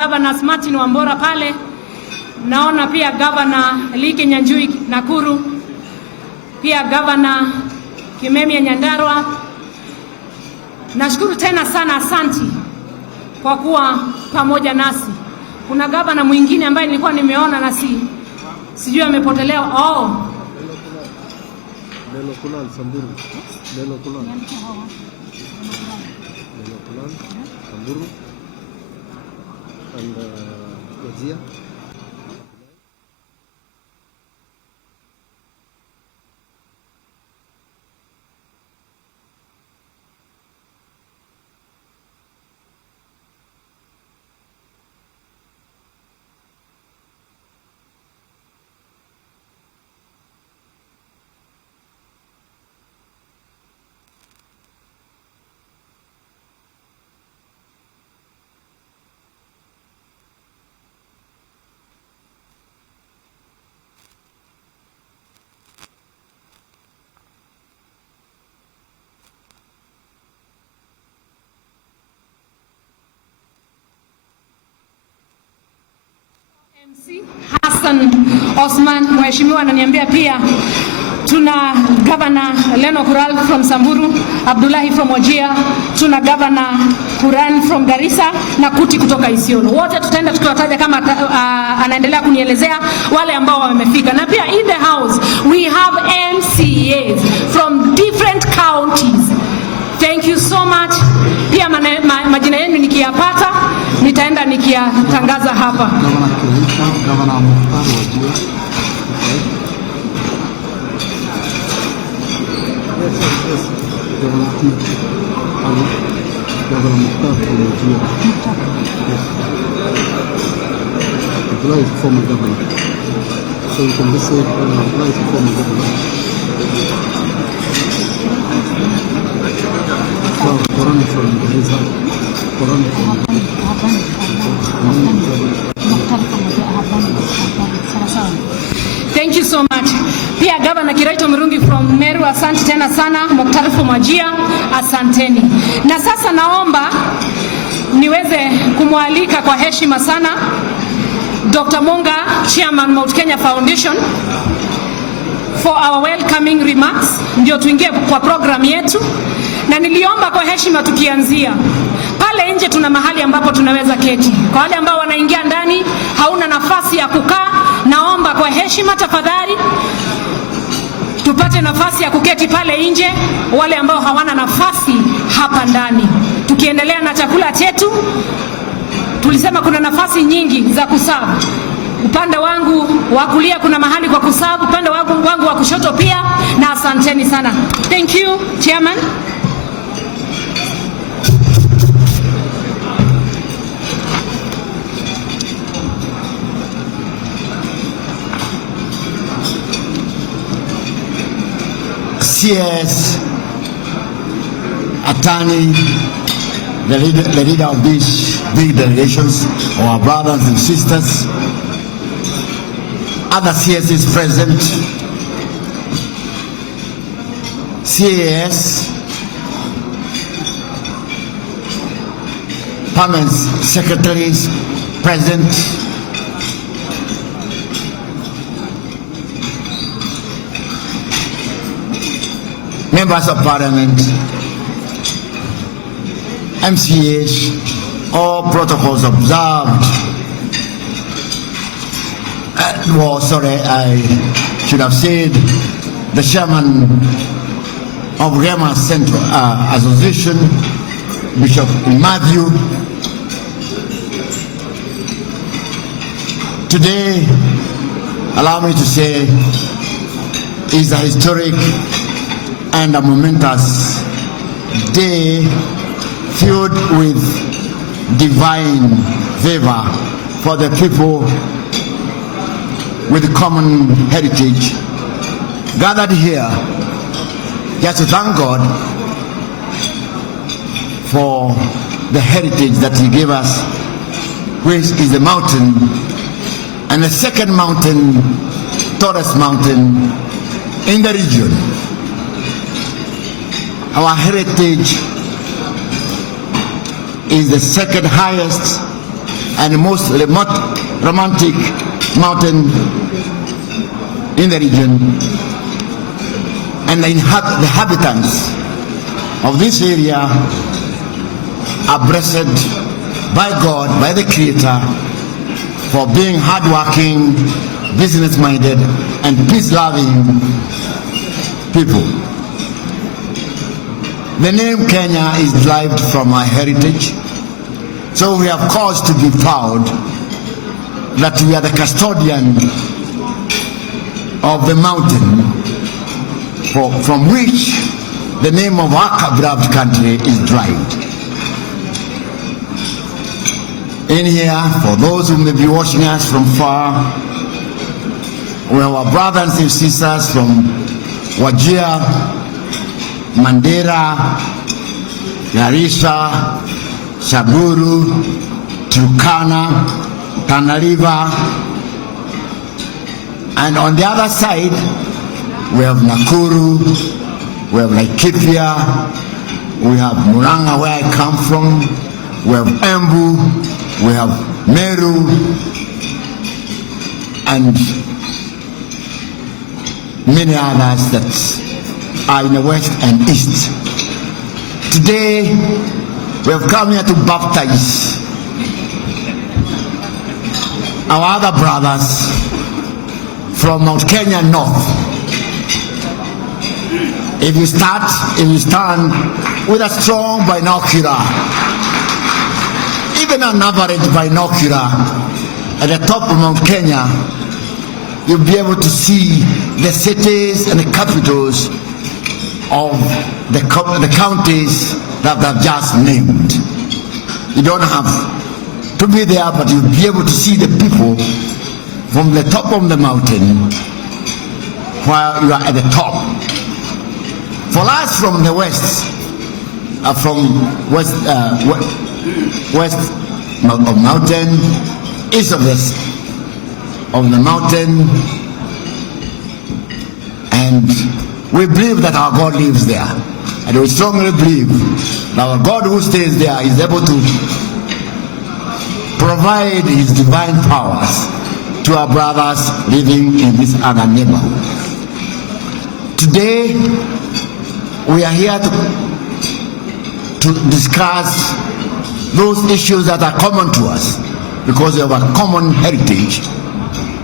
Governor Martin Wambora pale, naona pia Governor Liki Nyanjui Nakuru, pia Governor Kimemia Nyandarua. Nashukuru tena sana, asanti kwa kuwa pamoja nasi. Kuna Governor mwingine ambaye nilikuwa nimeona na sijui amepotelea. And Wajia. MC Hassan Osman, mheshimiwa ananiambia pia tuna Governor Leno Kural from Samburu, Abdullahi from Wajia, tuna Governor Kuran from Garissa na Kuti kutoka Isiolo. Wote tutaenda tukiwataja kama anaendelea kunielezea wale ambao wamefika. Na pia in the house we have MCAs from different counties. Thank you so much. Pia majina yenu nikiyapata nitaenda nikiyatangaza hapa. Governor Mkora Wajia. Yes. Governor Mkora Wajia. Abdullahi is former governor. So you can just say Abdullahi is former governor. Quran from Rizal. Quran from Thank you so much. Pia Governor Kiraito Murungi from Meru, asante tena sana. Mkutari from Wajia, asanteni. Na sasa naomba niweze kumwalika kwa heshima sana Dr. Monga, Chairman Mount Kenya Foundation, for our welcoming remarks. Ndio tuingie kwa program yetu. Na niliomba kwa heshima tukianzia pale nje tuna mahali ambapo tunaweza keti. Kwa wale ambao wanaingia ndani hauna nafasi ya kukaa, naomba kwa heshima tafadhali tupate nafasi ya kuketi pale nje, wale ambao hawana nafasi hapa ndani. Tukiendelea na chakula chetu, tulisema kuna nafasi nyingi za kusavu. Upande wangu wa kulia kuna mahali kwa kusavu, upande wangu wa kushoto pia, na asanteni sana. Thank you, Chairman. CS, attorney, the leader of these big delegations, our brothers and sisters, other CSs present, CAS, permanent secretaries present, members of parliament, MCAs, all protocols observed. I should have said the chairman of Rema Central Association, Bishop Matthew. Today, allow me to say, is a historic and a momentous day filled with divine favor for the people with common heritage gathered here just to thank God for the heritage that He gave us, which is the mountain, and the second mountain, tallest mountain in the region. Our heritage is the second highest and the most romantic mountain in the region, and the inhabitants of this area are blessed by God, by the Creator, for being hardworking, business-minded, and peace-loving people. The name Kenya is derived from our heritage, so we have cause to be proud that we are the custodian of the mountain from which the name of our beloved country is derived. In here, for those who may be watching us from far, we have our brothers and sisters from Wajir, Mandera, Garissa, Samburu, Turkana, Tana River, and on the other side we have Nakuru, we have Laikipia, we have Muranga where I come from, we have Embu, we have Meru, and many others that are in the west and east. Today we have come here to baptize our other brothers from Mount Kenya North. If you stand with a strong binocular, even an average binocular at the top of Mount Kenya, you'll be able to see the cities and the capitals of the counties that I've just named. You don't have to be there, but you'll be able to see the people from the top of the mountain while you are at the top. For us from the west, west of mountain, east of the mountain, and we believe that our God lives there, and we strongly believe that our God who stays there is able to provide his divine powers to our brothers living in this other neighborhood. Today we are here to discuss those issues that are common to us because we have a common heritage,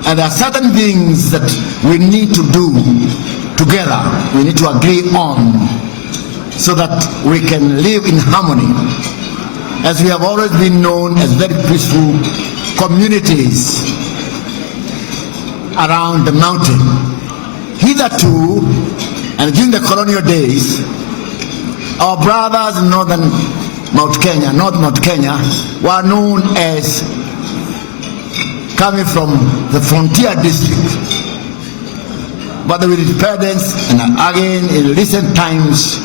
and there are certain things that we need to do together, we need to agree on, so that we can live in harmony, as we have always been known as very peaceful communities around the mountain. Hitherto, and during the colonial days, our brothers in North Mount Kenya, were known as coming from the frontier district. But with independence, and again in recent times,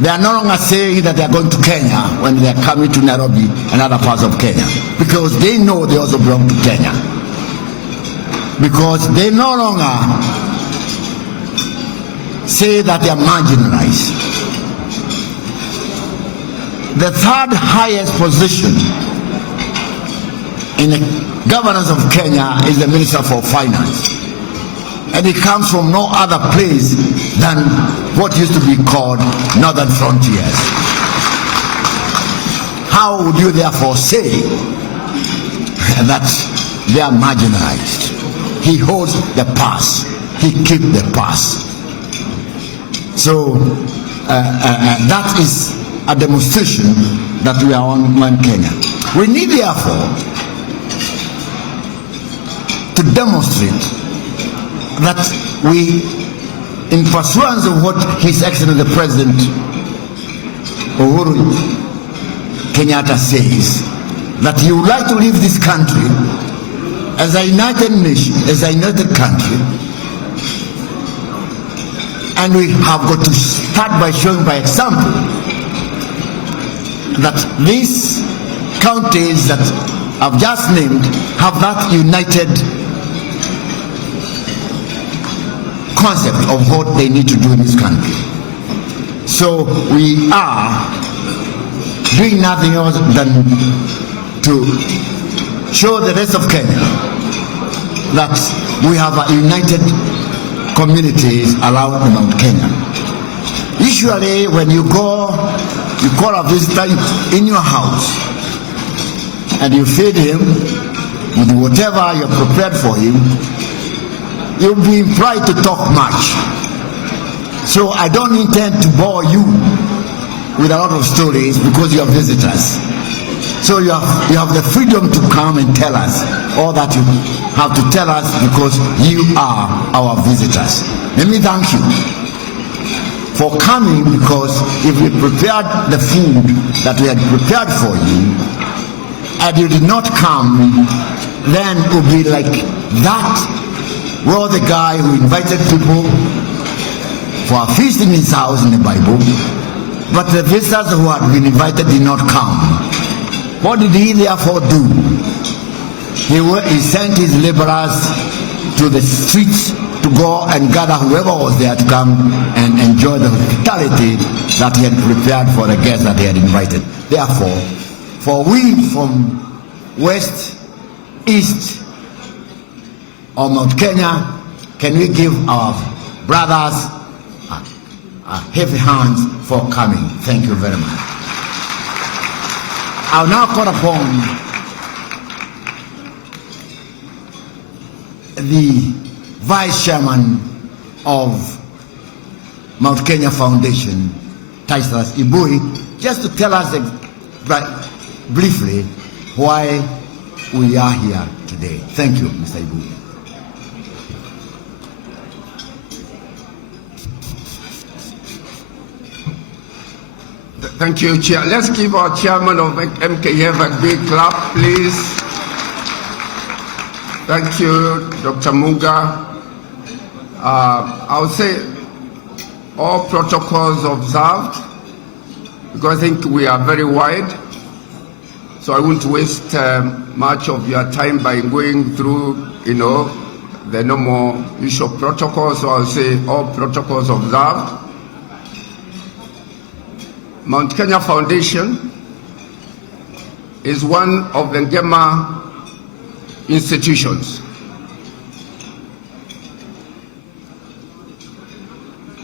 they are no longer saying that they are going to Kenya when they are coming to Nairobi and other parts of Kenya, because they know they also belong to Kenya. Because they no longer say that they are marginalized. The third highest position in the governance of Kenya is the Minister for Finance. And it comes from no other place than what used to be called Northern Frontiers. How would you therefore say that they are marginalized? He holds the pass. He keeps the pass. So that is a demonstration that we are on one Kenya. We need therefore to demonstrate that we, in pursuance of what His Excellency the President Uhuru Kenyatta says, that he would like to leave this country as a united nation, as a united country, and we have got to start by showing by example that these counties that I've just named have that united concept of what they need to do in this country. So we are doing nothing else than to show the rest of Kenya that we have a united communities around Mount Kenya. Usually when you go, you call a visitor in your house and you feed him with whatever you're prepared for him, you'll be implied to talk much. So I don't intend to bore you with a lot of stories because you are visitors. So you have the freedom to come and tell us all that you have to tell us because you are our visitors. Let me thank you for coming, because if we prepared the food that we had prepared for you and you did not come, then it would be like that was the guy who invited people for a feast in his house in the Bible, but the visitors who had been invited did not come. What did he therefore do? He sent his laborers to the streets to go and gather whoever was there to come and enjoy the hospitality that he had prepared for the guests that he had invited. Therefore, for we from West, East, or Mount Kenya, can we give our brothers a heavy hands for coming? Thank you very much. I'll now call upon the Vice Chairman of Mount Kenya Foundation, Titus Ibui, just to tell us briefly why we are here today. Thank you, Mr. Ibui. Thank you, Chair. Let's give our chairman of MKF a big clap, please. Thank you, Dr. Muga. I would say all protocols observed, because I think we are very wide. So I won't waste much of your time by going through, the normal usual protocols. So I'll say all protocols observed. Mount Kenya Foundation is one of the Ngema institutions.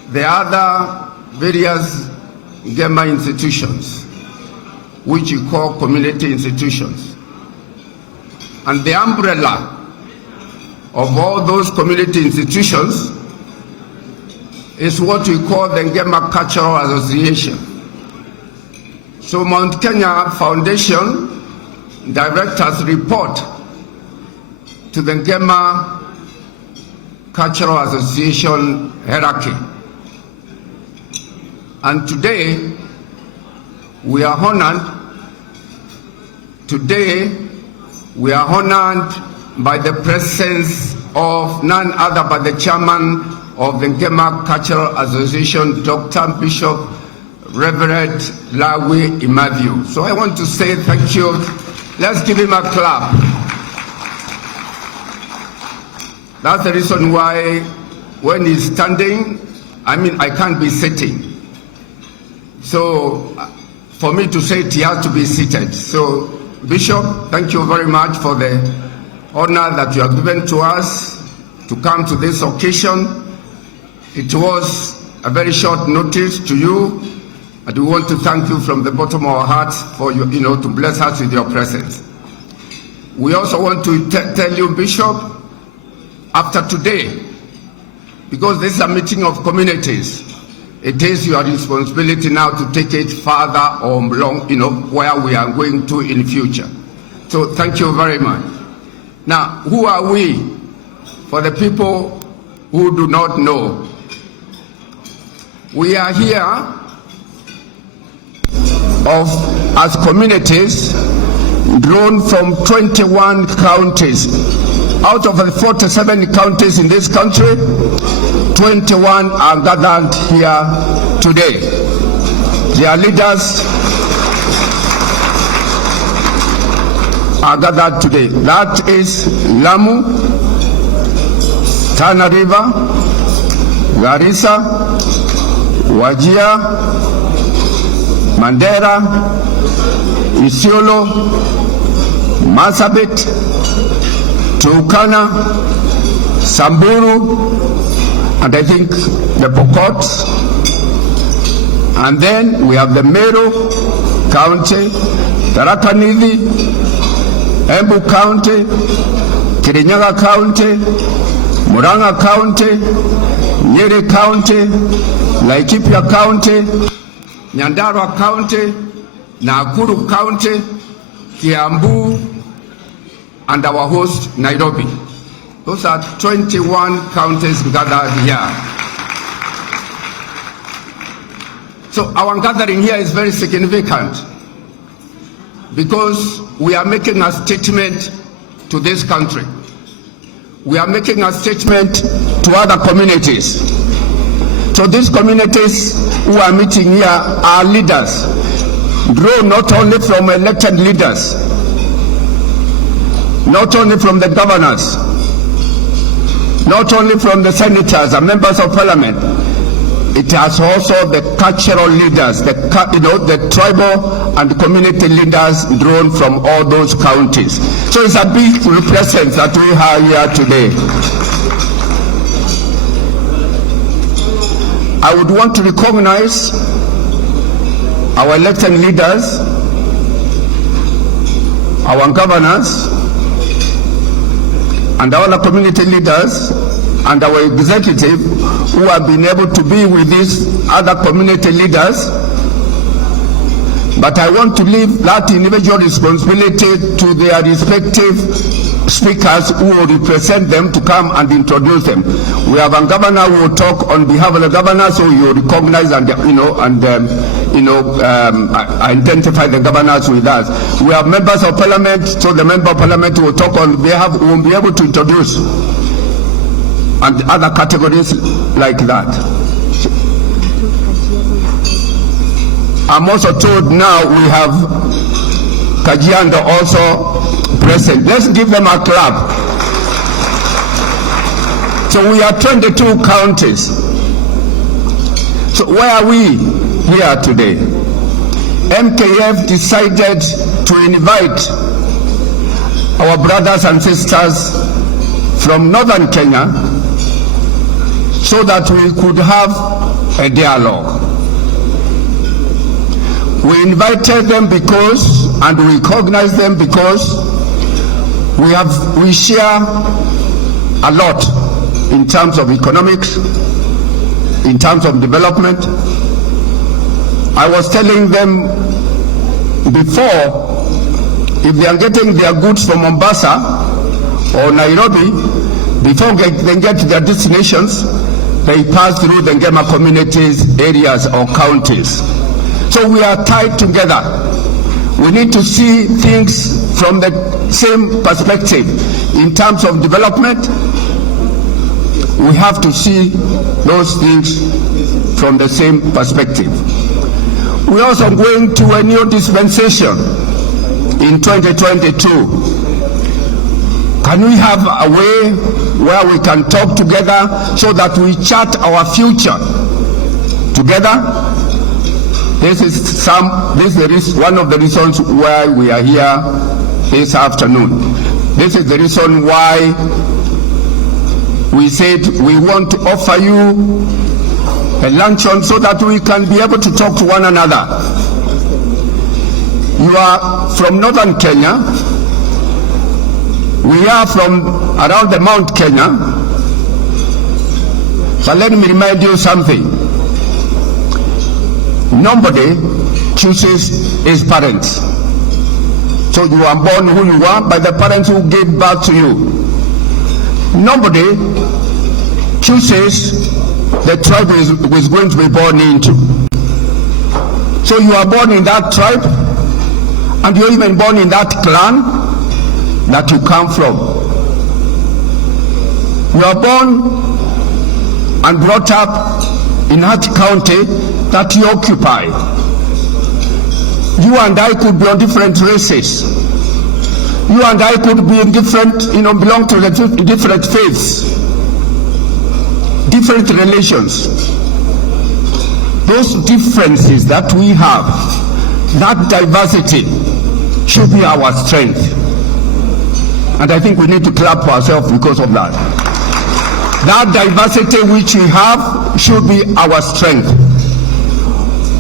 There are other various Ngema institutions, which you call community institutions. And the umbrella of all those community institutions is what we call the Ngema Cultural Association. So Mount Kenya Foundation directors report to the Ngema Cultural Association hierarchy. And today, we are honored by the presence of none other but the chairman of the Ngema Cultural Association, Dr. Bishop Reverend Lawi Imadhiu. So I want to say thank you. Let's give him a clap. That's the reason why when he's standing, I can't be sitting. So for me to say it, he has to be seated. So Bishop, thank you very much for the honor that you have given to us to come to this occasion. It was a very short notice to you, and we want to thank you from the bottom of our hearts for you, to bless us with your presence. We also want to tell you, Bishop, after today, because this is a meeting of communities, it is your responsibility now to take it further or long, where we are going to in the future. So thank you very much. Now, who are we? For the people who do not know, we are here as communities drawn from 21 counties. Out of the 47 counties in this country, 21 are gathered here today. Their leaders are gathered today. That is Lamu, Tana River, Garissa, Wajir, Mandera, Isiolo, Marsabit, Turkana, Samburu, and I think the Pokot. And then we have the Meru County, Tharaka Nithi, Embu County, Kirinyaga County, Murang'a County, Nyeri County, Laikipia County, Nyandarua County, Nakuru County, Kiambu, and our host, Nairobi. Those are 21 counties gathered here. So our gathering here is very significant because we are making a statement to this country. We are making a statement to other communities. So these communities who are meeting here are leaders, drawn not only from elected leaders, not only from the governors, not only from the senators and members of parliament. It has also the cultural leaders, the tribal and community leaders drawn from all those counties. So it's a big represent that we have here today. I would want to recognize our elected leaders, our governors, and our community leaders, and our executive who have been able to be with these other community leaders. But I want to leave that individual responsibility to their respective speakers who will represent them to come and introduce them. We have a governor who will talk on behalf of the governor, so you recognize and identify the governors with us. We have members of parliament, so the member of parliament will talk on behalf, will be able to introduce, and other categories like that. I'm also told now we have Kajiado also present. Let's give them a clap. So we are 22 counties. So where are we here today? MKF decided to invite our brothers and sisters from northern Kenya so that we could have a dialogue. We invited them because, and we recognize them because we share a lot in terms of economics, in terms of development. I was telling them before, if they are getting their goods from Mombasa or Nairobi, before they get to their destinations, they pass through the Ngema communities, areas or counties. So we are tied together. We need to see things from the same perspective. In terms of development, we have to see those things from the same perspective. We are also going to a new dispensation in 2022. Can we have a way where we can talk together so that we chart our future together? This is one of the reasons why we are here this afternoon. This is the reason why we said we want to offer you a luncheon so that we can be able to talk to one another. You are from northern Kenya. We are from around the Mount Kenya. But let me remind you something. Nobody chooses his parents. So you are born who you are by the parents who gave birth to you. Nobody chooses the tribe is going to be born into. So you are born in that tribe, and you're even born in that clan that you come from. You are born and brought up in that county that you occupy. You and I could be on different races. You and I could be in different, belong to different faiths, different relations. Those differences that we have, that diversity should be our strength. And I think we need to clap for ourselves because of that. That diversity which we have should be our strength.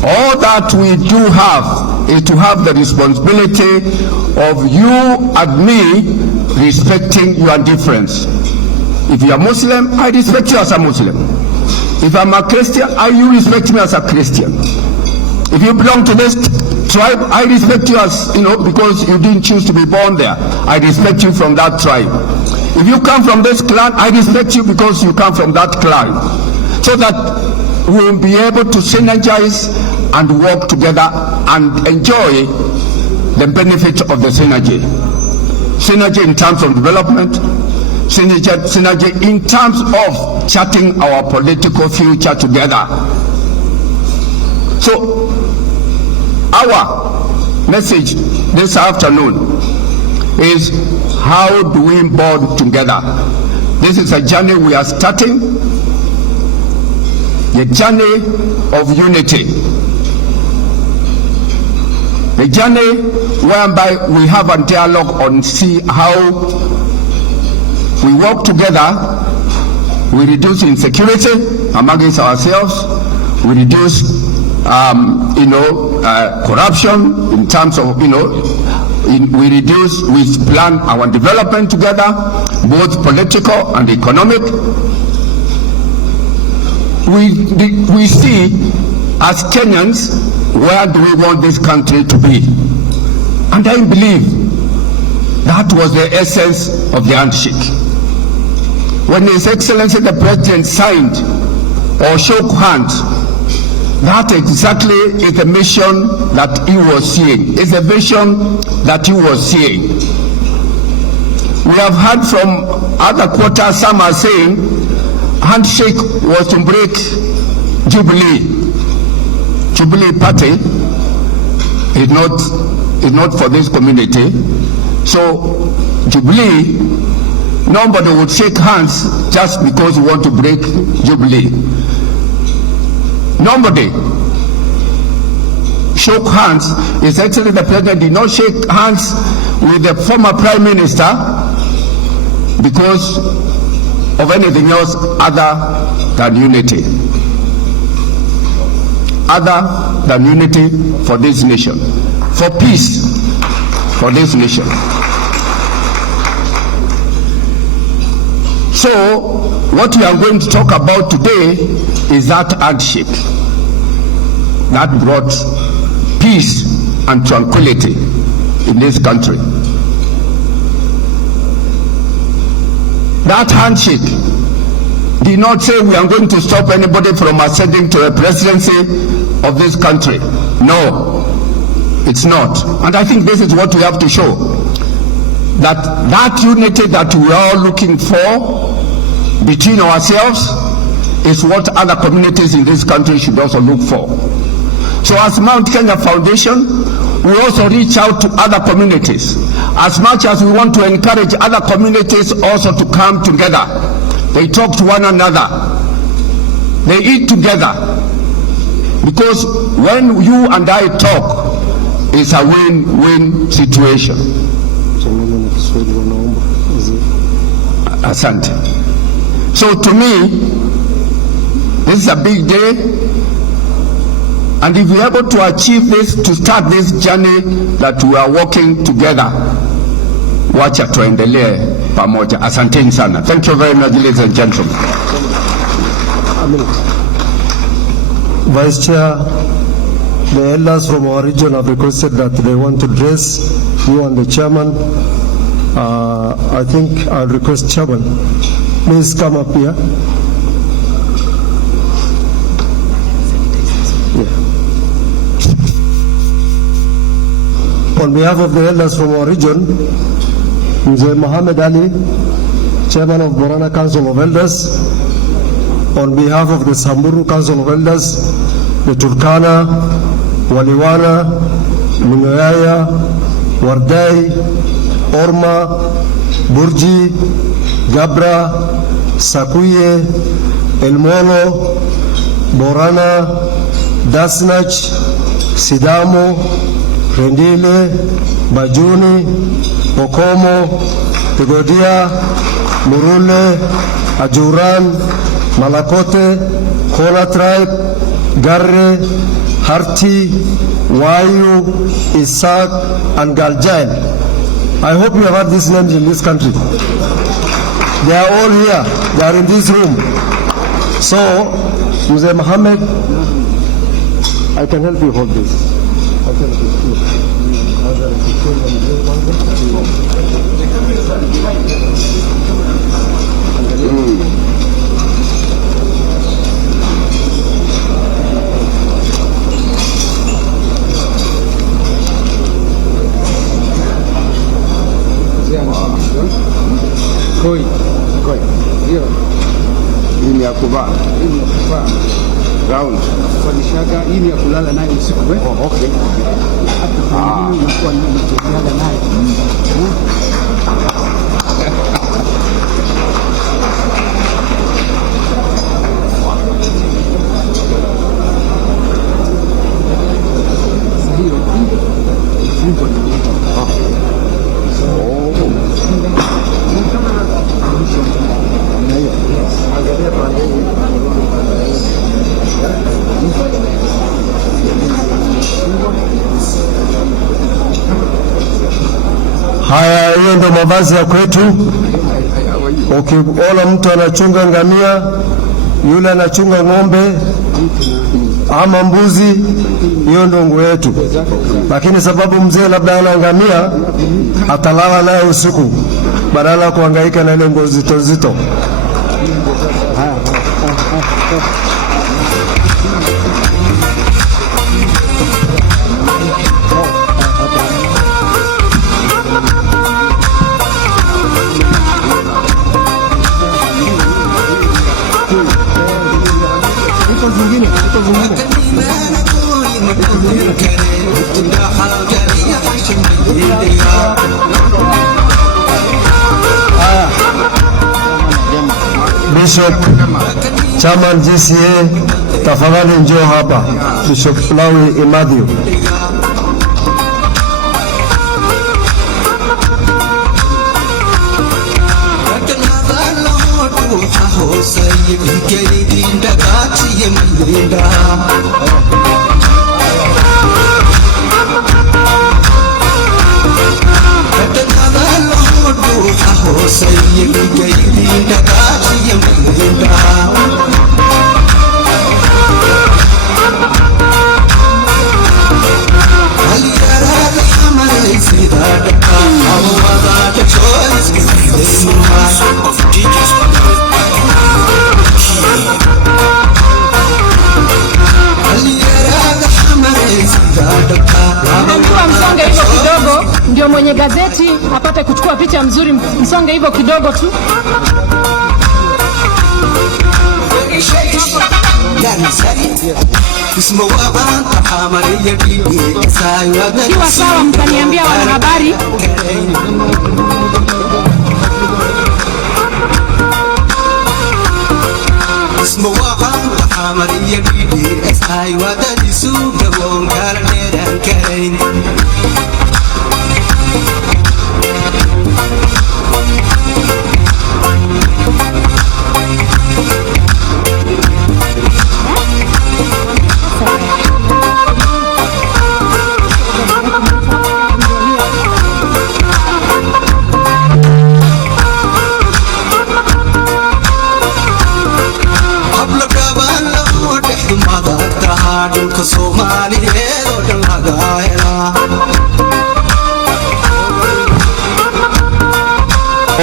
All that we do have is to have the responsibility of you and me respecting your difference. If you are Muslim, I respect you as a Muslim. If I'm a Christian, you respect me as a Christian. If you belong to this tribe, I respect you as, because you didn't choose to be born there. I respect you from that tribe. If you come from this clan, I respect you because you come from that clan. So that we will be able to synergize and work together and enjoy the benefit of the synergy. Synergy in terms of development, synergy in terms of charting our political future together. So our message this afternoon is, how do we bond together? This is a journey we are starting, the journey of unity, the journey whereby we have a dialogue on see how we work together, we reduce insecurity amongst ourselves, we reduce corruption in terms of, we plan our development together, both political and economic. We see as Kenyans, where do we want this country to be? And I believe that was the essence of the handshake. When His Excellency the President signed or shook hands, that exactly is the mission that he was seeing. It's a vision that he was seeing. We have heard from other quarters, some are saying handshake was to break Jubilee party is not for this community. So Jubilee, nobody would shake hands just because we want to break Jubilee. Nobody shook hands. His Excellency the President did not shake hands with the former Prime Minister because of anything else other than unity. Other than unity for this nation, for peace for this nation. So what we are going to talk about today is that handshake that brought peace and tranquility in this country. That handshake did not say we are going to stop anybody from ascending to the presidency of this country. No, it's not. And I think this is what we have to show, that unity that we are looking for between ourselves is what other communities in this country should also look for. So as Mount Kenya Foundation, we also reach out to other communities as much as we want to encourage other communities also to come together. They talk to one another, they eat together, because when you and I talk, it's a win-win situation. Asante. So to me, this is a big day, and if we're able to achieve this, to start this journey that we are working together, wacha tuendelee pamoja. Asanteni sana. Thank you very much, ladies and gentlemen. Vice Chair, the elders from our region have requested that they want to address you and the chairman. I think I'll request chairman, please come up here. On behalf of the elders from our region, Mzee Mohammed Ali, Chairman of Borana Council of Elders, on behalf of the Samburu Council of Elders, the Turkana, Waliwana, Munyoyaya, Wardai, Orma, Burji, Gabra, Sakuye, Elmolo, Borana, Dasnach, Sidamo, Rendile, Bajuni, Okomo, Tigodia, Murule, Ajuran, Malakote, Kola tribe, Garre, Harti, Wayu, Isaac, and Galjain. I hope you have heard these names in this country. They are all here. They are in this room. So, Mzee Mohammed, I can help you hold this. Koi. Hiyo. Hii ni ya kuvaa. Round. Swalishaga hii ni ya kulala nayo usiku. Oh, okay. Unakuwa unalala nayo. Haya, hiyo ndio mavazi ya kwetu. Ukiona mtu anachunga ngamia, yule anachunga ng'ombe ama mbuzi, hiyo ndio nguo yetu. Lakini sababu mzee labda ana ngamia, atalala naye usiku badala ya kuhangaika na ile nguo zito zito. Bishop Chairman GCA, tafadhali njoo hapa. Bishop Lawi Imadhiu. Msonge hivyo kidogo ndio mwenye gazeti apate kuchukua picha mzuri. Msonge hivyo kidogo tu. Kiwa sawa, mtaniambia wanahabari.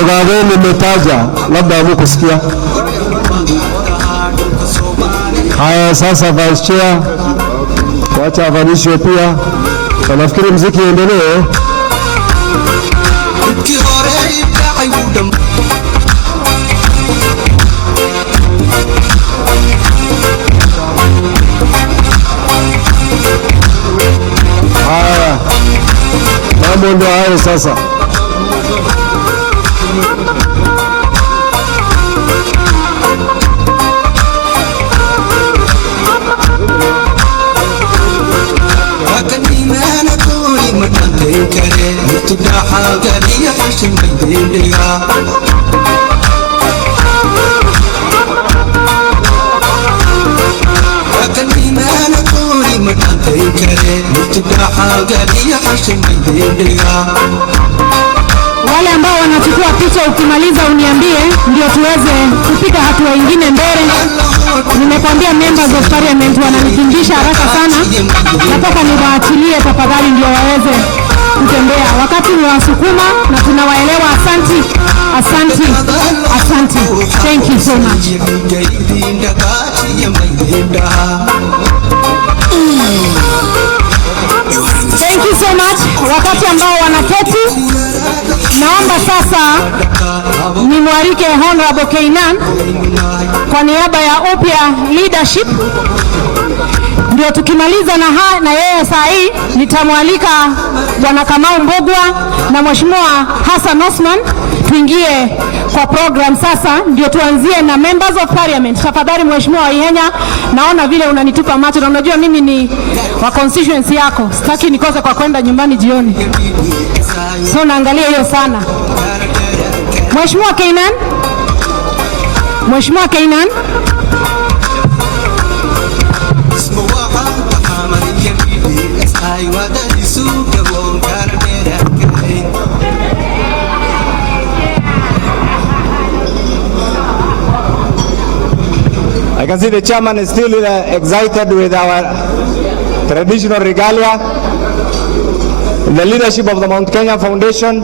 Ogawe nimetaja, labda hamkusikia. Haya, sasa Vice Chair, wacha avanishwe pia. Nafikiri mziki endelee. Haya, mambo ndio hayo sasa. Mutembei TV Wale ambao wanachukua picha ukimaliza uniambie ndio tuweze kupiga hatua nyingine mbele. Nimekwambia members of parliament wananikimbisha haraka sana. Nataka niwaachilie tafadhali ndio waweze kutembea. Wakati ni wasukuma na tunawaelewa. Asanti. Asanti. Asanti. Thank you so much. Thank you so much. Wakati ambao wanaketi, naomba sasa nimwalike Honorable Keynan kwa niaba ya upya leadership. Ndio tukimaliza na yeye saa hii nitamwalika Bwana Kamau Mbogwa na Mheshimiwa Hassan Osman tuingie kwa program sasa. Ndio tuanzie na members of parliament. Tafadhali Mheshimiwa Ihenya, naona vile unanitupa macho na unajua mimi ni wa constituency yako. Sitaki nikose kwa kwenda nyumbani jioni. So naangalia hiyo sana. Mheshimiwa Keynan. Mheshimiwa Keynan. I can see the chairman is still excited with our traditional regalia. The leadership of the Mount Kenya Foundation,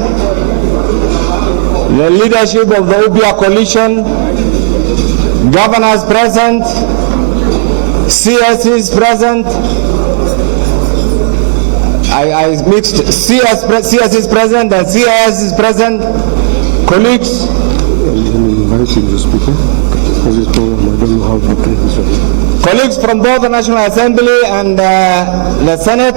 the leadership of the UBIA coalition, governors present, CSs present. I mixed CS is present and CIS is present. Colleagues. Colleagues from both the National Assembly and the Senate,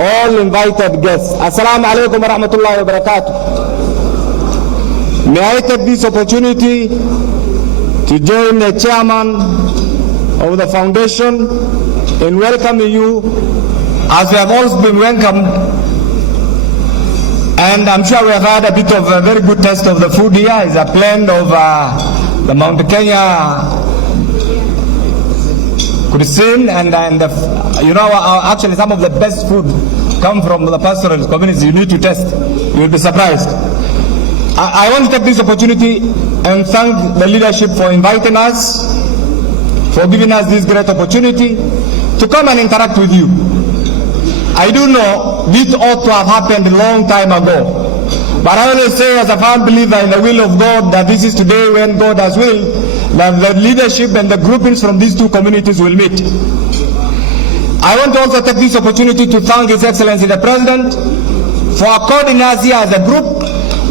all invited guests. Assalamu alaikum wa rahmatullahi wa barakatuh. May I take this opportunity to join the chairman of the foundation in welcoming you, as we have all been welcomed. And I'm sure we have had a bit of a very good taste of the food here. It's a blend of the Mount Kenya cuisine and you know, actually some of the best food come from the pastoral communities. You need to test. You will be surprised. I want to take this opportunity and thank the leadership for inviting us, for giving us this great opportunity to come and interact with you. I do know this ought to have happened a long time ago, but I always say as a firm believer in the will of God that this is today when God has willed that the leadership and the groupings from these two communities will meet. I want to also take this opportunity to thank His Excellency the President for according us here as a group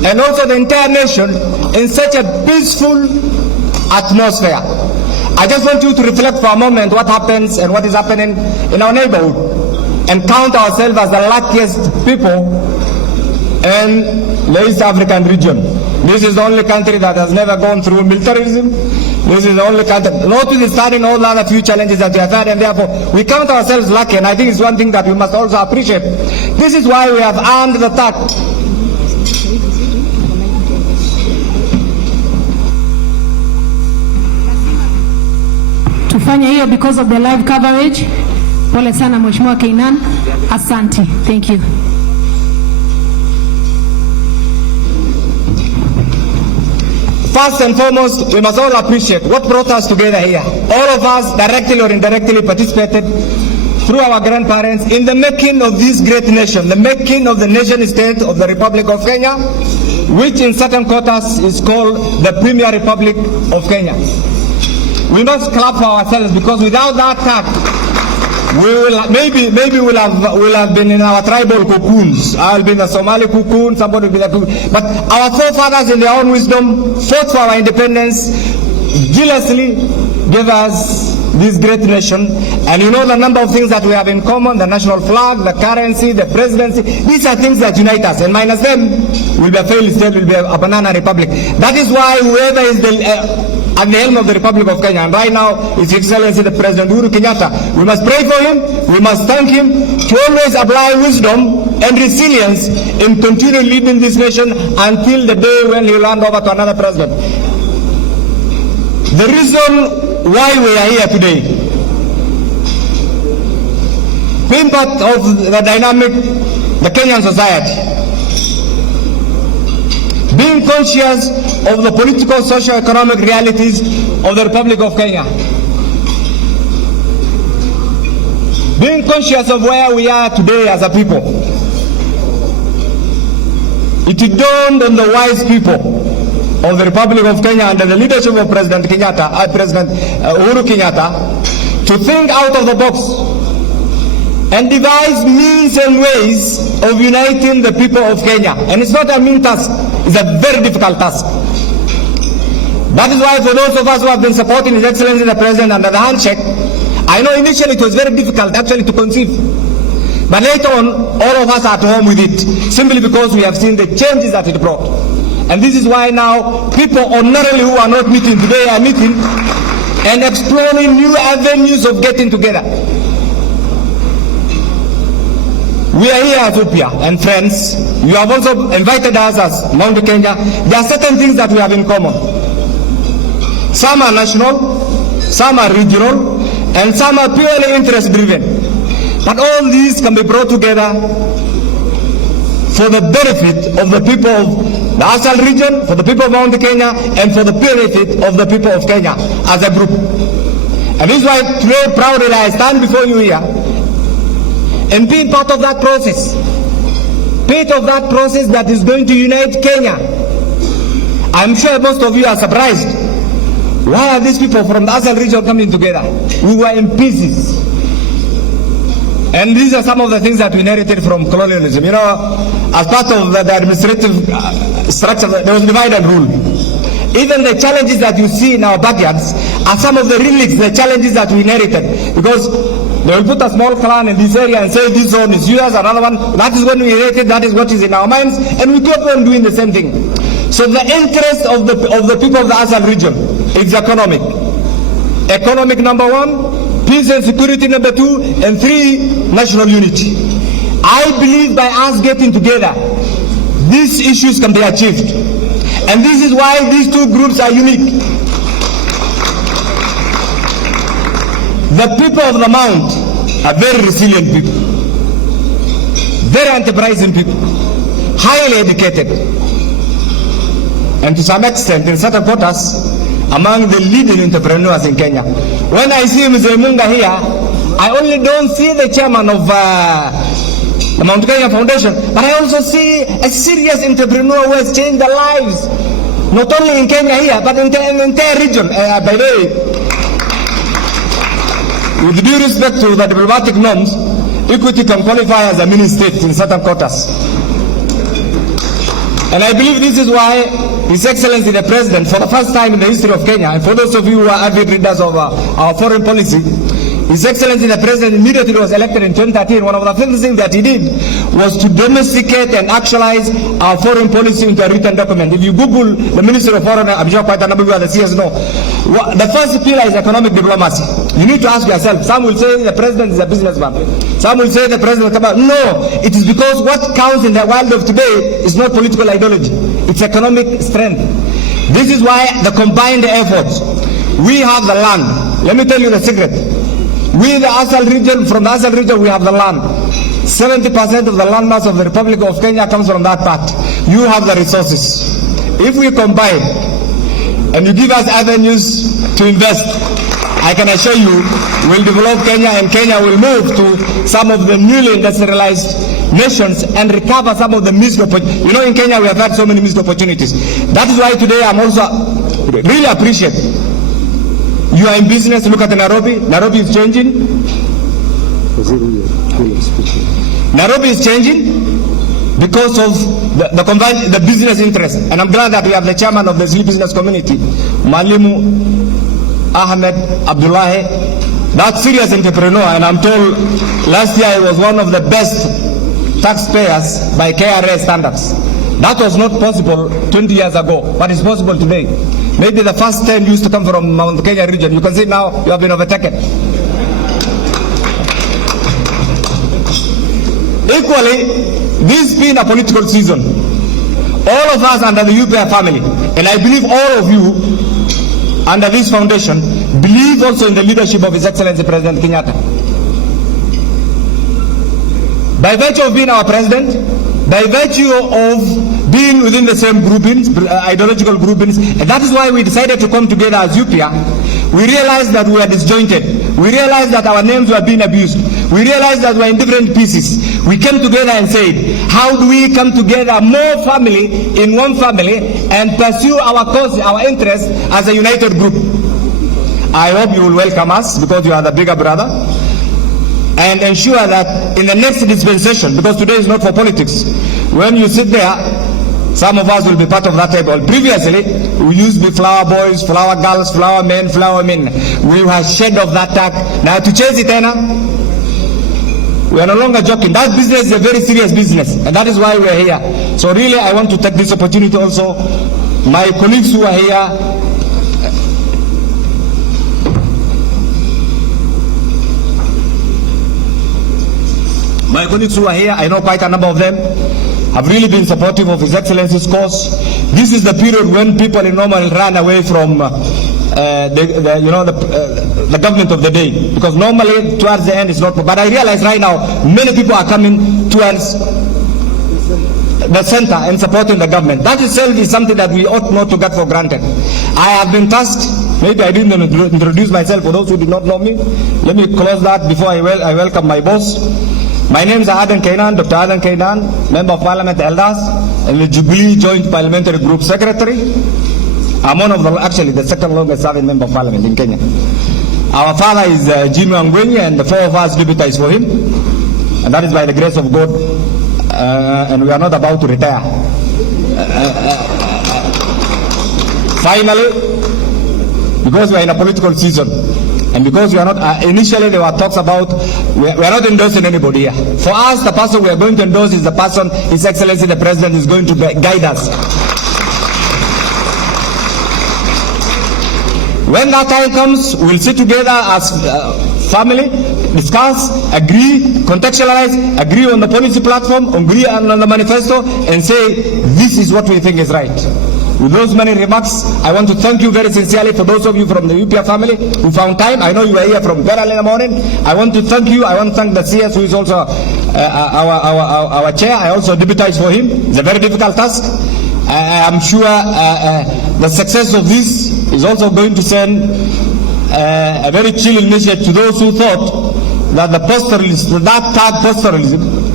and also the entire nation in such a peaceful atmosphere. I just want you to reflect for a moment what happens and what is happening in our neighborhood and count ourselves as the luckiest people in the East African region. This is the only country that has never gone through militarism. This is the only country, notwithstanding all the other few challenges that we have had, and therefore we count ourselves lucky, and I think it's one thing that we must also appreciate. This is why we have earned the tact. Tufanya hiyo because of the live coverage. Pole sana Mheshimiwa Keynan. Asante. Thank you. First and foremost, we must all appreciate what brought us together here. All of us, directly or indirectly, participated through our grandparents in the making of this great nation, the making of the nation state of the Republic of Kenya, which in certain quarters is called the Premier Republic of Kenya. We must clap for ourselves because without that tact, we will maybe we'll have been in our tribal cocoons. I'll be in a Somali cocoon, somebody will be the cocoon. But our forefathers in their own wisdom fought for our independence, jealously gave us this great nation. And you know the number of things that we have in common, the national flag, the currency, the presidency. These are things that unite us. And minus them, will be a failed state, will be a banana republic. That is why whoever is at the helm of the Republic of Kenya, and right now His Excellency the President Uhuru Kenyatta, we must pray for him, we must thank him to always apply wisdom and resilience in continuing leading this nation until the day when he will hand over to another president. The reason why we are here today, being part of the dynamic, the Kenyan society, being conscious of the political, socio-economic realities of the Republic of Kenya, being conscious of where we are today as a people, it dawned on the wise people of the Republic of Kenya under the leadership of President Uhuru Kenyatta to think out of the box and devise means and ways of uniting the people of Kenya. And it's not a mean task, it's a very difficult task. That is why for those of us who have been supporting His Excellency the President under the handshake, I know initially it was very difficult actually to conceive. But later on, all of us are at home with it, simply because we have seen the changes that it brought. And this is why now people ordinarily who are not meeting today are meeting and exploring new avenues of getting together. We are here at Ethiopia and friends. You have also invited us as Mount Kenya. There are certain things that we have in common. Some are national, some are regional, and some are purely interest driven. But all these can be brought together for the benefit of the people of the Asal region, for the people of Mount Kenya, and for the benefit of the people of Kenya as a group. And this is why today proudly I stand before you here and being part of that process. Part of that process that is going to unite Kenya. I'm sure most of you are surprised. Why are these people from the Asal region coming together? We were in pieces. And these are some of the things that we inherited from colonialism. You know, as part of the administrative structure, there was divide and rule. Even the challenges that you see in our backyards are some of the relics, the challenges that we inherited. Because they will put a small clan in this area and say this zone is yours, another one. That is when we inherited, that is what is in our minds. And we keep on doing the same thing. So the interest of the people of the Asal region is economic. Economic number one, peace and security number two, and three, national unity. I believe by us getting together, these issues can be achieved. And this is why these two groups are unique. The people of the Mount are very resilient people, very enterprising people, highly educated, and to some extent, in certain quarters, among the leading entrepreneurs in Kenya. When I see Mzee Munga here, I only don't see the chairman of the Mount Kenya Foundation, but I also see a serious entrepreneur who has changed their lives, not only in Kenya here, but in the entire region. By the way, with due respect to the diplomatic norms, Equity can qualify as a mini state in certain quarters. And I believe this is why His Excellency the President, for the first time in the history of Kenya, and for those of you who are avid readers of our foreign policy, His Excellency the President immediately was elected in 2013. One of the first things that he did was to domesticate and actualize our foreign policy into a written document. If you Google the Ministry of Foreign, I'm sure quite a number of you are the CS know, the first pillar is economic diplomacy. You need to ask yourself, some will say the President is a businessman. Some will say the President, no, it is because what counts in the world of today is not political ideology. It's economic strength. This is why the combined efforts, we have the land. Let me tell you the secret. We, the Asal region, from the Asal region, we have the land. 70% of the landmass of the Republic of Kenya comes from that part. You have the resources. If we combine and you give us avenues to invest, I can assure you we'll develop Kenya, and Kenya will move to some of the newly industrialized nations and recover some of the missed opportunities. You know, in Kenya we have had so many missed opportunities. That is why today I'm also really appreciate. You are in business, look at Nairobi. Nairobi is changing. Nairobi is changing because of the combined business interest. And I'm glad that we have the chairman of the Zili business community, Mwalimu Ahmed Abdullahi, that serious entrepreneur. And I'm told last year he was one of the best taxpayers by KRA standards. That was not possible 20 years ago, but it's possible today. Maybe the first 10 used to come from Mount Kenya region. You can see now you have been overtaken. Equally, this being a political season, all of us under the UPA family, and I believe all of you under this foundation, believe also in the leadership of His Excellency President Kenyatta. By virtue of being our president, by virtue of being within the same groupings, ideological groupings, and that is why we decided to come together as UPA. We realized that we were disjointed. We realized that our names were being abused. We realized that we were in different pieces. We came together and said, how do we come together, more family in one family, and pursue our cause, our interests as a united group? I hope you will welcome us, because you are the bigger brother, and ensure that in the next dispensation, because today is not for politics, when you sit there, some of us will be part of that table. Previously, we used to be flower boys, flower girls, flower men, flower men. We were shed of that tag. Now to chase it, we are no longer joking. That business is a very serious business, and that is why we are here. So really, I want to take this opportunity also. My colleagues who are here, I know quite a number of them, have really been supportive of His Excellency's cause. This is the period when people in normal run away from the government of the day, because normally towards the end it's not. But I realize right now many people are coming towards the center and supporting the government. That itself is something that we ought not to get for granted. I have been tasked. Maybe I didn't introduce myself for those who did not know me. Let me close that before I welcome my boss. My name is Dr. Adan Kainan, Member of Parliament Elders, and the Jubilee Joint Parliamentary Group Secretary. I'm one of actually the second longest serving Member of Parliament in Kenya. Our father is Ngunyi, and the four of us deputize for him, and that is by the grace of God, and we are not about to retire. Finally, because we are in a political season, and because we are not, initially there were talks about, we are not endorsing anybody here. For us, the person we are going to endorse is the person His Excellency the President is going to guide us. When that time comes, we'll sit together as family, discuss, agree, contextualize, agree on the policy platform, agree on the manifesto, and say, this is what we think is right. With those many remarks, I want to thank you very sincerely for those of you from the UPA family who found time. I know you were here from very early in the morning. I want to thank you. I want to thank the CS, who is also our chair. I also deputize for him. It's a very difficult task. I am sure the success of this is also going to send a very chilling message to those who thought that the pastoralism, that tag pastoralism,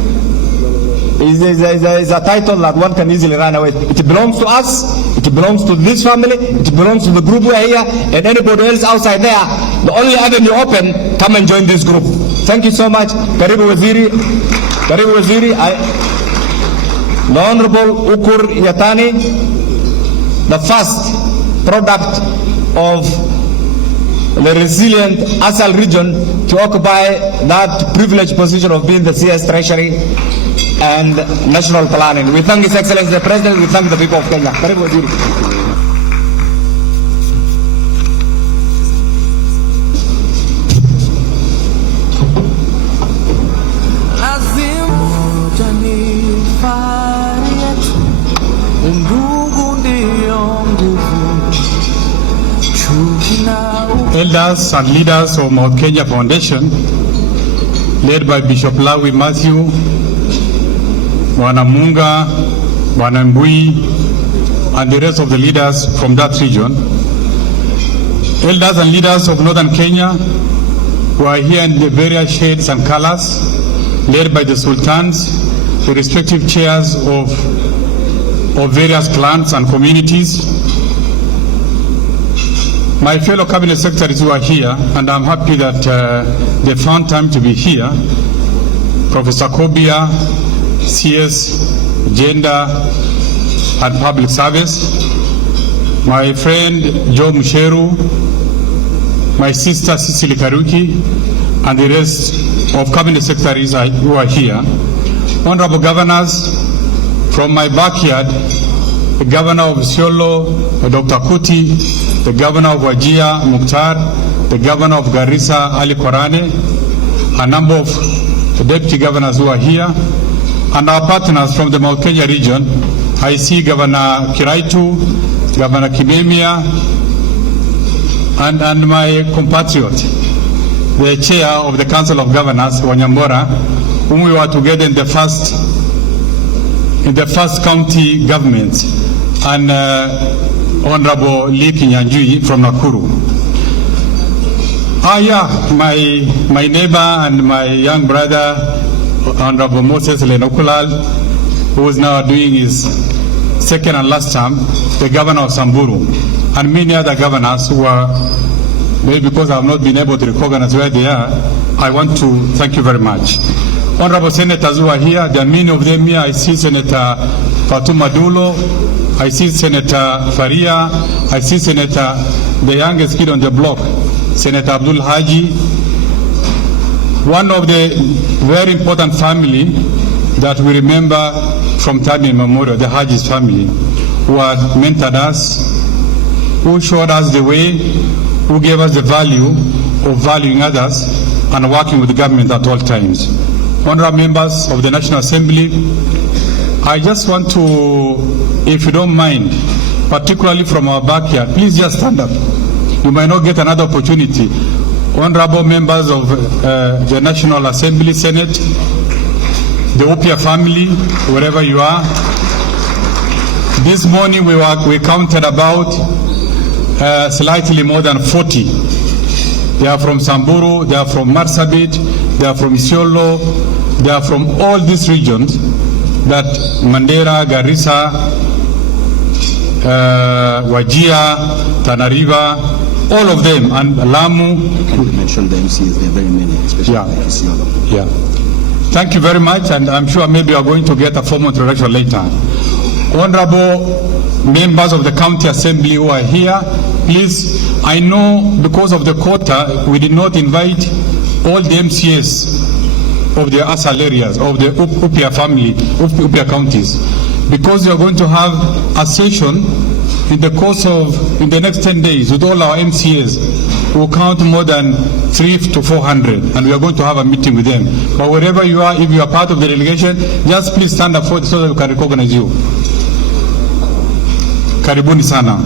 is a title that one can easily run away. It belongs to us, it belongs to this family, it belongs to the group we are here, and anybody else outside there, the only avenue open, come and join this group. Thank you so much. Karibu Waziri, the Honorable Ukur Yatani, the first product of the resilient Asal region to occupy that privileged position of being the CS Treasury and National Planning. We thank His Excellency the President, we thank the people of Kenya. Karibu Waziri. Elders and leaders of Mount Kenya Foundation, led by Bishop Lawi Matthew, Bwana Munga, Bwana Mbui, and the rest of the leaders from that region. Elders and leaders of Northern Kenya who are here in the various shades and colors, led by the sultans, the respective chairs of various clans and communities. My fellow cabinet secretaries who are here, and I'm happy that they found time to be here. Professor Kobia, CS, Gender and Public Service. My friend Joe Musheru, my sister Cecily Karuki, and the rest of cabinet secretaries who are here. Honorable governors from my backyard, the governor of Isiolo, Dr. Kuti, the governor of Wajir, Mukhtar, the governor of Garissa, Ali Korane, a number of deputy governors who are here, and our partners from the Mount Kenya region. I see Governor Kiraitu, Governor Kimemia, and my compatriot, the chair of the Council of Governors, Wanyambora, whom we were together in the first county government, and Honorable Lipa from Nakuru. My neighbor and my young brother, Honorable Moses Lenokulal, who is now doing his second and last term, the governor of Samburu, and many other governors who are, maybe because I have not been able to recognize where they are, I want to thank you very much. Honorable Senators who are here, there are many of them here. I see Senator Fatuma Dulo, I see Senator Faria, I see Senator, the youngest kid on the block, Senator Abdul Haji, one of the very important family that we remember from time immemorial, the Haji's family, who had mentored us, who showed us the way, who gave us the value of valuing others and working with the government at all times. Honorable members of the National Assembly, I just want to, if you don't mind, particularly from our backyard, please just stand up. You might not get another opportunity. Honorable members of the National Assembly, Senate, the Opia family, wherever you are. This morning we counted about slightly more than 40. They are from Samburu, they are from Marsabit, they are from Isiolo, they are from all these regions, that Mandera, Garissa, Wajir, Tana River, all of them, and Lamu. Can you mention the MCs? There are very many, especially like Isiolo. Yeah. Thank you very much, and I'm sure maybe you are going to get a formal introduction later. Honorable members of the County Assembly who are here, please, I know because of the quota, we did not invite all the MCS of the ASAL areas, of the Upia family, of Upia counties, because we are going to have a session in the course of, in the next 10 days with all our MCAs. We'll count more than 300 to 400, and we are going to have a meeting with them. But wherever you are, if you are part of the delegation, just please stand up for it so that we can recognize you. Karibuni sana.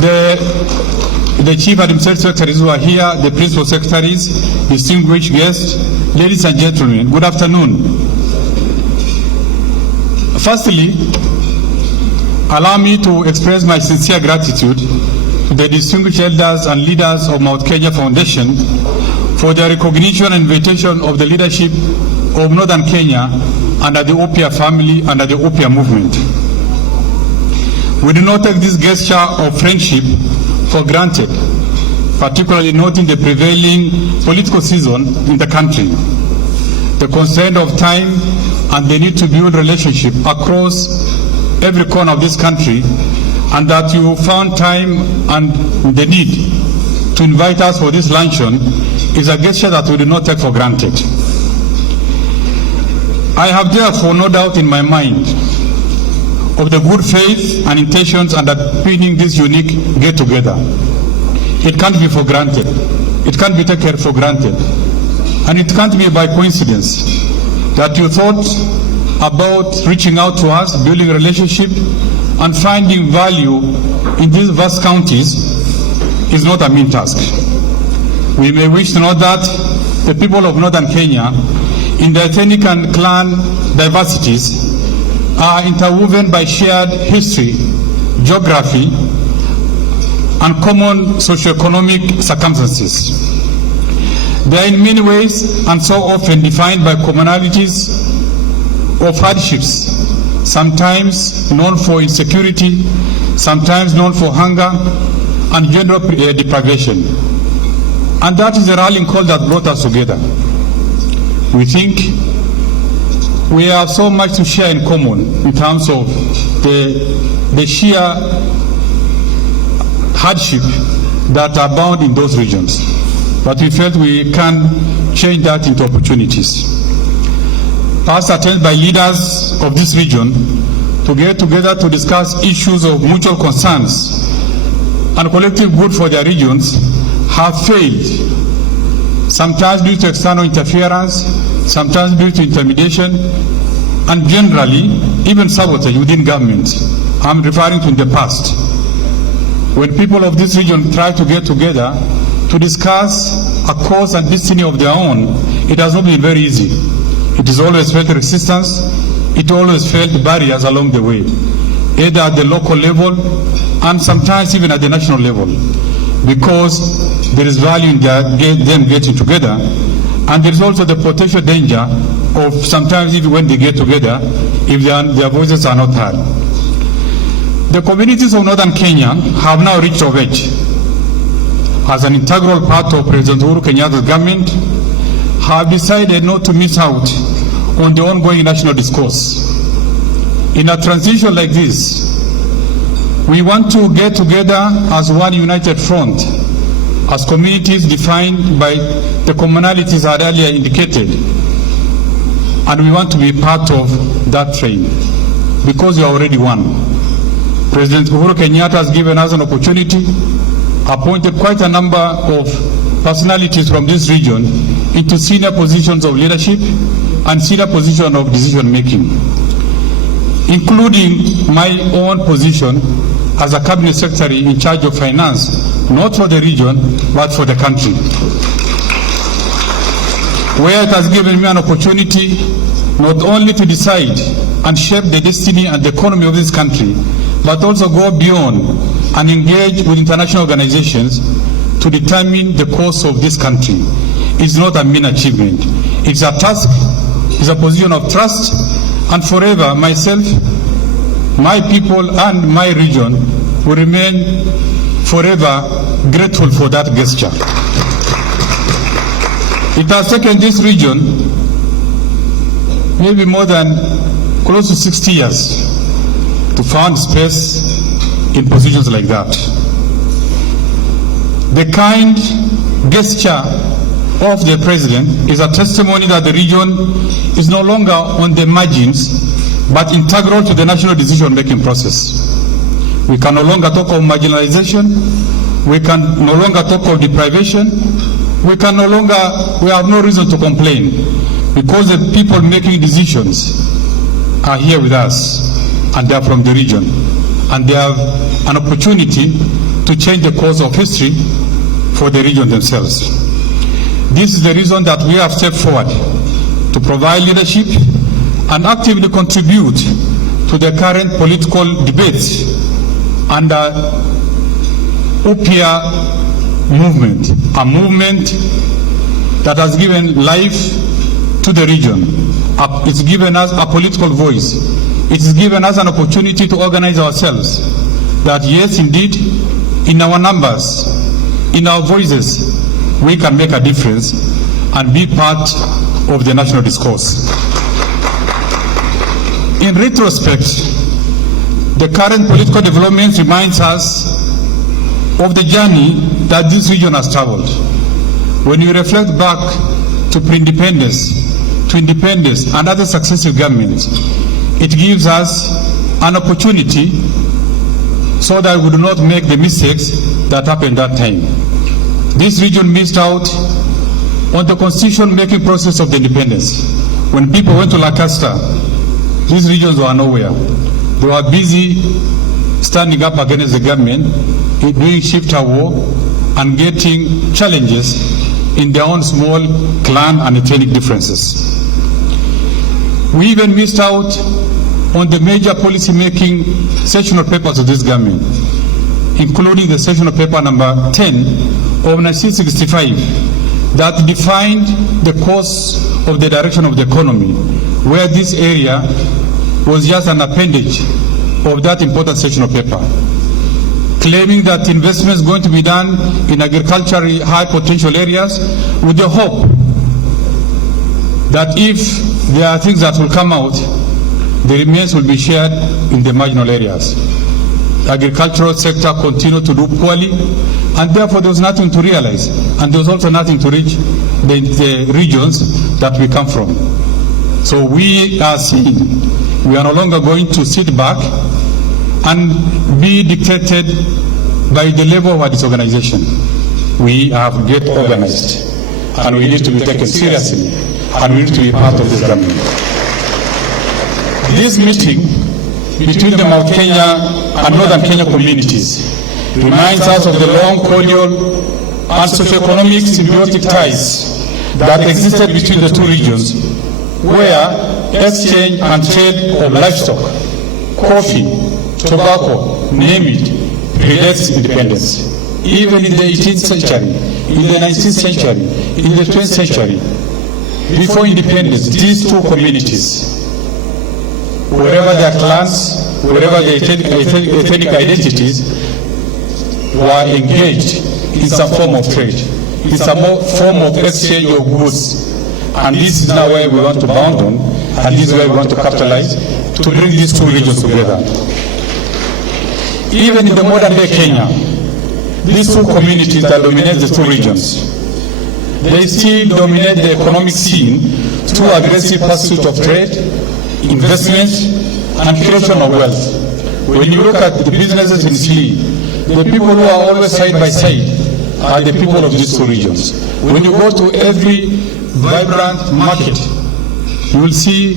The chief administrative secretaries who are here, the principal secretaries, distinguished guests, ladies and gentlemen, good afternoon. Firstly, allow me to express my sincere gratitude to the distinguished elders and leaders of Mount Kenya Foundation for their recognition and invitation of the leadership of Northern Kenya under the Opia family, under the Opia movement. We do not take this gesture of friendship for granted, particularly noting the prevailing political season in the country, the constraint of time and the need to build relationship across every corner of this country, and that you found time and the need to invite us for this luncheon is a gesture that we do not take for granted. I have therefore no doubt in my mind of the good faith and intentions underpinning this unique get-together. It can't be for granted. It can't be taken for granted. And it can't be by coincidence that you thought about reaching out to us, building a relationship, and finding value in these vast counties is not a mean task. We may wish to know that the people of Northern Kenya, in their ethnic and clan diversities, are interwoven by shared history, geography, and common socioeconomic circumstances. They are in many ways and so often defined by commonalities of hardships, sometimes known for insecurity, sometimes known for hunger and general deprivation. And that is the rallying call that brought us together. We think we have so much to share in common in terms of the sheer hardship that abound in those regions. But we felt we can change that into opportunities. Past attempts by leaders of this region to get together to discuss issues of mutual concerns and collective good for their regions have failed, sometimes due to external interference, sometimes due to intimidation, and generally even sabotage within government. I'm referring to in the past. When people of this region try to get together to discuss a cause and destiny of their own, it has not been very easy. It has always felt resistance. It always felt barriers along the way, either at the local level and sometimes even at the national level, because there is value in them getting together, and there is also the potential danger of sometimes even when they get together, if their voices are not heard. The communities of northern Kenya have now reached of age. As an integral part of President Uhuru Kenyatta's government, have decided not to miss out on the ongoing national discourse. In a transition like this, we want to get together as one united front, as communities defined by the commonalities I earlier indicated, and we want to be part of that train, because we are already one. President Uhuru Kenyatta has given us an opportunity, appointed quite a number of personalities from this region into senior positions of leadership and senior positions of decision making, including my own position as a cabinet secretary in charge of finance, not for the region, but for the country, where it has given me an opportunity not only to decide and shape the destiny and the economy of this country, but also go beyond and engage with international organizations to determine the course of this country. It's not a mean achievement. It's a task, it's a position of trust, and forever myself, my people, and my region will remain forever grateful for that gesture. It has taken this region maybe more than close to 60 years to find space in positions like that. The kind gesture of the president is a testimony that the region is no longer on the margins, but integral to the national decision-making process. We can no longer talk of marginalization. We can no longer talk of deprivation. We have no reason to complain, because the people making decisions are here with us, and they are from the region, and they have an opportunity to change the course of history for the region themselves. This is the reason that we have stepped forward to provide leadership and actively contribute to the current political debates under UPIA movement, a movement that has given life to the region. It's given us a political voice. It has given us an opportunity to organize ourselves, that yes, indeed, in our numbers, in our voices, we can make a difference and be part of the national discourse. In retrospect, the current political developments reminds us of the journey that this region has traveled. When you reflect back to pre-independence, to independence, and other successive governments, it gives us an opportunity so that we do not make the mistakes that happened that time. This region missed out on the constitution-making process of the independence. When people went to Lancaster, these regions were nowhere. They were busy standing up against the government, doing shifter war, and getting challenges in their own small clan and ethnic differences. We even missed out on the major policy-making sessional papers of this government, including the sessional paper number 10 of 1965 that defined the course of the direction of the economy, where this area was just an appendage of that important sessional paper, claiming that investments going to be done in agriculturally high potential areas with the hope that if there are things that will come out, the remains will be shared in the marginal areas. The agricultural sector continued to do poorly, and therefore there was nothing to realize, and there was also nothing to reach the regions that we come from. So we are saying we are no longer going to sit back and be dictated by the level of our disorganization. We have to get organized, and we need to be taken seriously and we need to be part of this government. This meeting between the Mount Kenya and Northern Kenya communities reminds us of the long, cordial, and socio-economic symbiotic ties that existed between the two regions, where exchange and trade of livestock, coffee, tobacco, name it, predates independence. Even in the 18th century, in the 19th century, in the 20th century, before independence, these two communities, wherever their clans, wherever their ethnic identities, were engaged in some form of trade, in some form of exchange of goods. And this is now where we want to bound on, and this is where we want to capitalize to bring these two regions together. Even in the modern day Kenya, these two communities that dominate the two regions, they still dominate the economic scene through aggressive pursuit of trade, investment, and creation of wealth. When you look at the businesses in Sli, the people who are always side by side are the people of these two regions. When you go to every vibrant market, you will see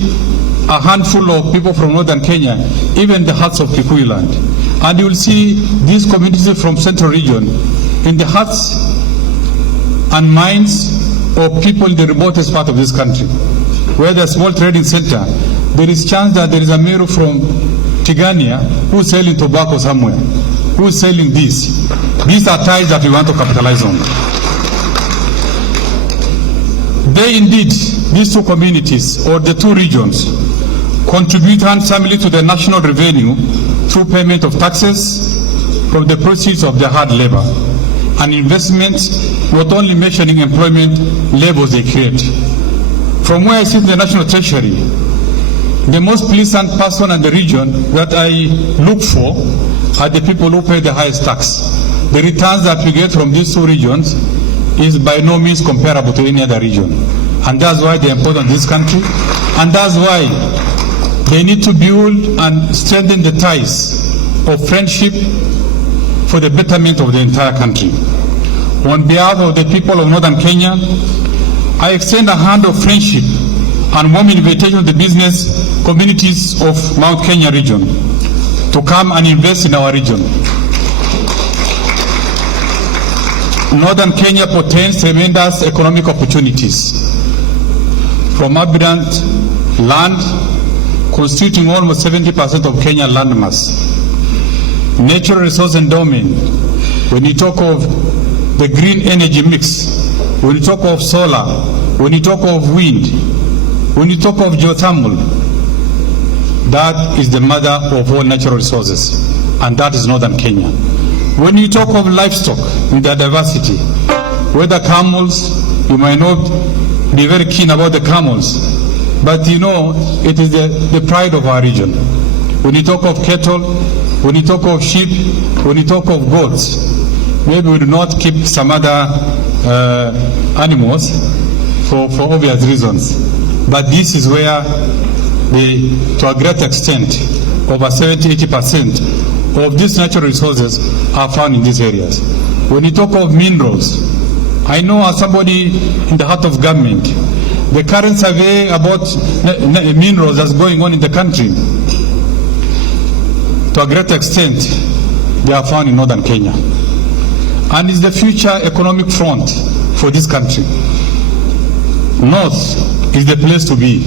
a handful of people from northern Kenya, even the huts of Kikuyu land. And you will see these communities from central region in the huts and mines of people in the remotest part of this country. Where there's a small trading center, there is chance that there is a Meru from Tigania who's selling tobacco somewhere, who's selling this. These are ties that we want to capitalize on. They indeed, these two communities or the two regions, contribute handsomely to the national revenue through payment of taxes from the proceeds of their hard labor and investments, not only mentioning employment levels they create. From where I sit in the National Treasury, the most pleasant person in the region that I look for are the people who pay the highest tax. The returns that we get from these two regions is by no means comparable to any other region. And that's why they're important in this country. And that's why they need to build and strengthen the ties of friendship for the betterment of the entire country. On behalf of the people of Northern Kenya, I extend a hand of friendship and warm invitation to the business communities of Mount Kenya region to come and invest in our region. Northern Kenya portends tremendous economic opportunities from abundant land constituting almost 70% of Kenya landmass. Natural resource endowment, when you talk of the green energy mix, when you talk of solar, when you talk of wind, when you talk of geothermal, that is the mother of all natural resources, and that is Northern Kenya. When you talk of livestock in their diversity, whether camels, you might not be very keen about the camels, but you know it is the pride of our region. When you talk of cattle, when you talk of sheep, when you talk of goats, maybe we do not keep some other animals for obvious reasons. But this is where to a great extent, over 70–80% of these natural resources are found in these areas. When you talk of minerals, I know as somebody in the heart of government, the current survey about minerals that's going on in the country, to a great extent, they are found in Northern Kenya. And it's the future economic front for this country. North is the place to be.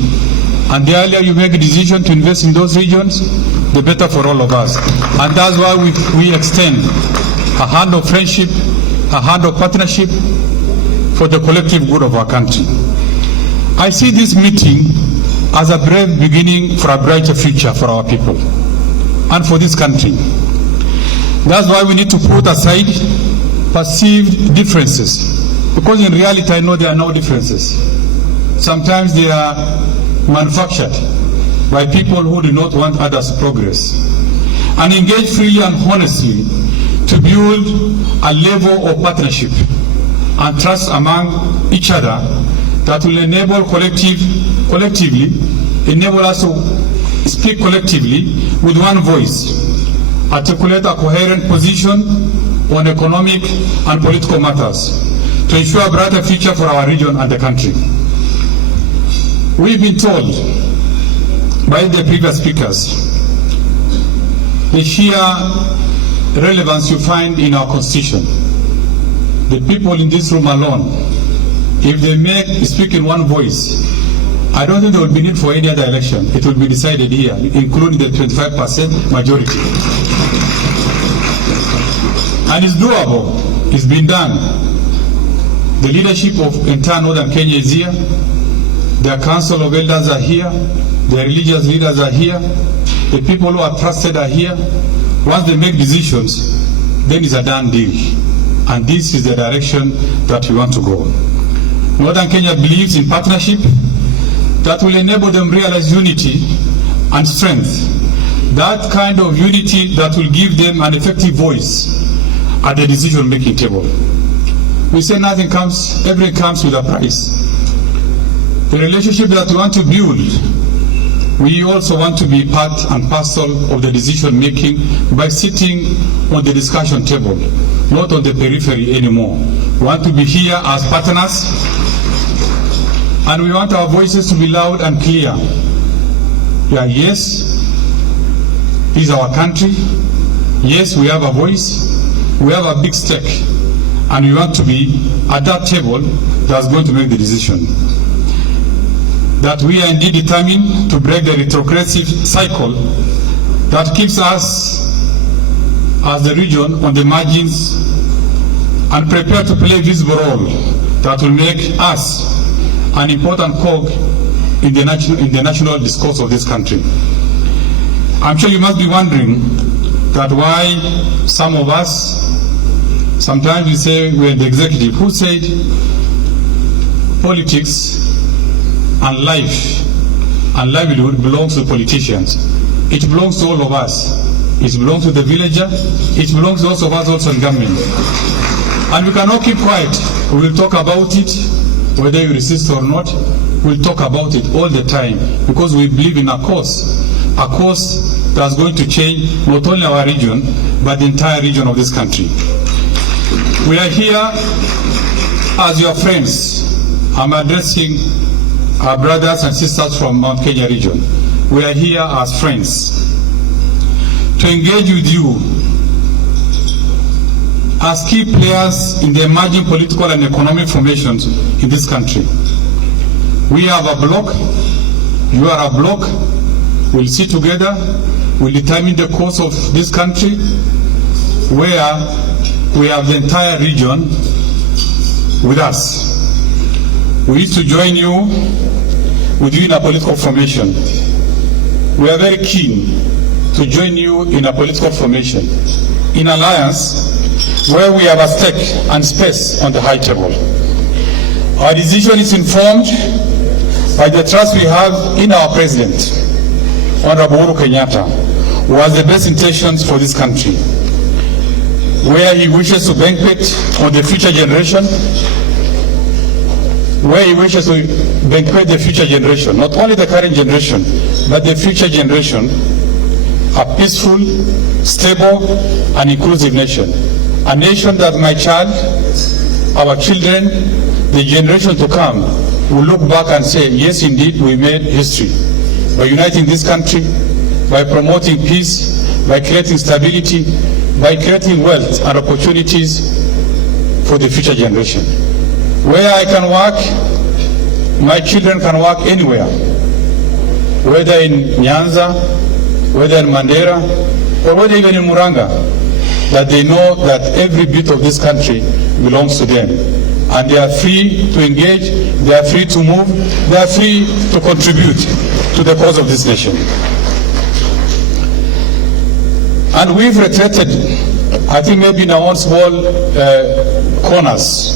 And the earlier you make a decision to invest in those regions, the better for all of us. And that's why we extend a hand of friendship, a hand of partnership for the collective good of our country. I see this meeting as a brave beginning for a brighter future for our people and for this country. That's why we need to put aside perceived differences, because in reality I know there are no differences. Sometimes they are manufactured by people who do not want others to progress, and engage freely and honestly to build a level of partnership and trust among each other that will enable collectively enable us to speak collectively with one voice, articulate a coherent position on economic and political matters to ensure a brighter future for our region and the country. We've been told by the previous speakers the sheer relevance you find in our constitution. The people in this room alone, if they speak in one voice, I don't think there will be need for any other election. It will be decided here, including the 25% majority. And it's doable. It's been done. The leadership of entire Northern Kenya is here. Their council of elders are here. Their religious leaders are here. The people who are trusted are here. Once they make decisions, then it's a done deal. And this is the direction that we want to go. Northern Kenya believes in partnership that will enable them realize unity and strength. That kind of unity that will give them an effective voice at the decision-making table. We say everything comes with a price. The relationship that we want to build, we also want to be part and parcel of the decision-making by sitting on the discussion table, not on the periphery anymore. We want to be here as partners, and we want our voices to be loud and clear. Yeah, yes, this is our country. Yes, we have a voice. We have a big stake. And we want to be at that table that's going to make the decision. That we are indeed determined to break the retrogressive cycle that keeps us as the region on the margins, and prepare to play a visible role that will make us an important cog in the national discourse of this country. I'm sure you must be wondering that why some of us, sometimes we say we're in the executive. Who said politics and life and livelihood belongs to politicians? It belongs to all of us. It belongs to the villager. It belongs to all of us also in government. And we cannot keep quiet. We will talk about it, whether you resist or not. We'll talk about it all the time, because we believe in a course that's going to change not only our region, but the entire region of this country. We are here as your friends. I'm addressing our brothers and sisters from Mount Kenya region. We are here as friends to engage with you as key players in the emerging political and economic formations in this country. We have a bloc, you are a bloc. We'll sit together, we'll determine the course of this country, where we have the entire region with us. We need to join you with you in a political formation. We are very keen to join you in a political formation, in alliance where we have a stake and space on the high table. Our decision is informed by the trust we have in our president, Honorable Uhuru Kenyatta, who has the best intentions for this country, where he wishes to banquet on the future generation, not only the current generation, but the future generation, a peaceful, stable, and inclusive nation. A nation that my child, our children, the generation to come, will look back and say, yes, indeed, we made history. By uniting this country, by promoting peace, by creating stability, by creating wealth and opportunities for the future generation. Where I can work, my children can work anywhere, whether in Nyanza, whether in Mandera, or whether even in Muranga, that they know that every bit of this country belongs to them. And they are free to engage, they are free to move, they are free to contribute to the cause of this nation. And we've retreated, I think maybe in our own small corners,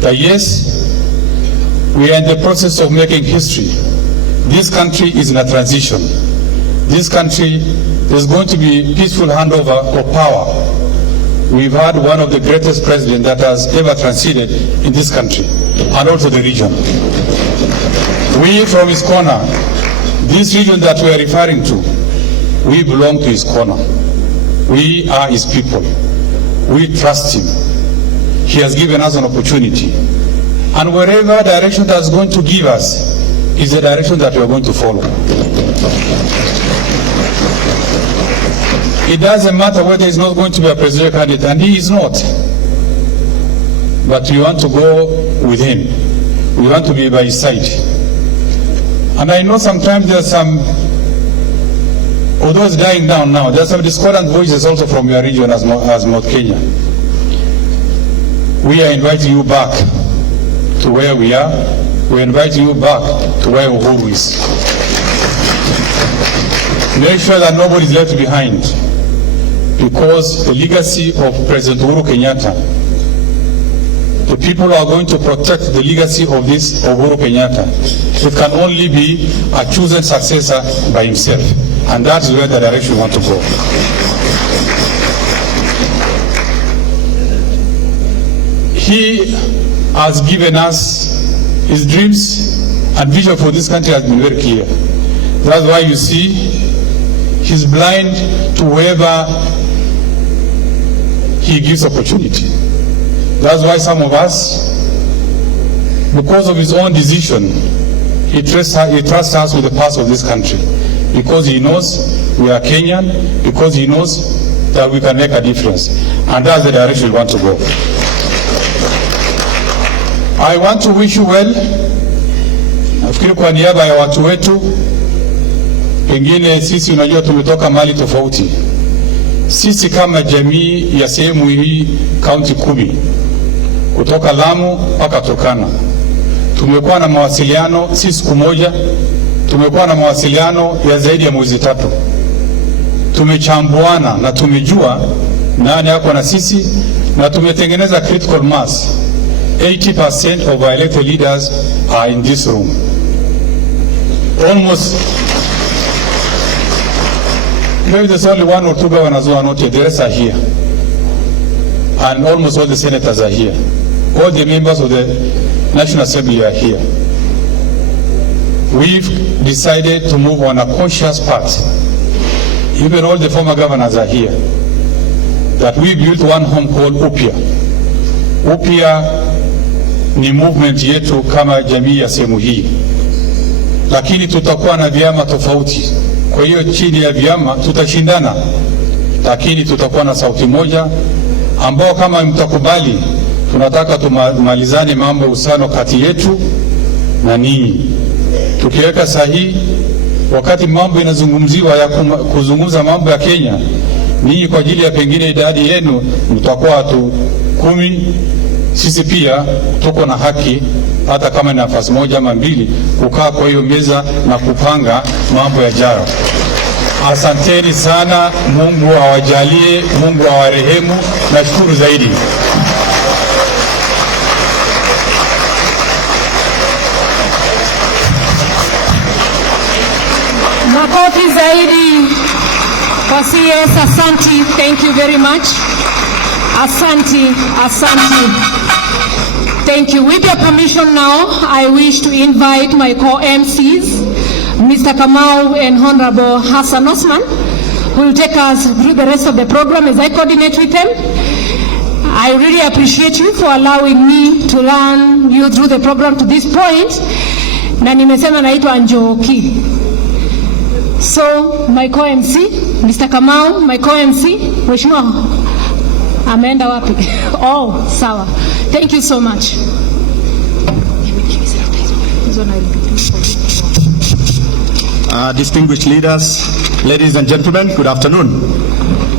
that yes, we are in the process of making history. This country is in a transition. This country is going to be peaceful handover of power. We've had one of the greatest presidents that has ever transited in this country, and also the region. We from his corner, this region that we are referring to, we belong to his corner. We are his people. We trust him. He has given us an opportunity. And wherever direction that's going to give us, is the direction that we are going to follow. It doesn't matter whether he's not going to be a presidential candidate, and he is not. But we want to go with him. We want to be by his side. And I know sometimes there are some, although it's dying down now, there are some discordant voices also from your region as Mount Kenya. We are inviting you back to where we are. We invite you back to where Uhuru is. Make sure that nobody is left behind, because the legacy of President Uhuru Kenyatta, the people who are going to protect the legacy of this Uhuru Kenyatta, it can only be a chosen successor by himself. And that's where the direction we want to go. He has given us his dreams and vision for this country has been very clear. That's why you see he's blind to whoever he gives opportunity. That's why some of us, because of his own decision, he trusts us with the past of this country. Because he knows we are Kenyan, because he knows that we can make a difference. And that's the direction we want to go. I want to wish you well. Nafikiri kwa niaba ya watu wetu, pengine sisi unajua tumetoka mali tofauti. Sisi kama jamii ya sehemu hii kaunti 10 kutoka Lamu mpaka Turkana, tumekuwa na mawasiliano si siku moja, tumekuwa na mawasiliano ya zaidi ya mwezi 3. Tumechambuana na tumejua nani yako na sisi, na tumetengeneza critical mass. 80% of our elected leaders are in this room. Almost, maybe there's only 1 or 2 governors who are not here. The rest are here. And almost all the senators are here. All the members of the National Assembly are here. We've decided to move on a conscious path. Even all the former governors are here. That we built one home called Upya. Upya ni movement yetu kama jamii ya sehemu hii, lakini tutakuwa na vyama tofauti. Kwa hiyo chini ya vyama tutashindana, lakini tutakuwa na sauti moja, ambao kama mtakubali, tunataka tumalizane mambo ya uhusiano kati yetu na ninyi. Tukiweka sahihi, wakati mambo inazungumziwa ya kuzungumza mambo ya Kenya, ninyi kwa ajili ya pengine idadi yenu mtakuwa watu 10, sisi pia tuko na haki hata kama ni nafasi moja ama 2 kukaa kwa hiyo meza na kupanga mambo yajayo. Asanteni sana, Mungu awajalie, Mungu awarehemu. Nashukuru zaidi. Makofi zaidi kwa CS. Asanti, thank you very much. Asanti, asanti. Thank you. With your permission now, I wish to invite my co-MCs, Mr. Kamau and Honorable Hassan Osman, who will take us through the rest of the program as I coordinate with them. I really appreciate you for allowing me to run you through the program to this point. Na nimesema naitwa Njoki. So, my co-MC, Mr. Kamau, my co-MC, Mheshimiwa ameenda wapi? Oh, sawa. Thank you so much. Distinguished leaders, ladies and gentlemen, good afternoon.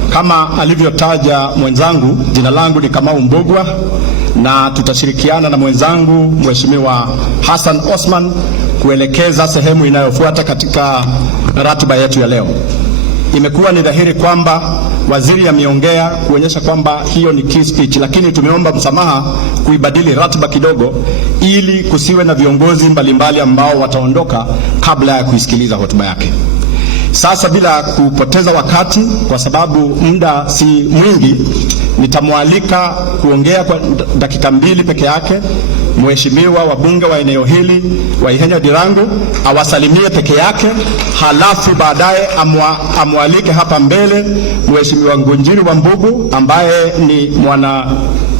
Kama alivyotaja mwenzangu, jina langu ni Kamau Mkubwa na tutashirikiana na mwenzangu Mheshimiwa Hassan Osman kuelekeza sehemu inayofuata katika ratiba yetu ya leo. Imekuwa ni dhahiri kwamba waziri ameongea kuonyesha kwamba hiyo ni key speech, lakini tumeomba msamaha kuibadili ratiba kidogo ili kusiwe na viongozi mbalimbali ambao wataondoka kabla ya kuisikiliza hotuba yake. Sasa bila kupoteza wakati, kwa sababu muda si mwingi, nitamwalika kuongea kwa dakika 2 peke yake mheshimiwa wabunge wa eneo hili wa Ihenya Dirangu, awasalimie peke yake, halafu baadaye amwalike hapa mbele mheshimiwa Ngunjiri wa Mbugu ambaye ni mwana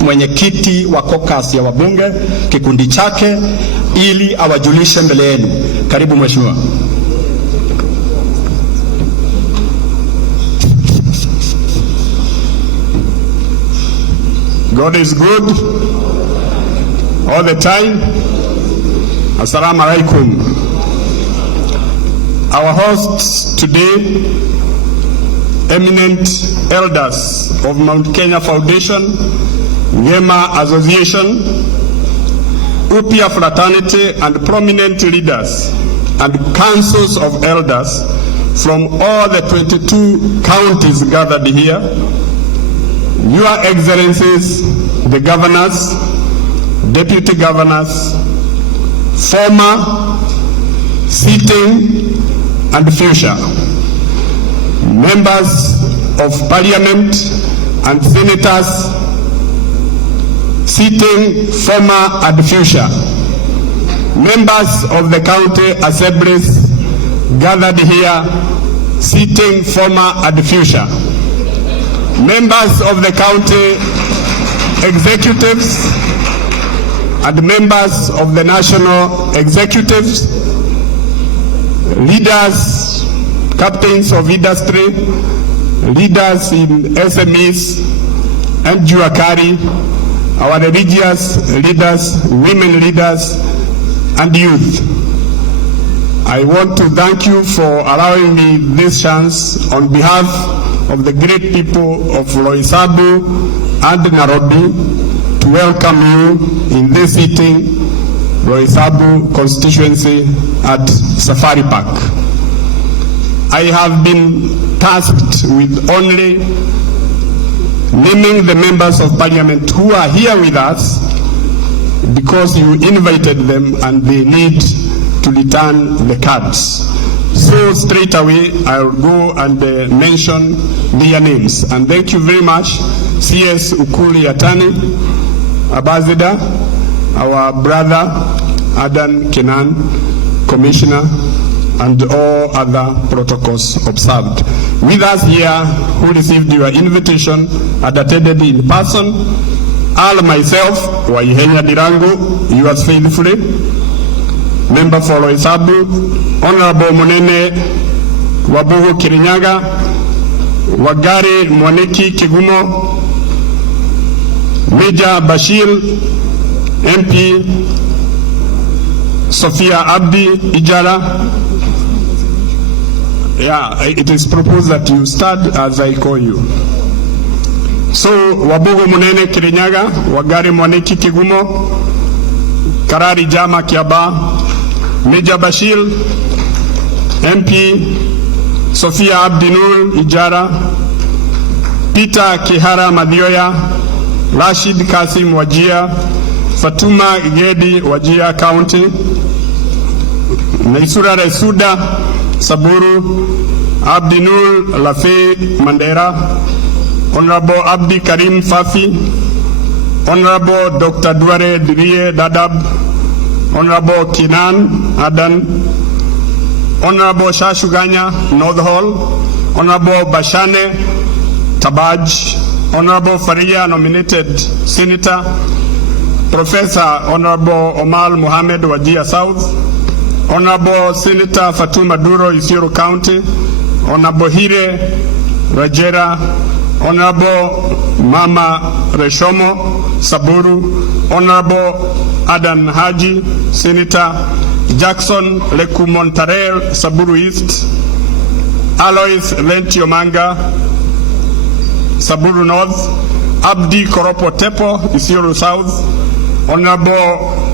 mwenyekiti wa caucus ya wabunge kikundi chake ili awajulishe mbele yenu. Karibu mheshimiwa. God is good all the time. Assalamu alaikum. Our hosts today, eminent elders of Mount Kenya Foundation, Ngema Association, Upia Fraternity, and prominent leaders and councils of elders from all the 22 counties gathered here, Your Excellencies, the governors, deputy governors, former, sitting, and future, members of parliament and senators, sitting, former, and future, members of the county assemblies gathered here, sitting, former, and future, members of the county executives and members of the national executives, leaders, captains of industry, leaders in SMEs and Juakari, our religious leaders, women leaders, and youth. I want to thank you for allowing me this chance on behalf of the great people of Loisabu and Nairobi to welcome you in this sitting, Loisabu constituency at Safari Park. I have been tasked with only naming the members of parliament who are here with us because you invited them and they need to return the cards. So straight away, I'll go and mention their names. And thank you very much, CS Ukuli Yatani, Ambassador, our brother, Adan Kenan, Commissioner, and all other protocols observed. With us here, who received your invitation and attended in person, all myself, Waihenya Dirango, yours faithfully, Member for Loisabu, Honorable Munene Wabuhu Kirinyaga, Wagari Mwaniki Kigumo, Major Bashir, MP Sophia Abdi Ijara. Yeah, it is proposed that you start as I call you. So, Wabuhu Munene Kirinyaga, Wagari Mwaniki Kigumo, Karari Jama Kiaba, Major Bashir, MP Sophia Abdinur Ijara, Peter Kihara Madioya, Rashid Kasim Wajia, Fatuma Gedi Wajia County, Naisura Resuda Saburu, Abdinur Lafe Mandera, Honorable Abdi Karim Fafi, Honorable Dr. Duare Dirie Dadab, Honorable Kinan Adan, Honorable Shashuganya North Hall, Honorable Bashane Tabaj, Honorable Faria nominated Senator, Professor Honorable Omar Mohammed Wajia South, Honorable Senator Fatuma Duro Isiolo County, Honorable Hire Rajera, Honorable Mama Reshomo Saburu, Honorable Adan Haji, Senator Jackson Leku Montarel, Saburu East, Alois Lentiomanga, Saburu North, Abdi Koropo Tepo, Isiolo South, Honorable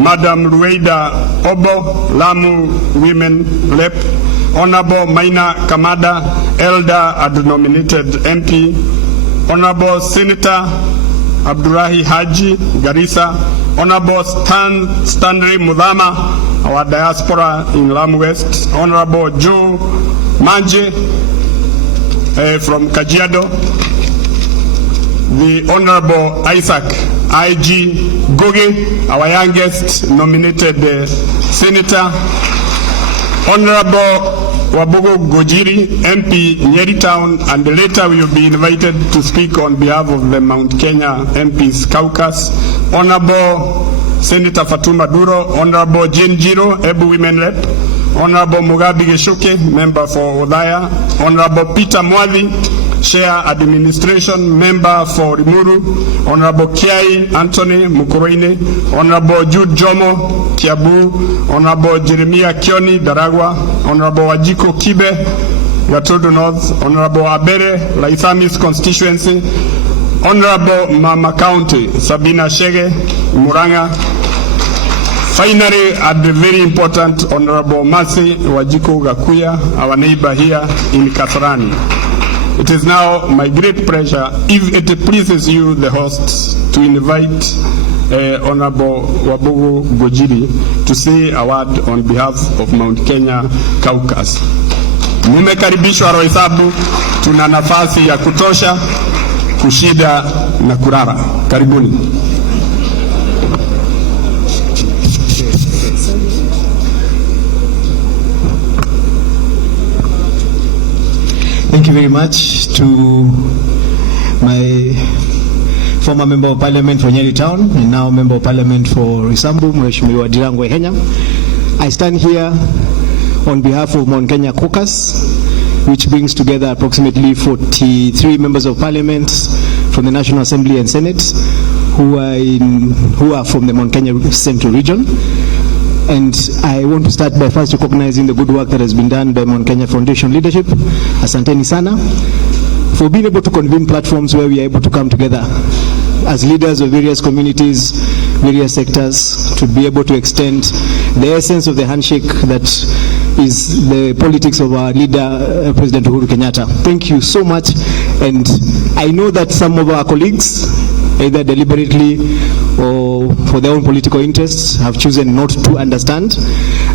Madam Rueda Obo, Lamu Women Lep, Honorable Maina Kamada, Elder and nominated MP, Honorable Senator Abdurahi Haji, Garissa, Honorable Stanley Mudhama, our diaspora in Lamu West, Honorable Joe Manje from Kajiado, the Honorable Isaac I.G. Goge, our youngest nominated senator, Honorable Wabogo Gojiri, MP Nyeri Town, and later we will be invited to speak on behalf of the Mount Kenya MP's caucus. Honorable Senator Fatuma Duro, Honorable Jane Jiro, Ebu Women Rep, Honorable Mugabi Geshoke, Member for Odaya, Honorable Peter Mwadhi, Chair Administration, Member for Rimuru, Honorable Kiai Anthony Mukoroine, Honorable Jude Jomo Kiabu, Honorable Jeremiah Kioni Daragwa, Honorable Wajiko Kibe, Gatodo North, Honorable Abere, Laithamis constituency, Honorable Mama County, Sabina Shege, Muranga. Finally, at the very important Honorable Mercy Wajiko Gakuya, our neighbor here in Kasarani. It is now my great pleasure, if it pleases you, the hosts, to invite Honorable Wabogo Gojiri to say a word on behalf of Mount Kenya Caucus. Mumekaribishwa Roisabu, tuna nafasi ya kutosha kushida na kurara. Karibuni. Thank you very much to my former Member of Parliament for Nyeri Town and now Member of Parliament for Risambu, Mheshimiwa Jalango Kenya. I stand here on behalf of Mount Kenya Caucus, which brings together approximately 43 members of Parliament from the National Assembly and Senate who are from the Mount Kenya Central Region. And I want to start by first recognizing the good work that has been done by Mount Kenya Foundation leadership. Asanteni sana for being able to convene platforms where we are able to come together as leaders of various communities, various sectors, to be able to extend the essence of the handshake that is the politics of our leader, President Uhuru Kenyatta. Thank you so much. And I know that some of our colleagues, either deliberately or for their own political interests, have chosen not to understand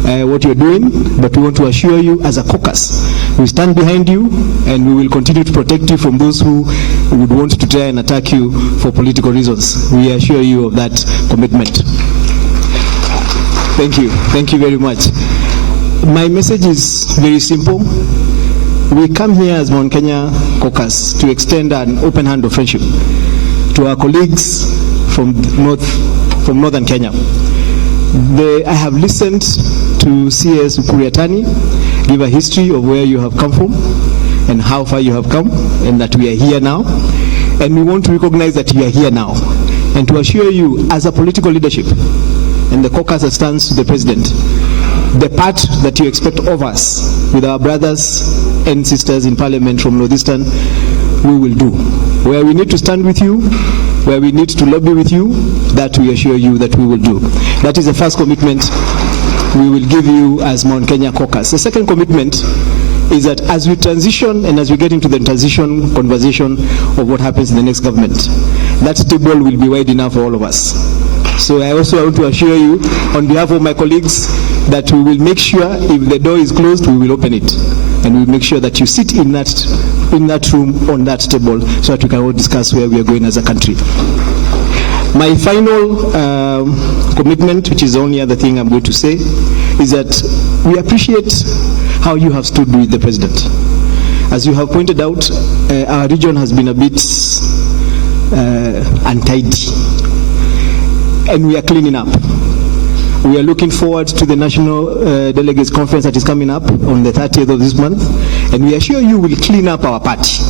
what you're doing, but we want to assure you as a caucus, we stand behind you and we will continue to protect you from those who would want to try and attack you for political reasons. We assure you of that commitment. Thank you. Thank you very much. My message is very simple. We come here as Mount Kenya Caucus to extend an open hand of friendship to our colleagues from northern Kenya. I have listened to CS Ukuriatani give a history of where you have come from and how far you have come, and that we are here now. And we want to recognize that you are here now, and to assure you as a political leadership and the caucus that stands to the president, the part that you expect of us with our brothers and sisters in Parliament from Northeastern, we will do. Where we need to stand with you, where we need to lobby with you, that we assure you that we will do. That is the first commitment we will give you as Mount Kenya Caucus. The second commitment is that as we transition and as we get into the transition conversation of what happens in the next government, that table will be wide enough for all of us. So I also want to assure you on behalf of my colleagues that we will make sure if the door is closed, we will open it. And we'll make sure that you sit in that room on that table so that we can all discuss where we are going as a country. My final commitment, which is the only other thing I'm going to say, is that we appreciate how you have stood with the president. As you have pointed out, our region has been a bit untidy, and we are cleaning up. We are looking forward to the National Delegates Conference that is coming up on the 30th of this month, and we assure you we'll clean up our party.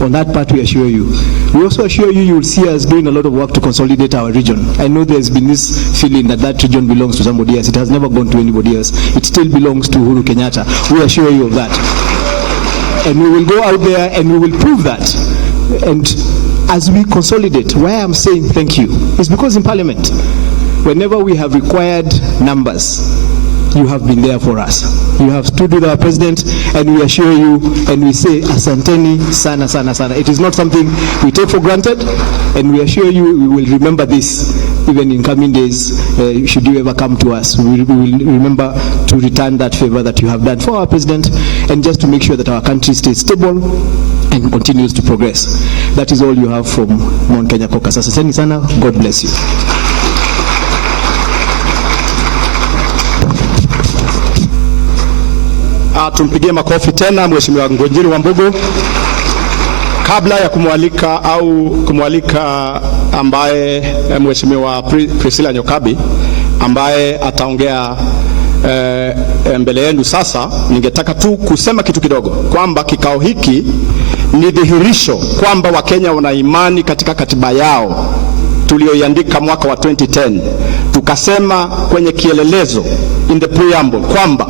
On that part, we assure you. We also assure you will see us doing a lot of work to consolidate our region. I know there's been this feeling that that region belongs to somebody else. It has never gone to anybody else. It still belongs to Uhuru Kenyatta. We assure you of that. And we will go out there and we will prove that. And as we consolidate, why I'm saying thank you is because in Parliament, whenever we have required numbers, you have been there for us. You have stood with our president, and we assure you, and we say, asanteni sana sana sana. It is not something we take for granted, and we assure you we will remember this even in coming days. Should you ever come to us, we will remember to return that favor that you have done for our president, and just to make sure that our country stays stable and continues to progress. That is all you have from Mount Kenya Caucus. Asanteni sana. God bless you. tumpigie makofi tena Mheshimiwa Ngonjiri wa Mbogo. Kabla ya kumwalika ambaye Mheshimiwa Priscilla Nyokabi ambaye ataongea mbele yenu sasa, ningetaka tu kusema kitu kidogo kwamba kikao hiki ni dhihirisho kwamba Wakenya wana imani katika katiba yao tulioiandika mwaka wa 2010. Tukasema kwenye kielelezo in the preamble kwamba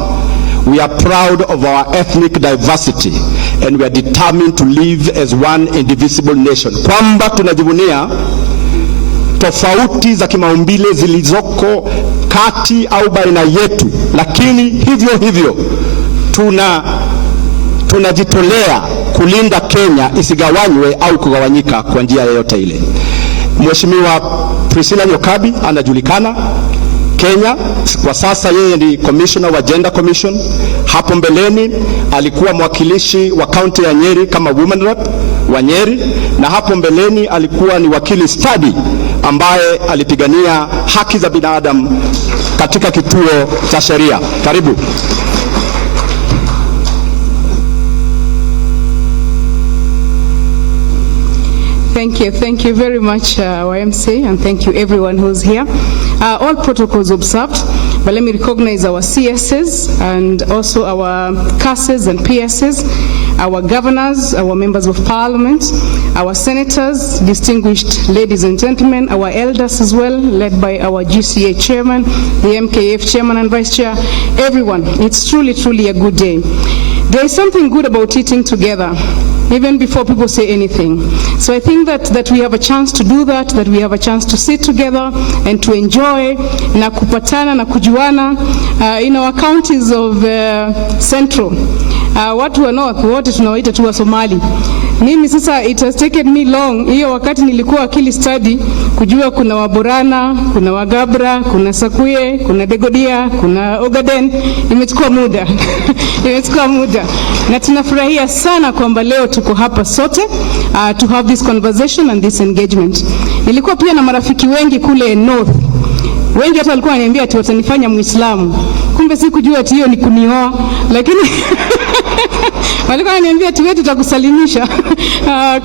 we are proud of our ethnic diversity and we are determined to live as one indivisible nation. Kwamba tunajivunia tofauti za kimaumbile zilizoko kati au baina yetu, lakini hivyo hivyo tunajitolea kulinda Kenya isigawanywe au kugawanyika kwa njia yoyote ile. Mheshimiwa Priscilla Nyokabi anajulikana Kenya kwa sasa, yeye ni commissioner wa Gender Commission. Hapo mbeleni alikuwa mwakilishi wa county ya Nyeri kama women rep wa Nyeri, na hapo mbeleni alikuwa ni wakili study ambaye alipigania haki za binadamu katika kituo cha sheria. Karibu. Thank you very much, YMC, and thank you everyone who's here. All protocols observed, but let me recognize our CSs and also our CASs and PSs, our governors, our members of parliament, our senators, distinguished ladies and gentlemen, our elders as well, led by our GCA chairman, the MKF chairman and vice chair, everyone. It's truly a good day. There is something good about eating together, even before people say anything. So I think that we have a chance to do that we have a chance to sit together and to enjoy na kupatana na kujuana in our counties of Central. Watu wa North wote tunawaita tu wa Somali. Mimi sasa it has taken me long, hiyo wakati nilikuwa akili study, kujua kuna Waborana, kuna Wagabra, kuna Sakuye, kuna Degodia, kuna Ogaden. Imechukua muda. Imechukua muda. Na tunafurahia sana kwamba leo tuko hapa sote to have this conversation and this engagement. Nilikuwa pia na marafiki wengi kule North. Wengi hata walikuwa wananiambia ati watanifanya Muislamu. Kumbe sikujua ati hiyo ni kunioa, lakini walikuwa wananiambia ati wewe tutakusalimisha.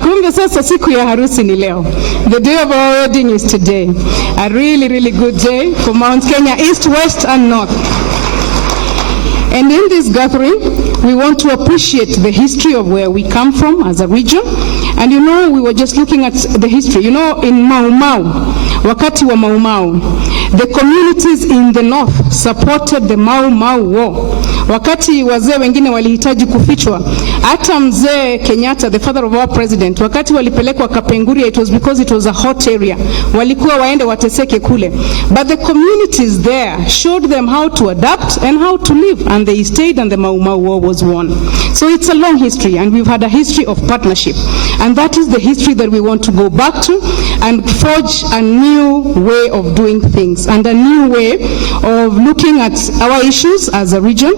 Kumbe sasa siku ya harusi ni leo. The day of our wedding is today. A really good day for Mount Kenya, East, West and North. And in this gathering, we want to appreciate the history of where we come from as a region. And you know, we were just looking at the history. You know, in Mau Mau, wakati wa Mau Mau, the communities in the north supported the Mau Mau war. Wakati wazee wengine walihitaji kufichwa, hata mzee Kenyatta, the father of our president, wakati walipelekwa Kapenguria, it was because it was a hot area. Walikuwa waende wateseke kule. But the communities there showed them how to adapt and how to live, and they stayed, and the Mau Mau war was won. So it's a long history, and we've had a history of partnership. And that is the history that we want to go back to and forge a new way of doing things and a new way of looking at our issues as a region.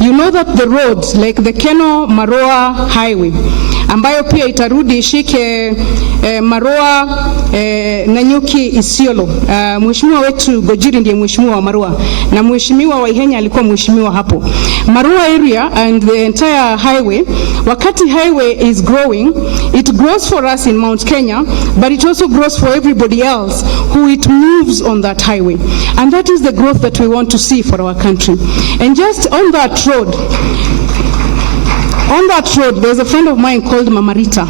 You know that the roads like the Keno Maroa highway, ambayo pia itarudi ishike Maroa Nanyuki Isiolo. Mheshimiwa wetu Gojiri ndiye mheshimiwa wa Maroa, na mheshimiwa wa Ihenya alikuwa mheshimiwa hapo. Maroa area and the entire highway, wakati highway is growing, it grows for us in Mount Kenya, but it also grows for everybody else who it moves on that highway. And that is the growth that we want to see for our country. And just on that road, there's a friend of mine called Mama Rita.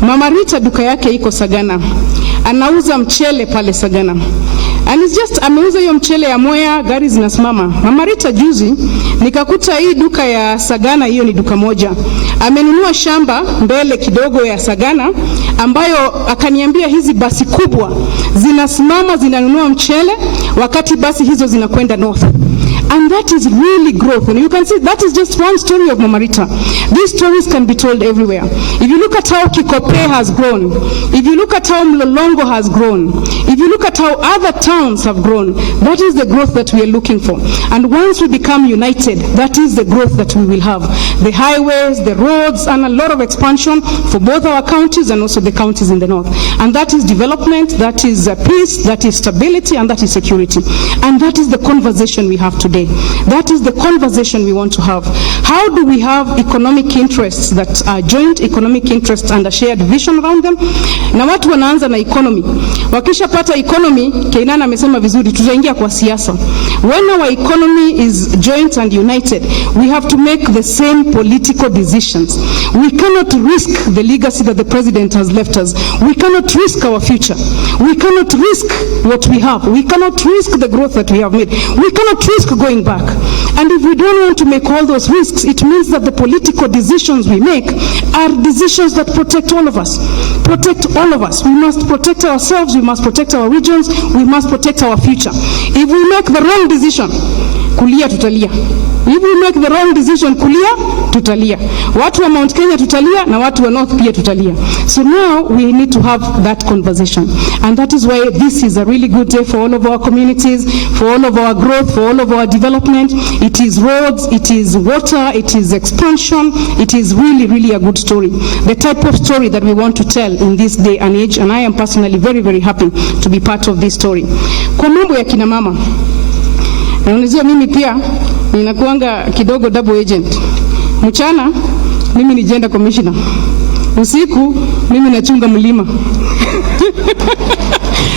Mama Rita duka yake iko Sagana. Anauza mchele pale Sagana. And it's just ameuza hiyo mchele ya Mwea, gari zinasimama. Mama Rita juzi nikakuta hii duka ya Sagana, hiyo ni duka moja. Amenunua shamba mbele kidogo ya Sagana, ambayo akaniambia hizi basi kubwa zinasimama zinanunua mchele wakati basi hizo zinakwenda north. And that is really growth. And you can see that is just one story of Mama Rita. These stories can be told everywhere. If you look at how Kikope has grown, if you look at how Mlolongo has grown, if you look at how other towns have grown, that is the growth that we are looking for. And once we become united, that is the growth that we will have. The highways, the roads, and a lot of expansion for both our counties and also the counties in the north. And that is development, that is peace, that is stability, and that is security. And that is the conversation we have today. day. That is the conversation we want to have. How do we have economic interests that are joint economic interests and a shared vision around them? Na watu wanaanza na economy. Wakishapata economy, Keinana amesema vizuri, tutaingia kwa siasa. When our economy is joint and united, we have to make the same political decisions. We cannot risk the legacy that the president has left us. We cannot risk our future. We cannot risk what we have. We cannot risk the growth that we have made. We cannot risk going back. And if we don't want to make all those risks, it means that the political decisions we make are decisions that protect all of us. Protect all of us. We must protect ourselves. We must protect our regions. We must protect our future. If we make the wrong decision, kulia tutalia. If we make the wrong decision, kulia tutalia. Watu wa Mount Kenya tutalia na watu wa North pia tutalia. So now we need to have that conversation. And that is why this is a really good day for all of our communities, for all of our growth, for all of our development. It is roads, it is water, it is expansion. It is really, really a good story. The type of story that we want to tell in this day and age. And I am personally very, very happy to be part of this story. Kwa mambo ya kina mama, na unajua mimi pia ninakuanga kidogo double agent. Mchana mimi ni gender commissioner, usiku mimi nachunga mlima.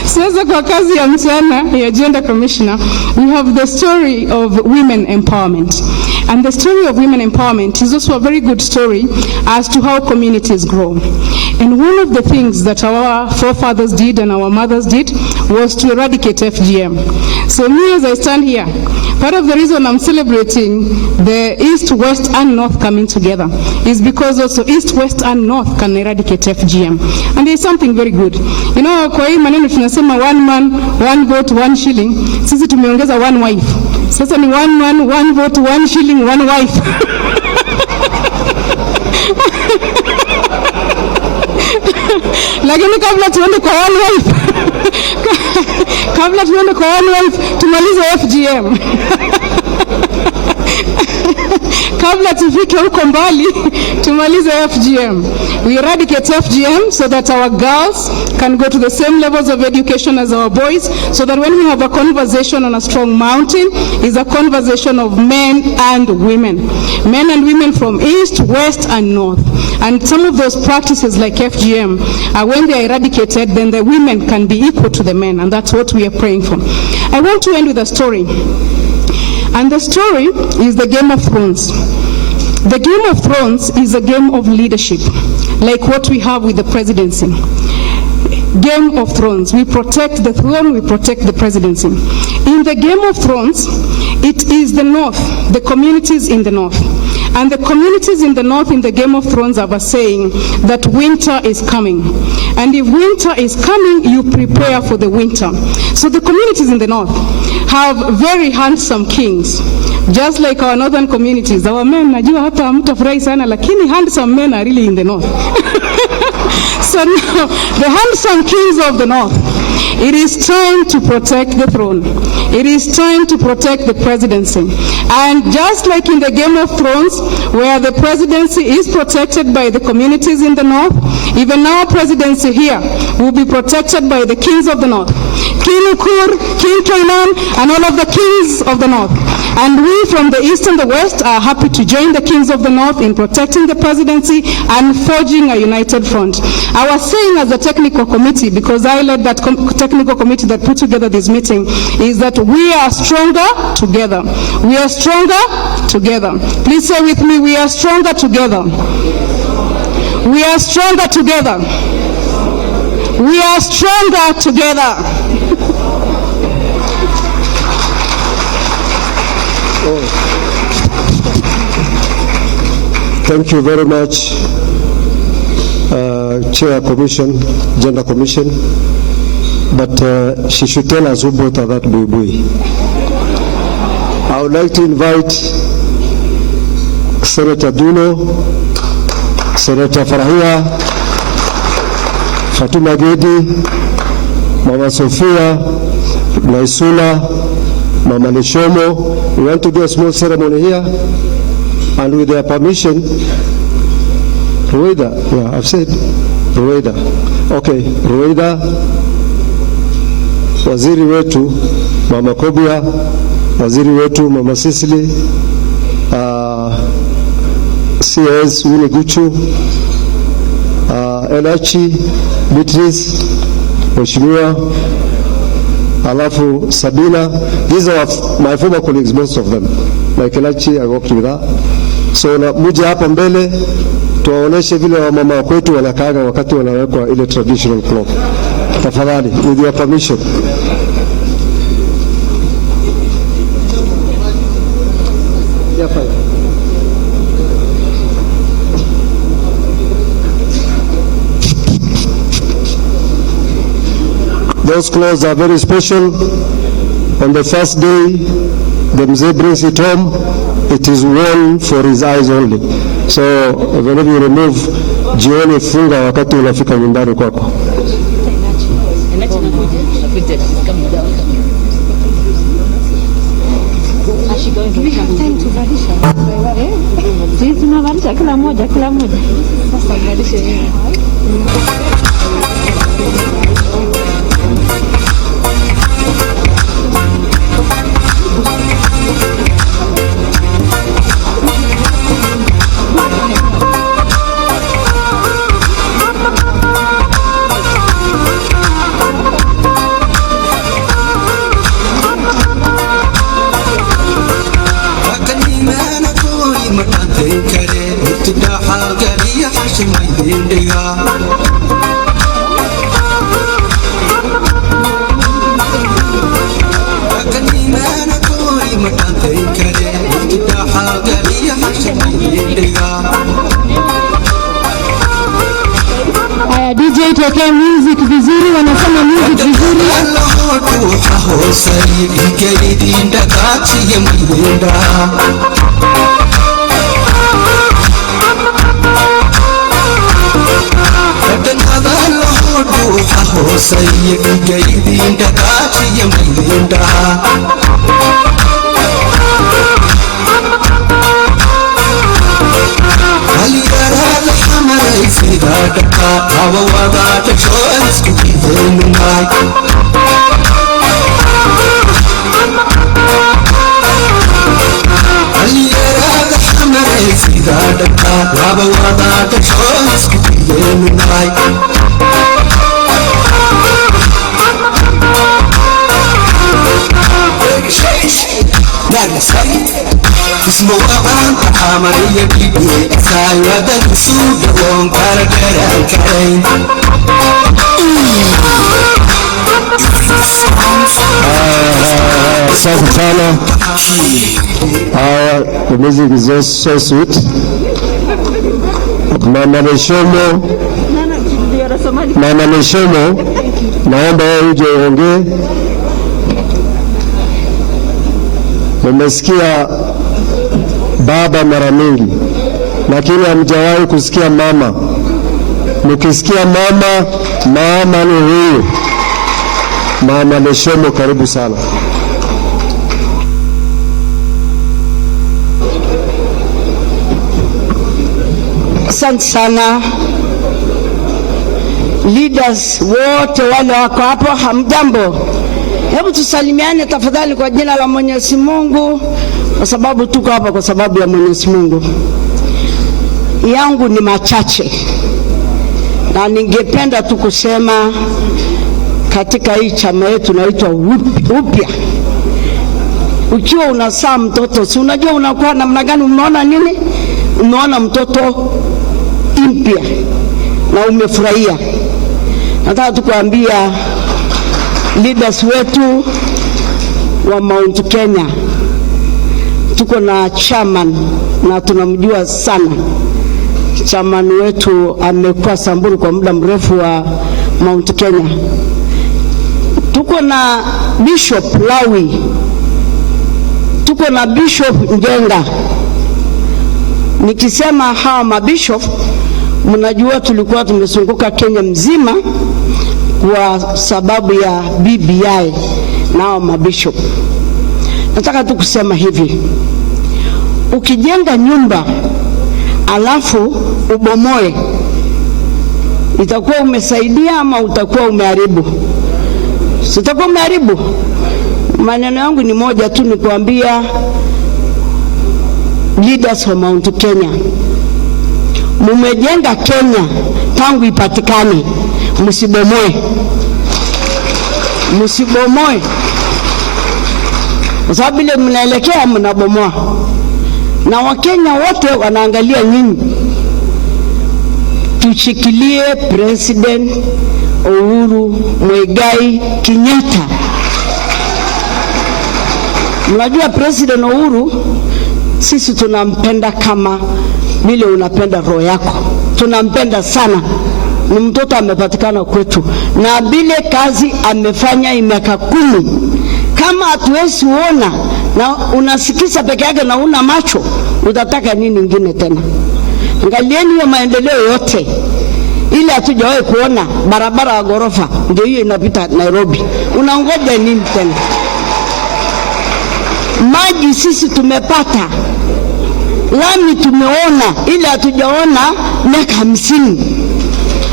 Sasa kwa kazi ya mchana ya gender commissioner, we have the story of women empowerment. And the story of women empowerment is also a very good story as to how communities grow. And one of the things that our forefathers did and our mothers did was to eradicate FGM. So me, as I stand here, part of the reason I'm celebrating the East, West, and North coming together is because also East, West, and North can eradicate FGM. And there's something very good. You know, kwa hii maneno tunasema one man, one vote, one shilling. Sisi tumeongeza one wife. Sasa ni one man, one vote, one shilling, one wife. Lakini kabla tuende kwa one wife, kabla tuende kwa one wife, tumalize FGM. Kabla tufike huko mbali, tumalize FGM. We eradicate FGM so that our girls can go to the same levels of education as our boys, so that when we have a conversation on a strong mountain, it's a conversation of men and women. Men and women from East, West, and North. And some of those practices like FGM, when they are eradicated, then the women can be equal to the men, and that's what we are praying for. I want to end with a story. And the story is the Game of Thrones. The Game of Thrones is a game of leadership, like what we have with the presidency. Game of Thrones. We protect the throne, we protect the presidency. In the Game of Thrones, it is the North, the communities in the North. And the communities in the North in the Game of Thrones have a saying that winter is coming. And if winter is coming, you prepare for the winter. So the communities in the North have very handsome kings. Just like our northern communities, our men, najua hata hamtafurahi sana, lakini handsome men are really in the North. So now, the handsome kings of the North, it is time to protect the throne. It is time to protect the presidency. And just like in the Game of Thrones, where the presidency is protected by the communities in the North, even our presidency here will be protected by the kings of the North. King Uhuru, King Kainan, and all of the kings of the North. And we from the East and the West are happy to join the kings of the North in protecting the presidency and forging a united front. I was saying as a technical committee, because I led that technical committee that put together this meeting, is that we are stronger together. We are stronger together. Please say with me, we are stronger together. We are stronger together. We are stronger together. Thank you very much, Chair Commission, Gender Commission. But she should tell us who brought her that buibui. I would like to invite Senator Duno, Senator Farahia, Fatuma Gedi, Mama Sophia, Naisula, Mama Nishomo. We want to do a small ceremony here, and with their permission, Rueda, yeah, I've said Rueda. Okay, Rueda, Waziri wetu, Mama Kobia, waziri wetu Mama Sisili, CS Guchu, Elachi, Beatrice, Mheshimiwa, alafu Sabina. These are my former colleagues, most of them. Like Elachi, I worked with her. So na muje hapa mbele tuwaoneshe vile wamama kwetu wanakaaga wakati wanawekwa ile traditional cloth. Tafadhali, with your permission. Those clothes are very special. On the first day, the mzee brings it home. It is worn for his eyes only. So whenever you remove, jioni funga wakati unafika nyumbani kwako. DJ tuwekee music vizuri, wanasema music vizuri. The music is so sweet. Mama Neshomo, naomba uje uongee. Nimesikia baba mara mingi, lakini hamjawahi kusikia mama. Nikisikia mama, mama ni huyu. Mama Neshomo, karibu sana. Asante sana leaders wote wale wako hapo, hamjambo. Hebu tusalimiane tafadhali kwa jina la Mwenyezi Mungu, kwa sababu tuko hapa kwa sababu ya Mwenyezi Mungu. Yangu ni machache na ningependa tu kusema katika hii chama yetu naitwa upya. Ukiwa unasaa mtoto, si unajua unakuwa namna gani? Umeona nini? Umeona mtoto mpya na umefurahia. Nataka tukuambia leaders wetu wa Mount Kenya, tuko na chairman na tunamjua sana. Chairman wetu amekuwa Samburu kwa muda mrefu wa Mount Kenya. Tuko na Bishop Lawi, tuko na Bishop Njenga. Nikisema hawa mabishop, mnajua tulikuwa tumezunguka Kenya mzima kwa sababu ya BBI na hawa mabishop. Nataka tu kusema hivi, ukijenga nyumba alafu ubomoe, itakuwa umesaidia ama utakuwa umeharibu? Sitakuwa umeharibu. Maneno yangu ni moja tu, ni kuambia leaders wa Mount Kenya, mumejenga Kenya tangu ipatikane, msibomoe. Msibomoe. Kwa sababu ile mnaelekea mnabomoa. Na Wakenya wote wanaangalia nyinyi. Tushikilie President Uhuru Muigai Kenyatta. Mnajua President Uhuru sisi tunampenda kama vile unapenda roho yako. Tunampenda sana. Ni mtoto amepatikana kwetu. Na vile kazi amefanya miaka 10. Kama hatuwezi uona na unasikisa peke yake na una macho, utataka nini ingine tena? Angalieni hiyo maendeleo yote. Ili hatujawahi kuona barabara ya ghorofa ndio hiyo inapita Nairobi. Unaongoja nini tena? Maji sisi tumepata. Lami tumeona, ili hatujaona miaka 50.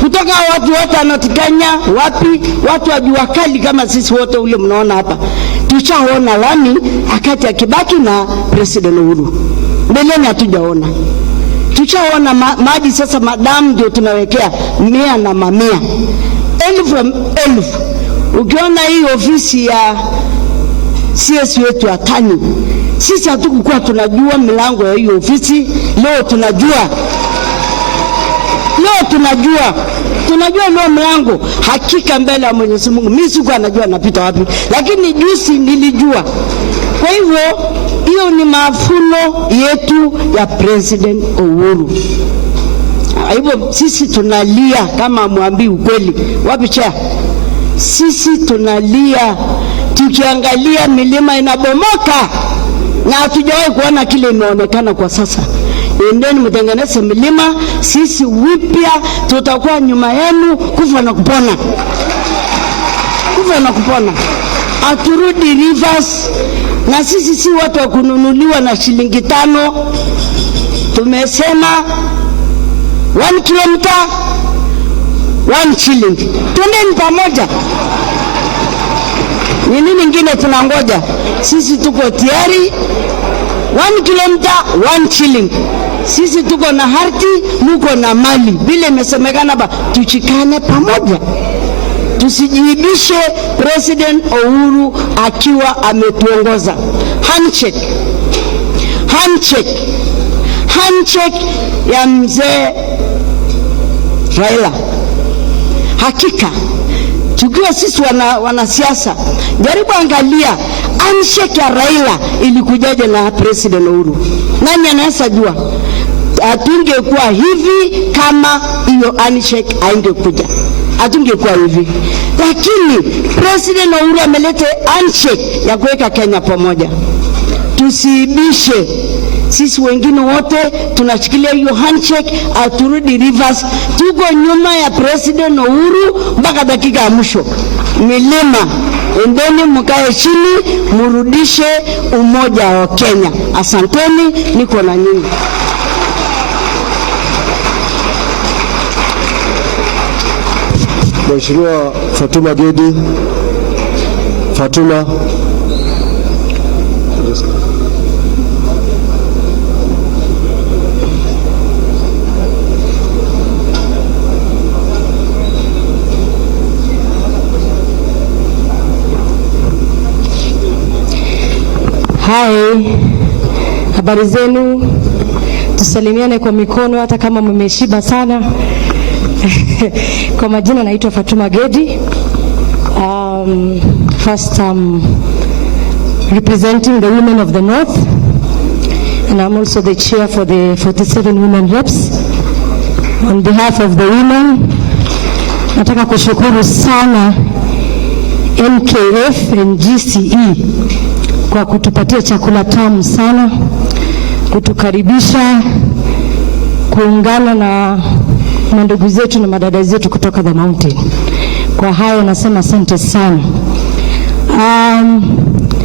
Kutoka watu wote wanatikanya wapi, watu wa jua kali kama sisi wote ule mnaona hapa. Tushaona lami akati ya Kibaki na President Uhuru. Mbeleni hatujaona. Tushaona maji sasa, madamu ndio tunawekea 100 na 100. 1000. Ukiona hii ofisi ya CS wetu ya Tani, sisi hatukukuwa tunajua milango ya hii ofisi. Leo tunajua. Tunajua leo mlango. Hakika mbele ya Mwenyezi Mungu mimi sikuwa najua napita wapi, lakini juzi nilijua. Kwa hivyo hiyo ni mafuno yetu ya President Uhuru. Hivyo sisi tunalia kama mwambi ukweli. Wapi chair? Sisi tunalia tukiangalia milima inabomoka na hatujawahi kuona kile imeonekana kwa sasa. Endeni mtengeneze milima, sisi wipya tutakuwa nyuma yenu kufa na kupona. Kufa na kupona. Aturudi rivers, na sisi si watu wa kununuliwa na shilingi 5. Tumesema 1 kilometer 1 shilling. Twendeni pamoja. Ni nini nyingine tunangoja? Sisi tuko tayari. 1 kilometer 1 shilling. Sisi tuko na harti, muko na mali. Vile imesemekana hapa, tuchikane pamoja. Tusijiibishe President Uhuru akiwa ametuongoza. Handshake. Handshake ya mzee Raila. Hakika tukiwa sisi wanasiasa, jaribu angalia handshake ya Raila ilikujaje na President Uhuru. Nani anaweza jua? Hatungekuwa hivi kama hiyo handshake haingekuja. Hatungekuwa hivi. Lakini President Uhuru ameleta handshake ya kuweka Kenya pamoja. Tusiibishe. Sisi wengine wote tunashikilia hiyo handshake, aturudi rivers. Tuko nyuma ya President Uhuru mpaka dakika ya mwisho. Milima, endeni mkae chini, murudishe umoja wa Kenya. Asanteni, niko na nyinyi. Mheshimiwa Fatuma Gedi. Fatuma. Hai, habari zenu? Tusalimiane kwa mikono hata kama mmeshiba sana. Kwa majina naitwa Fatuma Gedi. First representing the women of the North, and I'm also the chair for the 47 women reps. On behalf of the women, nataka kushukuru sana NKF and GCE kwa kutupatia chakula tamu sana, kutukaribisha, kuungana na ndugu zetu na madada zetu kutoka the mountain. Kwa hayo nasema asante sana.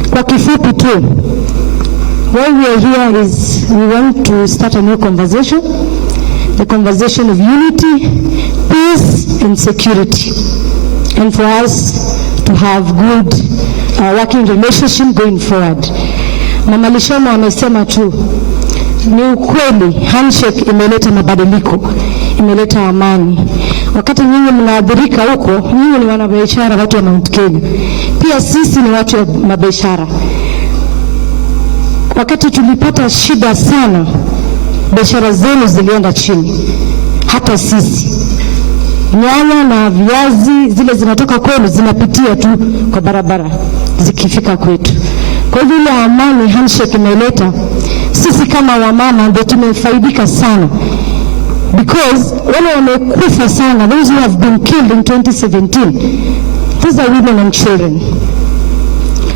Kwa kifupi tu, why we are here is we want to start a new conversation, the conversation of unity, peace and security, and for us to have good working relationship going forward. Mama Lishoma amesema tu, ni ukweli handshake imeleta mabadiliko, imeleta amani. Wakati nyinyi mnaadhirika huko, nyinyi ni wanabiashara, watu wa Mount Kenya. Pia sisi ni watu wa mabiashara. Wakati tulipata shida sana, biashara zenu zilienda chini. Hata sisi nyanya na viazi zile zinatoka kwenu zinapitia tu kwa barabara zikifika kwetu. Kwa hivyo ile amani handshake imeleta, sisi kama wamama ndio tumefaidika sana, because wale wamekufa sana, those who have been killed in 2017, these are women and children.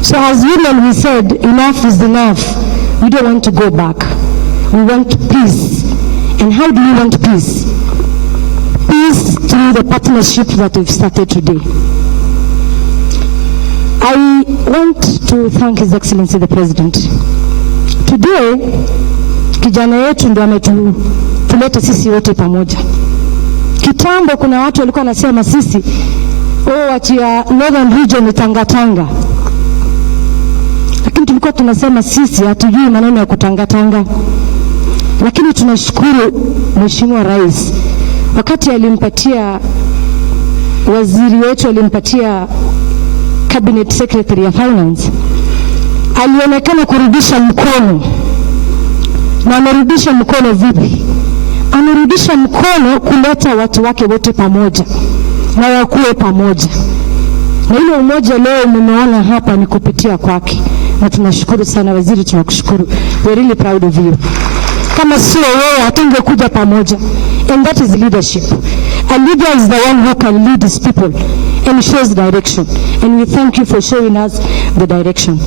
So as women we said, enough is enough. We don't want to go back. We want peace. And how do we want peace? Peace through the partnership that we've started today. I want to thank His Excellency the President. Today, kijana yetu ndio ametuleta sisi wote pamoja. Kitambo kuna watu walikuwa wanasema sisi, watu ya Northern Region ni tangatanga. Lakini tulikuwa tunasema sisi hatujui maneno ya kutangatanga. Lakini tunashukuru Mheshimiwa Rais, wakati alimpatia waziri wetu, alimpatia Cabinet Secretary ya Finance, alionekana kurudisha mkono. Na amerudisha mkono vipi? Amerudisha mkono kuleta watu wake wote pamoja na wakuwe pamoja. Na ile umoja leo mmeona hapa ni kupitia kwake. Na tunashukuru sana waziri, tunakushukuru. We're really proud of you. Kama sio wewe hatungekuja pamoja. And that is leadership. A leader is the one who can lead his people and shows direction. And we thank you for showing us the direction.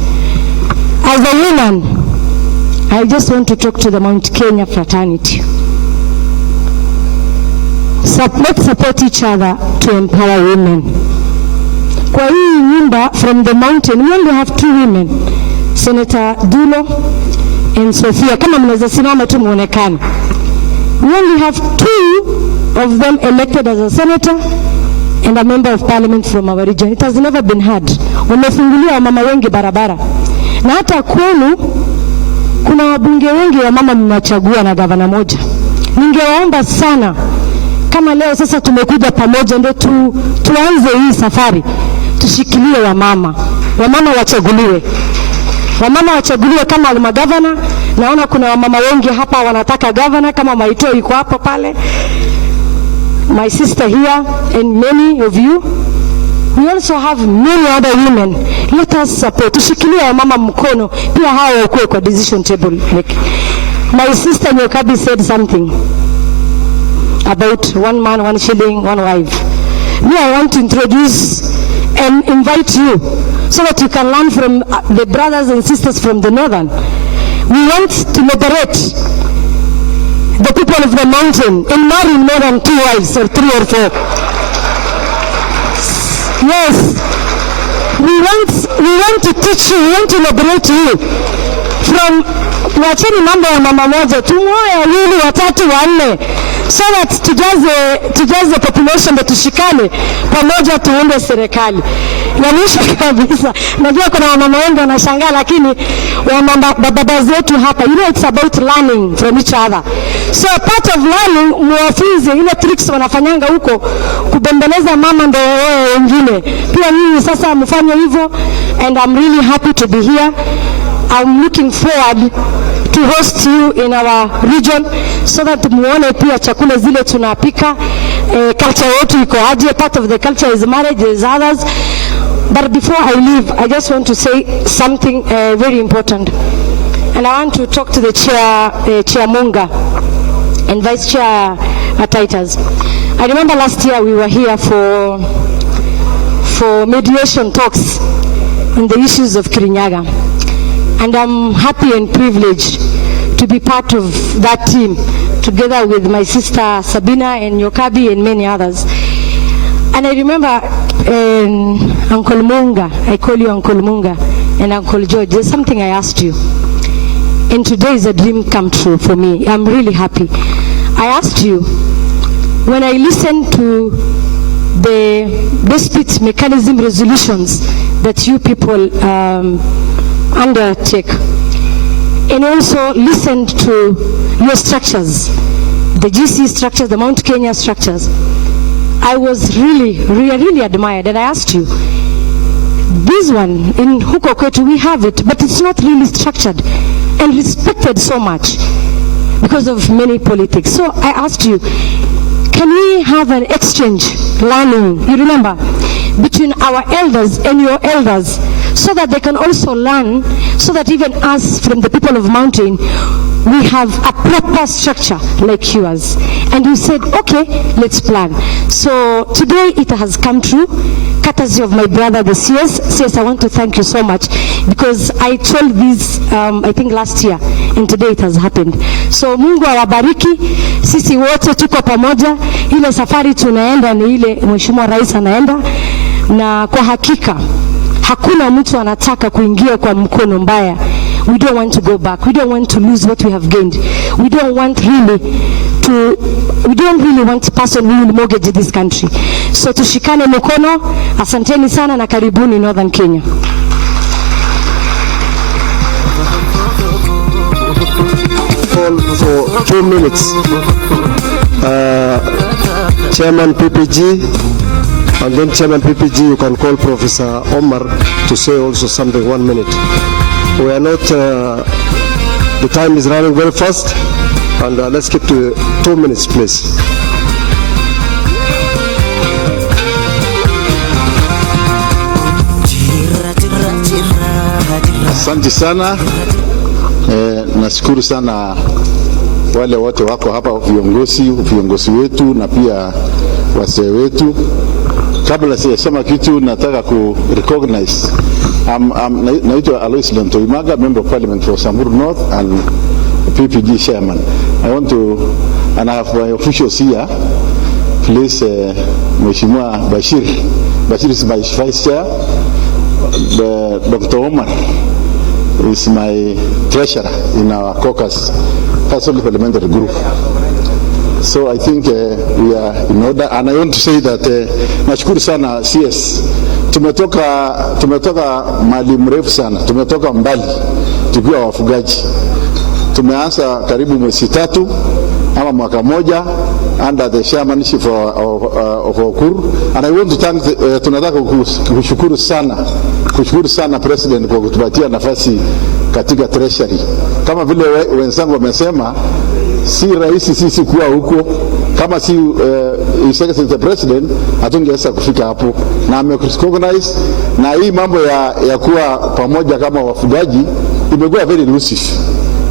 As a woman, I just want to talk to the Mount Kenya fraternity. Let's support each other to empower women. Kwa hii nyumba from the mountain, we only have 2 women. Senator Dulo and Sophia. Kama mnaweza simama tu muonekane. We only have 2 of them elected as a senator and a member of parliament from our region. It has never been heard. Wamefungulia wamama wengi barabara. Na hata kwenu kuna wabunge wengi wa mama mnachagua na gavana moja. Ningewaomba sana, kama leo sasa tumekuja pamoja ndio tuanze hii safari, tushikilie wamama. Wamama wachaguliwe. Wamama wachaguliwe kama magavana. Naona kuna wamama wengi hapa wanataka gavana, kama Maito yuko hapo pale. My sister here and many of you. We also have many other women. Let us support. Tushikilie wamama mkono. Pia hao wakuwe kwa decision table. Like my sister Nyokabi said something about 1 man, 1 shilling, 1 wife. Me, I want to introduce and invite you so that you can learn from the brothers and sisters from the northern. We want to liberate the people of the mountain and marry more than 2 wives or 3 or 4. Yes, we want to teach you, we want to liberate you from wacheni mambo ya mama moja, tumoe wawili, watatu, wanne, so that tujaze population na tushikane pamoja tuunde serikali. Ya mwisho kabisa, najua kuna wamama wengi wanashangaa, lakini baba zetu hapa, you know, it's about learning from each other. So part of learning, muwafunze ile tricks wanafanyanga huko kubembeleza mama ndio wengine. Pia nyinyi sasa mfanye hivyo, and I'm really happy to be here. I'm looking forward to host you in our region so that muone pia chakula zile tunapika. Culture yetu iko aje. Part of the culture is marriage, there's others. But before I leave, I just want to say something very important. And I want to talk to the Chair Munga and Vice Chair Titus. I remember last year we were here for mediation talks on the issues of Kirinyaga. And I'm happy and privileged to be part of that team, together with my sister Sabina and Nyokabi and many others. And I remember Uncle Munga, I call you Uncle Munga, and Uncle George, there's something I asked you. And today is a dream come true for me. I'm really happy. I asked you, when I listened to the dispute mechanism resolutions that you people undertake, and also listened to your structures, the GC structures, the Mount Kenya structures. I was really admired, and I asked you, this one in huko kwetu we have it, but it's not really structured and respected so much because of many politics. So I asked you, can we have an exchange learning, you remember, between our elders and your elders, so that they can also learn, so that even us from the people of Mountain, we have a proper structure like yours. And you said, okay, let's plan. So today it has come true, courtesy of my brother, the CS. CS, I want to thank you so much, because I told this, I think last year, and today it has happened. So Mungu awabariki, sisi wote tuko pamoja, ile safari tunaenda ni ile Mheshimiwa Rais anaenda, na kwa hakika hakuna mtu anataka kuingia kwa mkono mbaya. We don't want to go back. We don't want to lose what we have gained. We don't really want person who will mortgage this country. So tushikane mkono. Asanteni sana na karibuni Northern Kenya. For 2 minutes, Chairman PPG, and then Chairman PPG, you can call Professor Omar to say also something. 1 minute. We are not, the time is running very fast, and let's keep to 2 minutes, please. Asante sana. Nashukuru sana wale wote wako hapa, viongozi wetu na pia wazee wetu. Kabla sijasema kitu, nataka ku recognize naitwa Alois Lontoimaga, Member of Parliament for Samburu North and PPG Chairman. I want to, and I have my officials here. Please, Mheshimiwa Bashir is my Vice Chair. Dr. Omar is my treasurer in our caucus, Council Parliamentary Group. So I think we are in order, and I want to say that nashukuru sana CS. Tumetoka mali mrefu sana, tumetoka mbali tukiwa wafugaji. Tumeanza karibu mwezi 3 ama mwaka moja under the chairmanship of Uhuru, and I want to thank tunataka kushukuru sana President kwa kutupatia nafasi katika treasury. Kama vile wenzangu wamesema, si rahisi sisi kuwa huko, kama si His Excellency the President hatungeweza kufika hapo, na amerecognize, na hii mambo ya kuwa pamoja kama wafugaji imekuwa very elusive,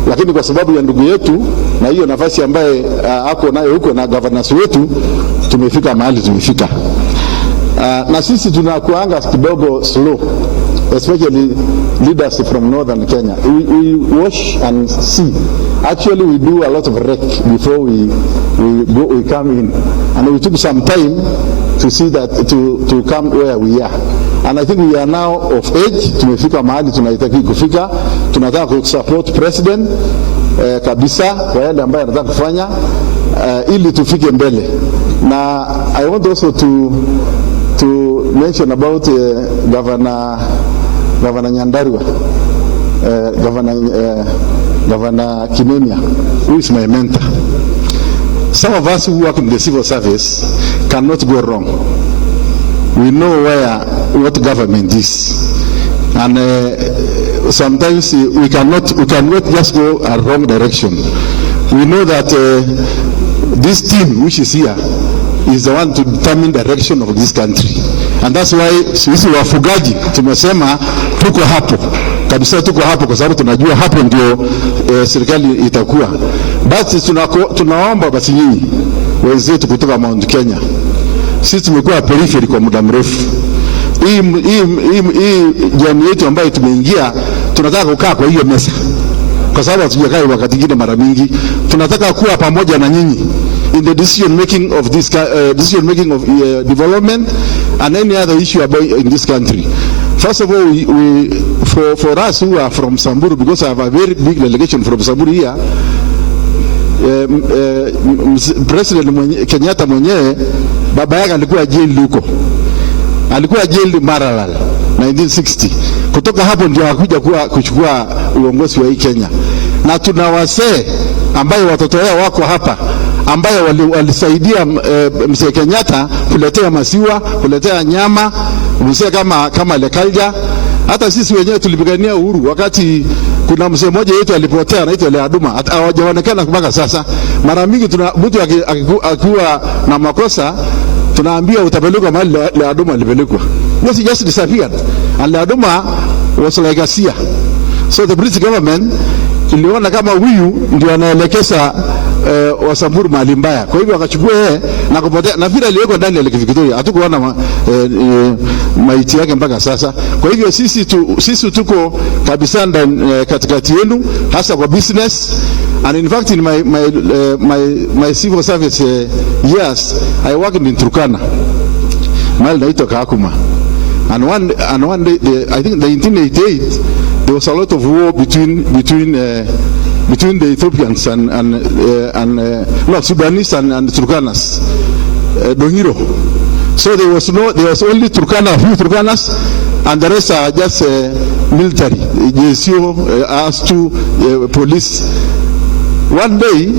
lakini kwa sababu ya ndugu yetu na hiyo nafasi ambaye ako nayo huko na governance wetu, tumefika mahali tumefika. Na sisi tunakuanga kidogo slow, especially leaders from Northern Kenya. We watch and see. Actually, we do a lot of rec before we come in, and we took some time to see that to come where we are. And I think we are now of age. Tumefika mahali tunahitaji kufika. Tunataka ku support president kabisa kwa yale ambayo anataka kufanya ili tufike mbele. Na I want also to mention about Governor Nyandarua, Governor Kimemia, who is my mentor. Some of us who work in the civil service cannot go wrong. We know what government is, and sometimes we cannot just go a wrong direction. We know that this team which is here is the one to determine the direction of this country, and that's why sisi wafugaji tumesema tuko hapo kabisa, tuko hapo kwa sababu tunajua hapo ndio serikali itakuwa. Basi tunaomba basi nyinyi wenzetu kutoka Mount Kenya, sisi tumekuwa periphery kwa muda mrefu. Hii jamii yetu ambayo tumeingia, tunataka kukaa kwa hiyo mesa, kwa sababu hatujakaa wakati mwingine mara mingi. Tunataka kuwa pamoja na nyinyi in the decision making of this development and any other issue about in this country. First of all, for us who are from Samburu, because I have a very big delegation from Samburu here, President Kenyatta mwenyewe baba yake alikuwa jail huko, alikuwa jail Maralal, 1960. Kutoka hapo ndio wakuja kuchukua uongozi wa hii Kenya. Na tuna wasee ambayo watoto wao wako hapa ambayo walisaidia mzee Kenyatta kuletea maziwa, kuletea nyama, mzee kama Lekalja. Hata sisi wenyewe tulipigania uhuru wakati kuna mzee mmoja yetu alipotea anaitwa Leaduma, hawajaonekana mpaka sasa. Mara mingi mtu akiwa na makosa tunaambia utapelekwa mahali Leaduma alipelekwa. He just disappeared. And Leaduma was like a seer. So the British government iliona kama huyu ndio anaelekeza Wasamburu mahali mbaya. Kwa hivyo akachukua yeye na kupotea, na vile aliwekwa ndani ya Lake Victoria. Hatukuona maiti yake mpaka sasa. Kwa hivyo sisi tuko kabisa katikati yenu, hasa kwa business. And in fact in my civil service years I worked in Turkana, mahali naitwa Kakuma. And one day I think in 1988 there was a lot of war between the Ethiopians and Sudanese and Turkanas, Dongiro. So there was only Turkana, a few Turkanas, and the rest are just military, JSO, ASTU, police. One day,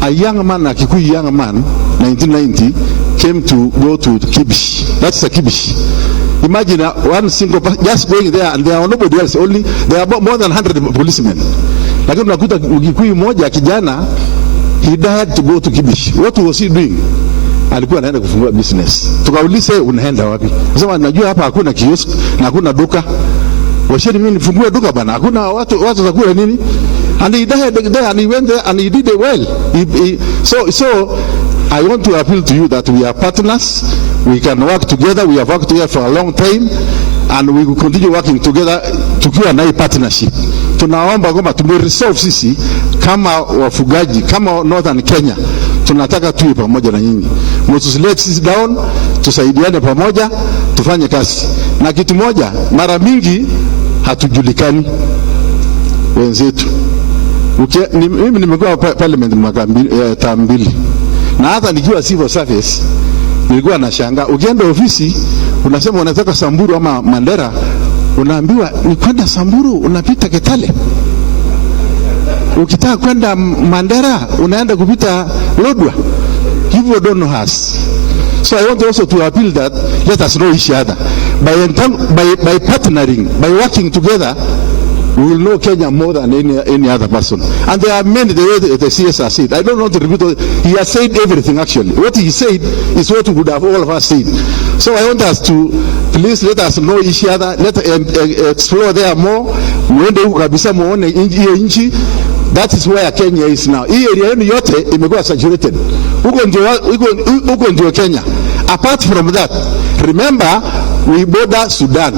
a young man, a Kikuyu young man, 1990, came to go to Kibish. That's a Kibish. Imagine one single person just going there, and there are nobody else. Only there are more than 100 policemen. Lakini unakuta Mkikuyu mmoja kijana, he died to go to Kibish. What was he doing? Alikuwa anaenda kufungua business. Tukaulize unaenda wapi? Sema najua hapa hakuna kiosk na hakuna duka. Washeni mimi nifungue duka bana. Hakuna watu zakula nini? And he died there, and he went there and he did it well. So I want to appeal to you that we are partners. We can work together. We have worked together for a long time, and we will continue working together tukiwa na hii partnership. Tunaomba kwamba tumeresolve sisi kama wafugaji, kama Northern Kenya, tunataka tuwe pamoja na nyinyi. Mtusilete sisi down, tusaidiane pamoja, tufanye kazi. Na kitu moja, mara mingi hatujulikani wenzetu. Mimi nimekuwa parliament mwaka 2 na hata nikiwa civil service nilikuwa nashangaa, ukienda ofisi unasema unataka Samburu ama Mandera, unaambiwa ni kwenda Samburu unapita Kitale. Ukitaka kwenda Mandera unaenda kupita Lodwar. People don't know us. So I want also to appeal that let us know each other. By partnering, by working together, we will know Kenya more than any other person. And there are many, the way the CS has said. I don't want to repeat all. He has said everything actually. What he said is what would have all of us said. So I want us to please let us know each other. Let explore there more. Mwende huko kabisa muone hiyo nchi. That is where Kenya is now. Hii area yenu yote imekuwa saturated. Huko ndio Kenya. Apart from that, remember we border Sudan,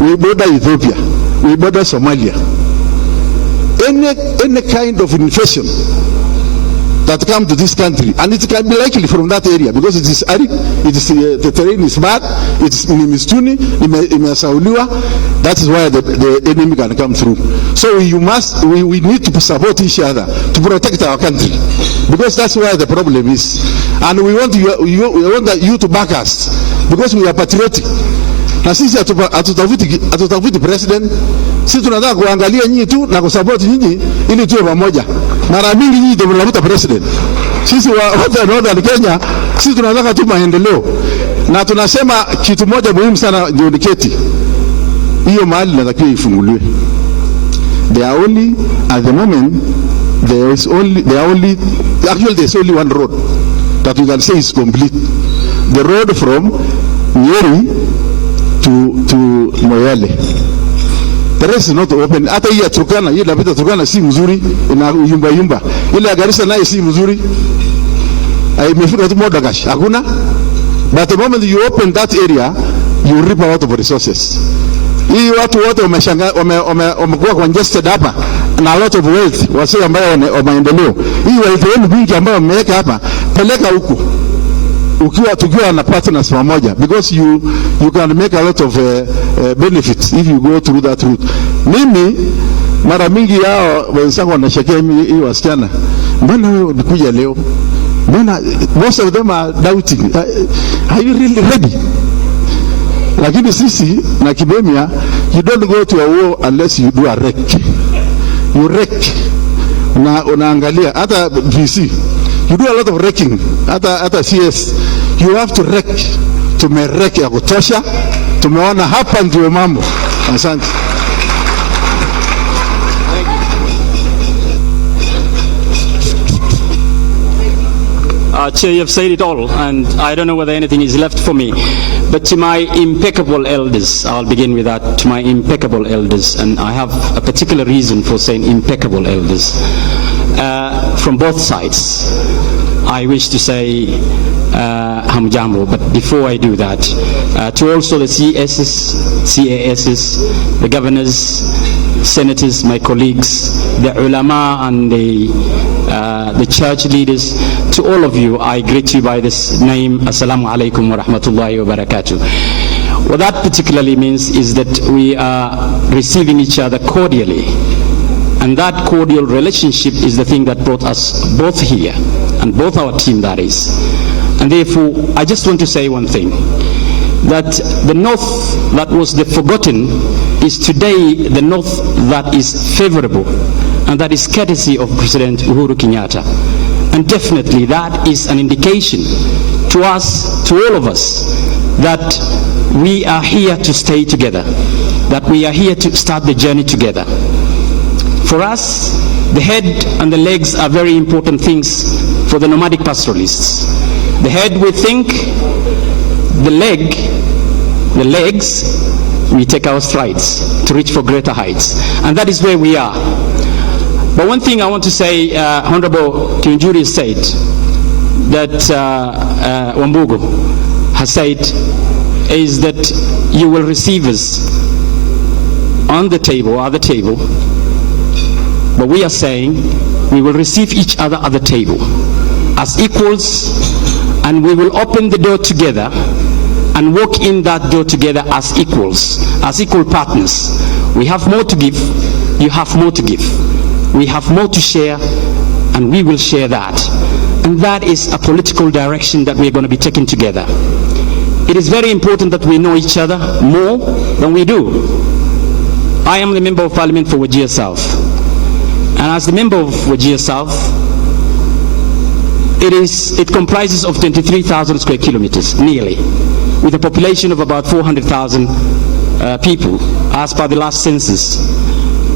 we border Ethiopia, we border Somalia. Any kind of invasion that come to this country, and it can be likely from that area because it is arid, the terrain is bad, it's mistuni, imesauliwa. That is why the enemy can come through. So we need to support each other to protect our country, because that's where the problem is. And we want you to back us because we are patriotic. Na sisi hatutafuti president, sisi tunataka kuangalia nyinyi tu na kusupport nyinyi ili tuwe pamoja. Mara mingi nyinyi ndio mnafuta president. Sisi wa Northern Kenya, sisi tunataka tu maendeleo. Na tunasema kitu moja muhimu sana ndio niketi. Hiyo mahali inatakiwa ifunguliwe. At the moment there's only one road that we can say is complete. The road from Nyeri to Moyale. The rest is not open. Hata hii ya Turkana, hii inapita Turkana si mzuri, ina yumba. Ile ya Garissa nayo si mzuri. Imefika tu Modagash. Hakuna. But the moment you open that area, you reap a lot of resources. Hii watu wote wamekuwa congested hapa na a lot of wealth, wase ambao wameendeleo. Hii wealth yenu mingi ambao wameweka hapa, peleka huko. Tukiwa na partners pamoja, because you can make a lot of benefits if you go through that route. Mimi mara mingi yao wenzangu wanashekea hii wasichana, mbona wewe umekuja leo? Mbona most of them are doubting, are you really ready? Lakini sisi na Kibemia, you don't go to a war unless you do a wreck. You wreck. Unaangalia hata BC, you do a lot of wrecking. Hata CS, you have to wreck. Tumerek ya kutosha, tumeona hapa ndio mambo. Asante. Chair, you have said it all, and I don't know whether anything is left for me. But to my impeccable elders, I'll begin with that, to my impeccable elders, and I have a particular reason for saying impeccable elders. From both sides, I wish to say hamjambo, but before I do that, to also the CASs, the governors, senators, my colleagues, the ulama and the church leaders, to all of you, I greet you by this name, Assalamu alaikum wa rahmatullahi wa barakatuh. What that particularly means is that we are receiving each other cordially. And that cordial relationship is the thing that brought us both here, and both our team, that is. And therefore, I just want to say one thing, that the north that was the forgotten is today the north that is favorable, and that is courtesy of President Uhuru Kenyatta. And definitely that is an indication to us, to all of us, that we are here to stay together, that we are here to start the journey together. For us, the head and the legs are very important things for the nomadic pastoralists. The head, we think, the legs, we take our strides to reach for greater heights. And that is where we are. But one thing I want to say, Honorable Kinjuri said, that Wambugo has said, is that you will receive us on the table, at the table. But we are saying we will receive each other at the table as equals, and we will open the door together and walk in that door together as equals, as equal partners. We have more to give, you have more to give. We have more to share, and we will share that. And that is a political direction that we're going to be taking together. It is very important that we know each other more than we do. I am the Member of Parliament for Wajir South. And as the member of Wajir South, it comprises of 23,000 square kilometers, nearly, with a population of about 400,000 people, as per the last census.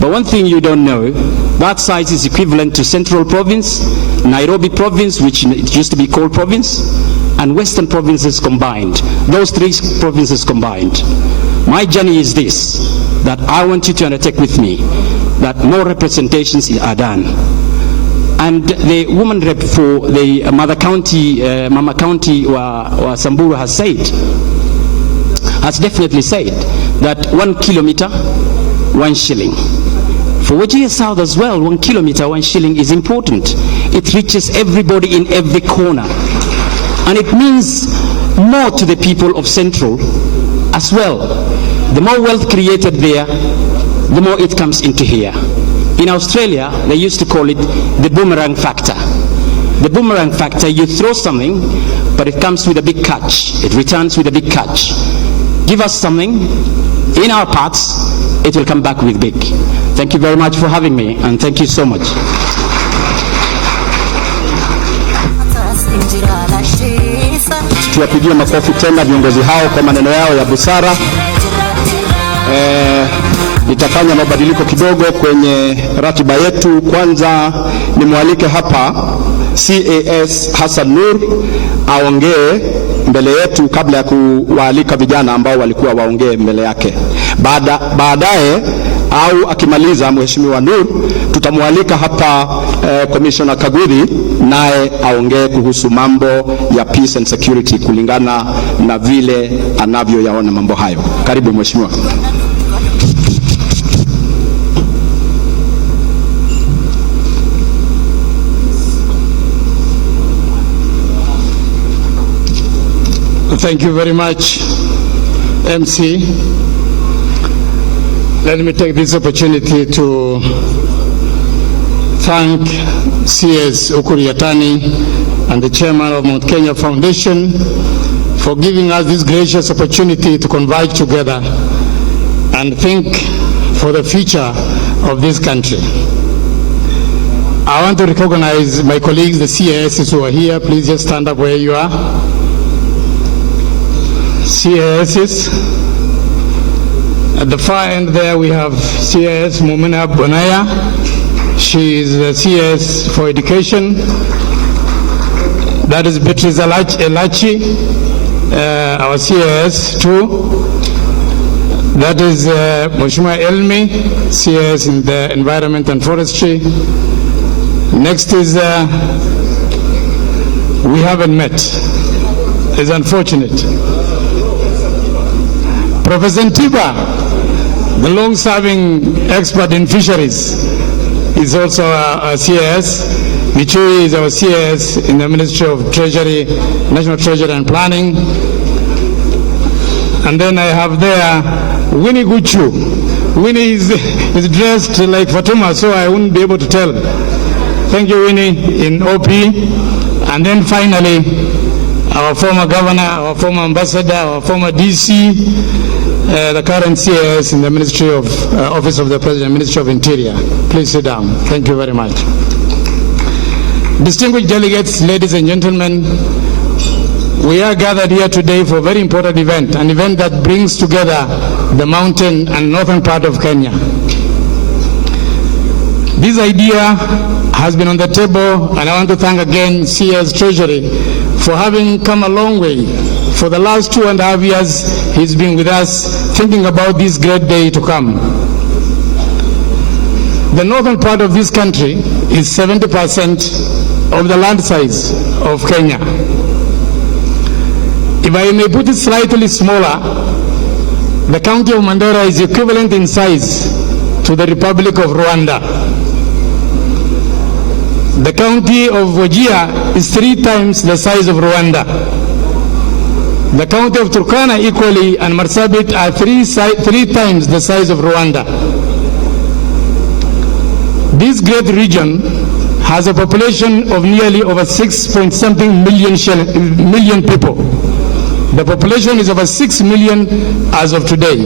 But one thing you don't know, that size is equivalent to Central Province, Nairobi Province, which it used to be called Province, and Western Provinces combined. Those three provinces combined. My journey is this, that I want you to undertake with me, that more representations are done. And the woman rep for the Mama County or Samburu has definitely said that 1 kilometer, 1 shilling. For Wajir South as well, 1 kilometer, 1 shilling is important. It reaches everybody in every corner. And it means more to the people of Central as well. The more wealth created there, the more it comes into here. In Australia, they used to call it the boomerang factor. The boomerang factor, you throw something, but it comes with a big catch. It returns with a big catch. Give us something in our parts, it will come back with big. Thank you very much for having me, and thank you so much. Tuwapigie makofi tena viongozi hao kwa maneno yao ya busara. Nitafanya mabadiliko kidogo kwenye ratiba yetu. Kwanza nimwalike hapa CAS Hassan Nur aongee mbele yetu kabla ya kuwaalika vijana ambao walikuwa waongee mbele yake. Baadaye au akimaliza Mheshimiwa Nur, tutamwalika hapa Commissioner Kagudi naye aongee kuhusu mambo ya peace and security kulingana na vile anavyoyaona mambo hayo. Karibu Mheshimiwa. Thank you very much, MC. Let me take this opportunity to thank CS Ukuri Yatani and the chairman of Mount Kenya Foundation for giving us this gracious opportunity to converge together and think for the future of this country. I want to recognize my colleagues, the CASs who are here. Please just stand up where you are. CASs. At the far end there we have CAS Mumina Bonaya. She is the CAS for Education. That is Beatrice Elachi, our CAS too. That is Mheshimiwa Elmi, CAS in the Environment and Forestry. Next is, we haven't met. It's unfortunate. Professor Ntiba, the long-serving expert in fisheries, is also a CAS. Michui is our CAS in the Ministry of Treasury, National Treasury and Planning. And then I have there Winnie Guchu. Winnie is dressed like Fatuma, so I wouldn't be able to tell. Thank you, Winnie, in OP. And then finally, our former governor, our former ambassador, our former DC, the current CAS in the Ministry of Office of the President, Ministry of Interior. Please sit down. Thank you very much. Distinguished delegates, ladies and gentlemen, we are gathered here today for a very important event, an event that brings together the mountain and northern part of Kenya. This idea has been on the table, and I want to thank again CS Treasury for having come a long way. For the last 2.5 years, he's been with us thinking about this great day to come. The northern part of this country is 70% of the land size of Kenya. If I may put it slightly smaller, the county of Mandera is equivalent in size to the Republic of Rwanda. The county of Wajir is 3 times the size of Rwanda. The county of Turkana equally, and Marsabit are 3 times the size of Rwanda. This great region has a population of nearly over 6-point-something million people. The population is over 6 million as of today.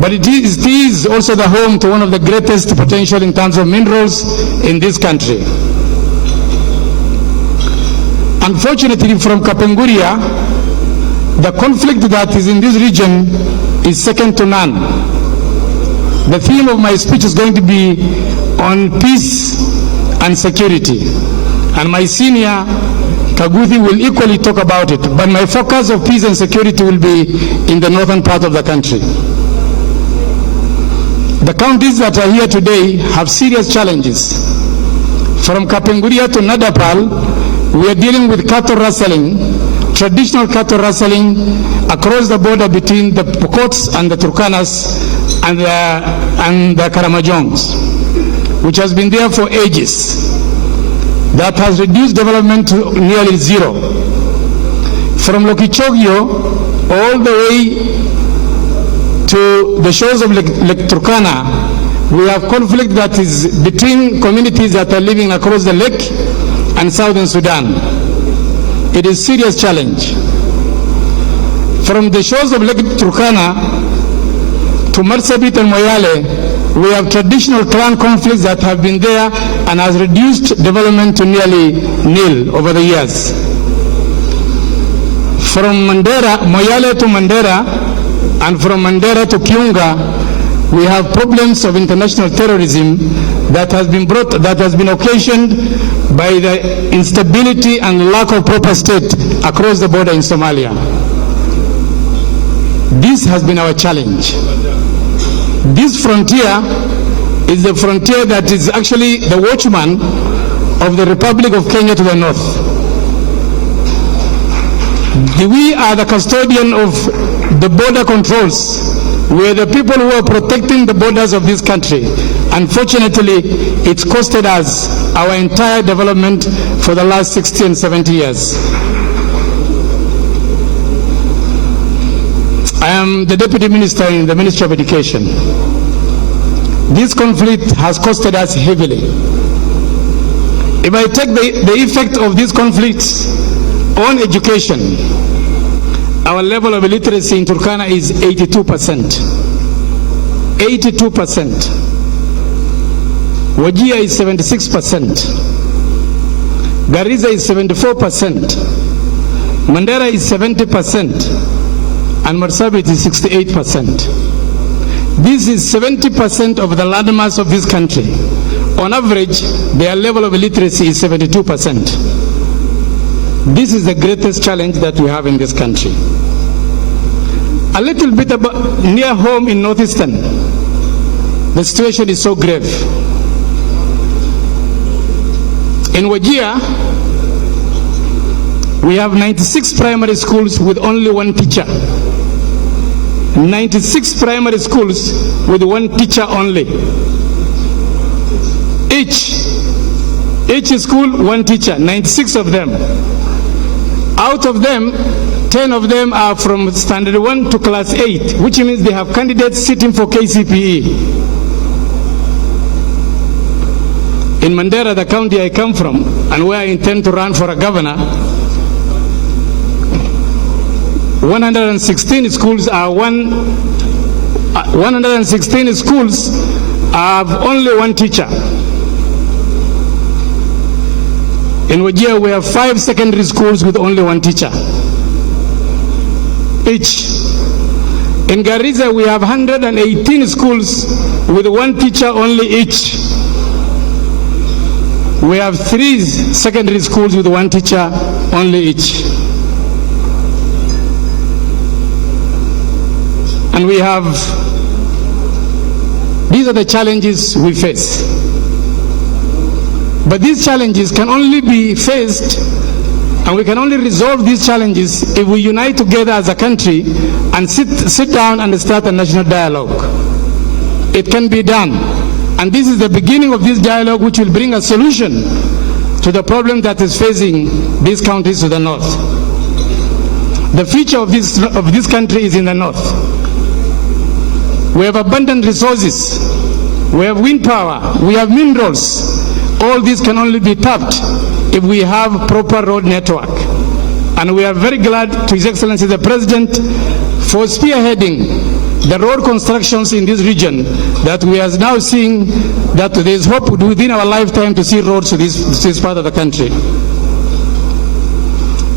But it is also the home to one of the greatest potential in terms of minerals in this country. Unfortunately, from Kapenguria, the conflict that is in this region is second to none. The theme of my speech is going to be on peace and security. And my senior, Kaguthi, will equally talk about it. But my focus of peace and security will be in the northern part of the country. The counties that are here today have serious challenges. From Kapenguria to Nadapal, we are dealing with cattle rustling, traditional cattle rustling across the border between the Pokots and the Turkanas and the Karamajongs, which has been there for ages. That has reduced development to nearly zero. From Lokichogio all the way to the shores of Lake Turkana, we have conflict that is between communities that are living across the lake and southern Sudan. It is a serious challenge. From the shores of Lake Turkana to Marsabit and Moyale, we have traditional clan conflicts that have been there and has reduced development to nearly nil over the years. From Moyale to Mandera, and from Mandera to Kiunga, we have problems of international terrorism that has been occasioned by the instability and lack of proper state across the border in Somalia. This has been our challenge. This frontier is the frontier that is actually the watchman of the Republic of Kenya to the north. We are the custodian of the border controls. We are the people who are protecting the borders of this country. Unfortunately, it's costed us our entire development for the last 60 and 70 years. I am the Deputy Minister in the Ministry of Education. This conflict has costed us heavily. If I take the effect of these conflicts On education, our level of illiteracy in Turkana is 82%. 82%. Wajir is 76%. Garissa is 74%. Mandera is 70%. And Marsabit is 68%. This is 70% of the landmass of this country. On average, their level of illiteracy is 72%. This is the greatest challenge that we have in this country. A little bit about near home in Northeastern, the situation is so grave. In Wajir, we have 96 primary schools with only one teacher. 96 primary schools with one teacher only. Each school, one teacher, 96 of them. Out of them, 10 of them are from standard 1 to class 8, which means they have candidates sitting for KCPE. In Mandera, the county I come from, and where I intend to run for a governor, 116 schools have only one teacher. In Wajir, we have 5 secondary schools with only one teacher each. In Garissa, we have 118 schools with one teacher only each. We have 3 secondary schools with one teacher only each. And we have, these are the challenges we face. But these challenges can only be faced, and we can only resolve these challenges if we unite together as a country and sit down and start a national dialogue. It can be done. And this is the beginning of this dialogue, which will bring a solution to the problem that is facing these counties to the north. The future of this country is in the north. We have abundant resources. We have wind power. We have minerals. All this can only be tapped if we have proper road network. And we are very glad to His Excellency the President for spearheading the road constructions in this region, that we are now seeing that there is hope within our lifetime to see roads to this part of the country.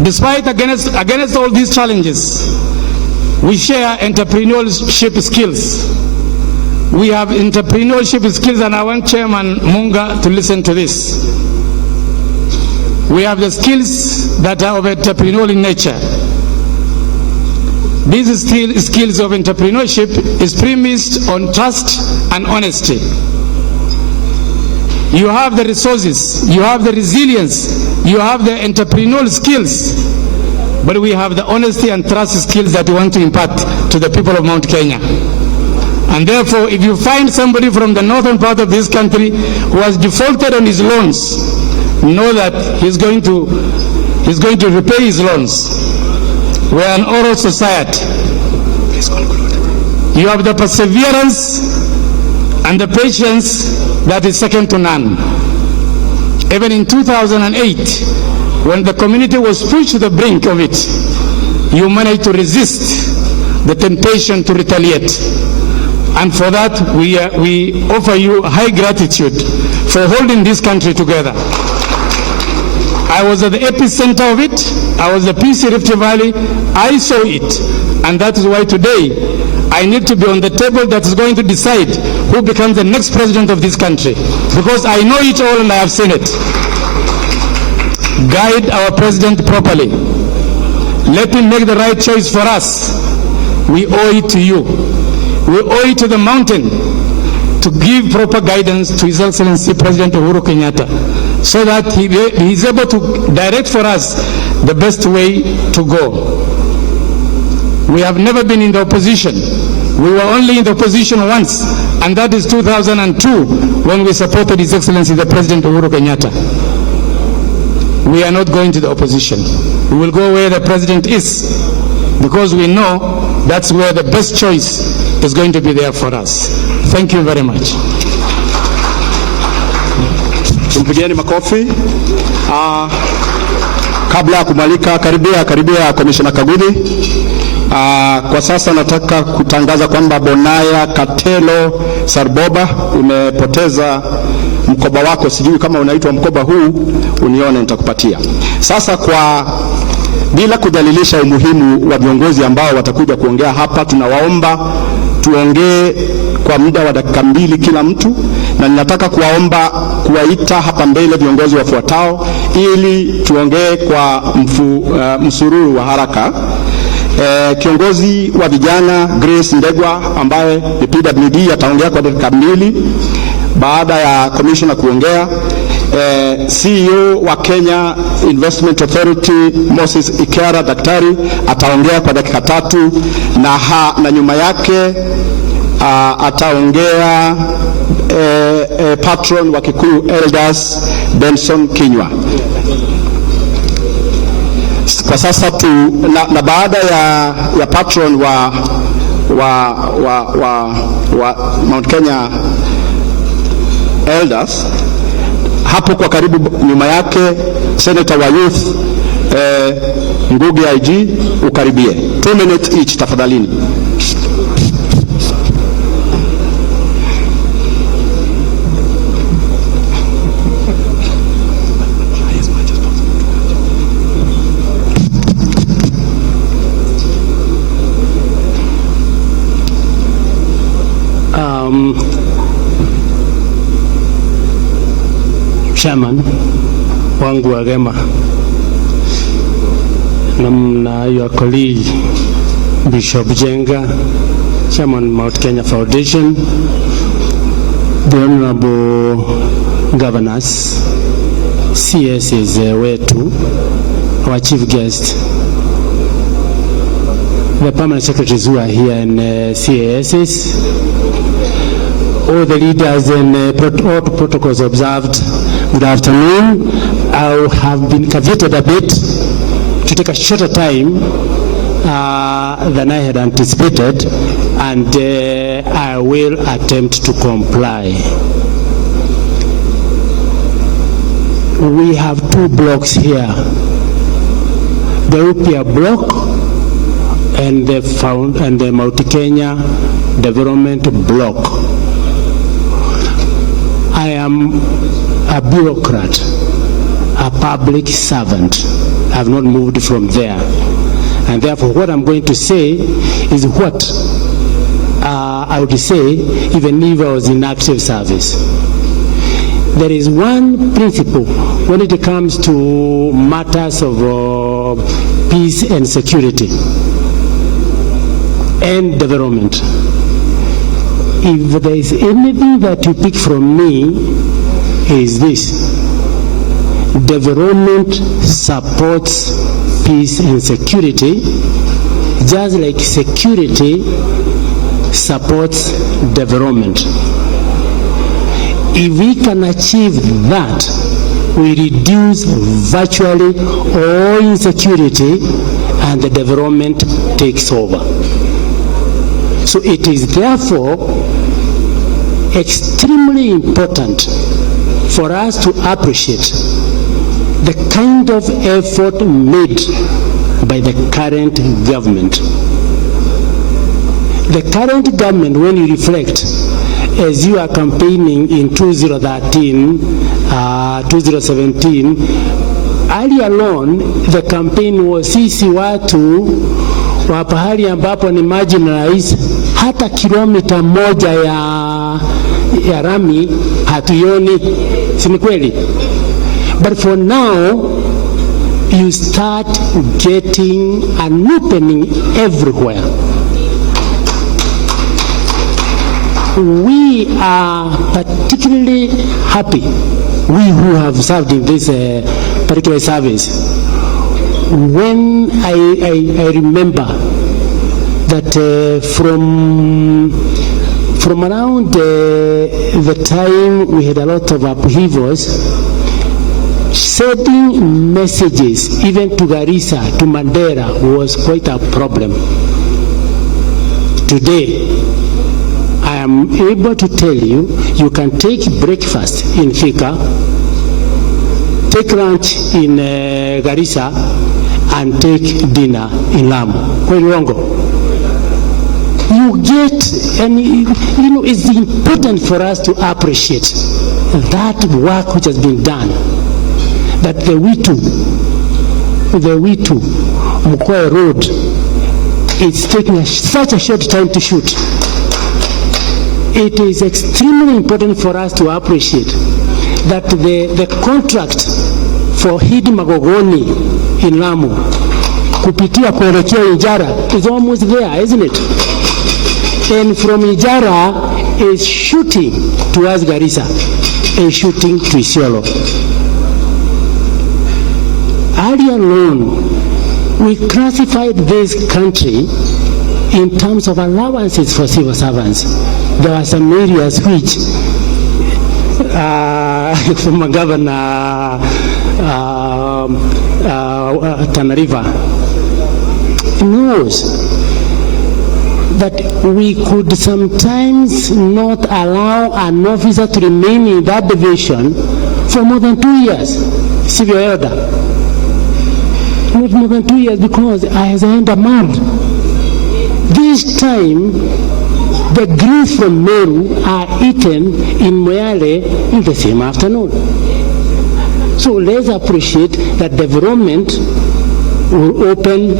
Despite against all these challenges, we share entrepreneurship skills. We have entrepreneurship skills, and I want Chairman Munga to listen to this. We have the skills that are of entrepreneurial in nature. These skills of entrepreneurship is premised on trust and honesty. You have the resources, you have the resilience, you have the entrepreneurial skills, but we have the honesty and trust skills that we want to impart to the people of Mount Kenya. And therefore, if you find somebody from the northern part of this country who has defaulted on his loans, know that he's going to repay his loans. We are an oral society. You have the perseverance and the patience that is second to none. Even in 2008, when the community was pushed to the brink of it, you managed to resist the temptation to retaliate. And for that, we offer you high gratitude for holding this country together. I was at the epicenter of it. I was the PC Rift Valley. I saw it. And that is why today, I need to be on the table that is going to decide who becomes the next president of this country. Because I know it all and I have seen it. Guide our president properly. Let him make the right choice for us. We owe it to you. We owe it to the mountain to give proper guidance to His Excellency President Uhuru Kenyatta, so that he is able to direct for us the best way to go. We have never been in the opposition. We were only in the opposition once, and that is 2002, when we supported His Excellency the President Uhuru Kenyatta. We are not going to the opposition. We will go where the President is, because we know that's where the best choice is going to be there for us. Thank you very much. Tumpigieni makofi. Kabla ya kumwalika karibia Commissioner Kaguthi, kwa sasa nataka kutangaza kwamba Bonaya Katelo Sarboba umepoteza mkoba wako. Sijui kama unaitwa mkoba huu, unione nitakupatia. Sasa bila kudhalilisha umuhimu wa viongozi ambao watakuja kuongea hapa, tunawaomba tuongee kwa muda wa dakika 2 kila mtu, na ninataka kuwaita hapa mbele viongozi wafuatao ili tuongee kwa msururu wa haraka. Kiongozi wa vijana Grace Ndegwa ambaye ni PWD ataongea kwa dakika 2 baada ya commissioner kuongea. CEO wa Kenya Investment Authority Moses Ikera Daktari ataongea kwa dakika 3 na nyuma yake ataongea patron wa Kikuyu Elders Benson Kinywa. Kwa sasa na baada ya patron wa Mount Kenya Elders, hapo kwa karibu nyuma yake Senator wa Youth Ngugi IG, ukaribie 2 minutes each tafadhalini. Chairman wangu wa Gema na your colleague Bishop Jenga, Chairman Mount Kenya Foundation, the Honorable Governors, CSs wetu, our chief guest, the permanent secretaries who are here in CASs, all the leaders and all protocols observed. Good afternoon. I have been caveated a bit to take a shorter time than I had anticipated, and I will attempt to comply. We have 2 blocks here, the Upia block and the Mount Kenya Development block. I am a bureaucrat, a public servant. I have not moved from there. And therefore what I'm going to say is what I would say even if I was in active service. There is one principle when it comes to matters of peace and security and development. If there is anything that you pick from me, is this: development supports peace and security, just like security supports development. If we can achieve that, we reduce virtually all insecurity and the development takes over. So it is therefore extremely important for us to appreciate the kind of effort made by the current government. The current government, when you reflect, as you are campaigning in 2013, 2017, early alone the campaign was sisi watu wa pahali ambapo ni marginalized, hata kilomita 1 ya rami hatuyoni, si ni kweli? But for now you start getting an opening everywhere. We are particularly happy, we who have served in this particular service, when I remember that from around the time we had a lot of upheavals, sending messages even to Garissa, to Mandera was quite a problem. Today I am able to tell you, you can take breakfast in Thika, take lunch in Garissa and take dinner in Lamu. Kweli uongo? You get, and you know, it's important for us to appreciate that work which has been done. That the Witu Mkora Road, it's taking such a short time to shoot. It is extremely important for us to appreciate that the contract for Hidi Magogoni in Lamu kupitia kuelekea Ijara is almost there, isn't it? And from Ijara is shooting towards Garissa and shooting to Isiolo. Earlier on, we classified this country in terms of allowances for civil servants. There are some areas which former Governor Tana River knows that we could sometimes not allow an officer to remain in that division for more than 2 years. Civil order. Not more than 2 years because I has ended mad. This time, the greens from Meru are eaten in Moyale in the same afternoon. So let's appreciate that development will open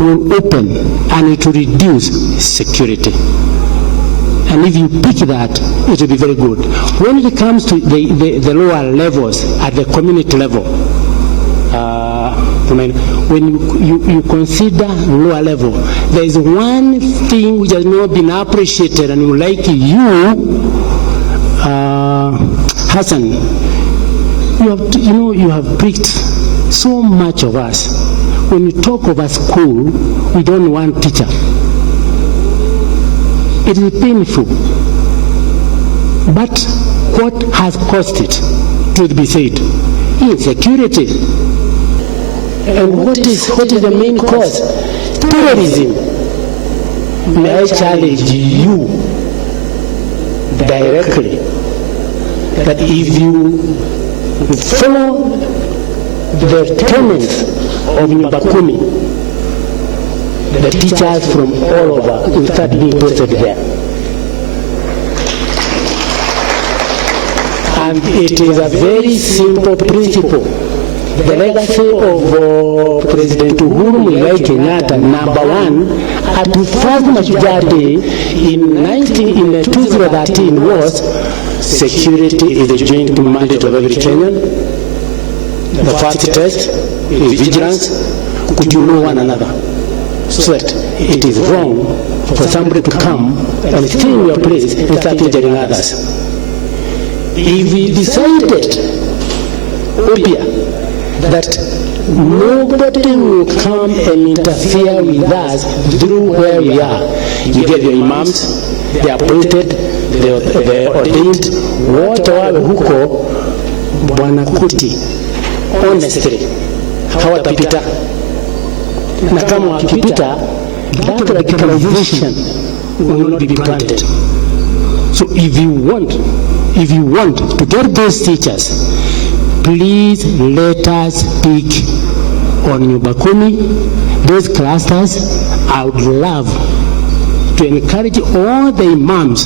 and it will reduce security. And if you pick that, it will be very good. When it comes to the lower levels at the community level, when you consider lower level, there is one thing which has not been appreciated, and like you, Hassan, you have picked so much of us. When you talk of a school, we don't want teacher. It is painful. But what has caused it, to be said? Insecurity. And what is the main cause? Terrorism. May I challenge you directly that if you follow the tenets of Nyumbakumi, the teachers from all over will start being posted there. And it is a very simple principle. The legacy of President Uhuru Kenyatta, number one, at the first Mashujaa Day in 2013 was security is the joint mandate of every Kenyan. The first test is vigilance. Could you know one another? So that it is wrong for somebody to come and stay in your place and start injuring others. If we decided, that nobody will come and interfere with us through where we are. You get your imams, they are appointed, they are ordained, wote wawe huko Bwana Kuti, honestly, hawatapita. Na kama wakipita, that radicalization will not be granted. So if you want to get those teachers, please let us pick on Nyumbakumi, those clusters. I would love to encourage all the imams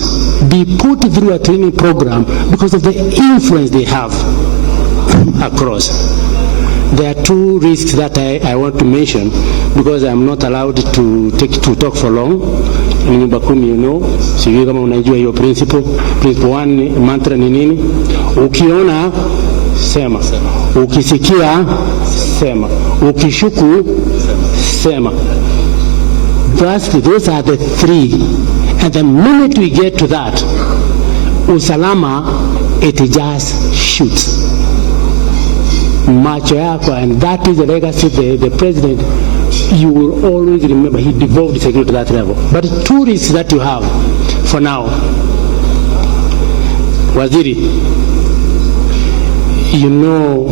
be put through a training program because of the influence they have across. There are two risks that I want to mention because I'm not allowed to talk for long. In Nyumbakumi, you know, sijui kama unajua hiyo principle. Principle 1 mantra ni nini? Ukiona sema, ukisikia sema, ukishuku sema. Those are the three. And the minute we get to that, usalama, it just shoots. Macho yako, and that is the legacy the president, you will always remember, he devolved security to that level. But two risks that you have for now. Waziri, you know,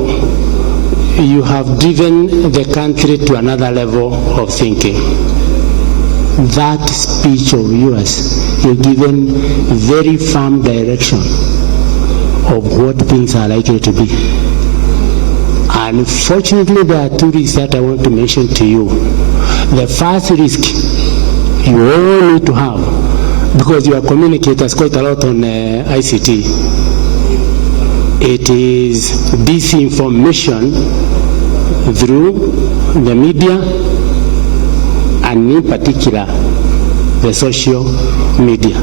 you have driven the country to another level of thinking. That speech of yours, you've given very firm direction of what things are likely to be. Unfortunately, there are two risks that I want to mention to you. The first risk you all need to have, because you are communicators quite a lot on ICT. It is disinformation through the media, and in particular the social media.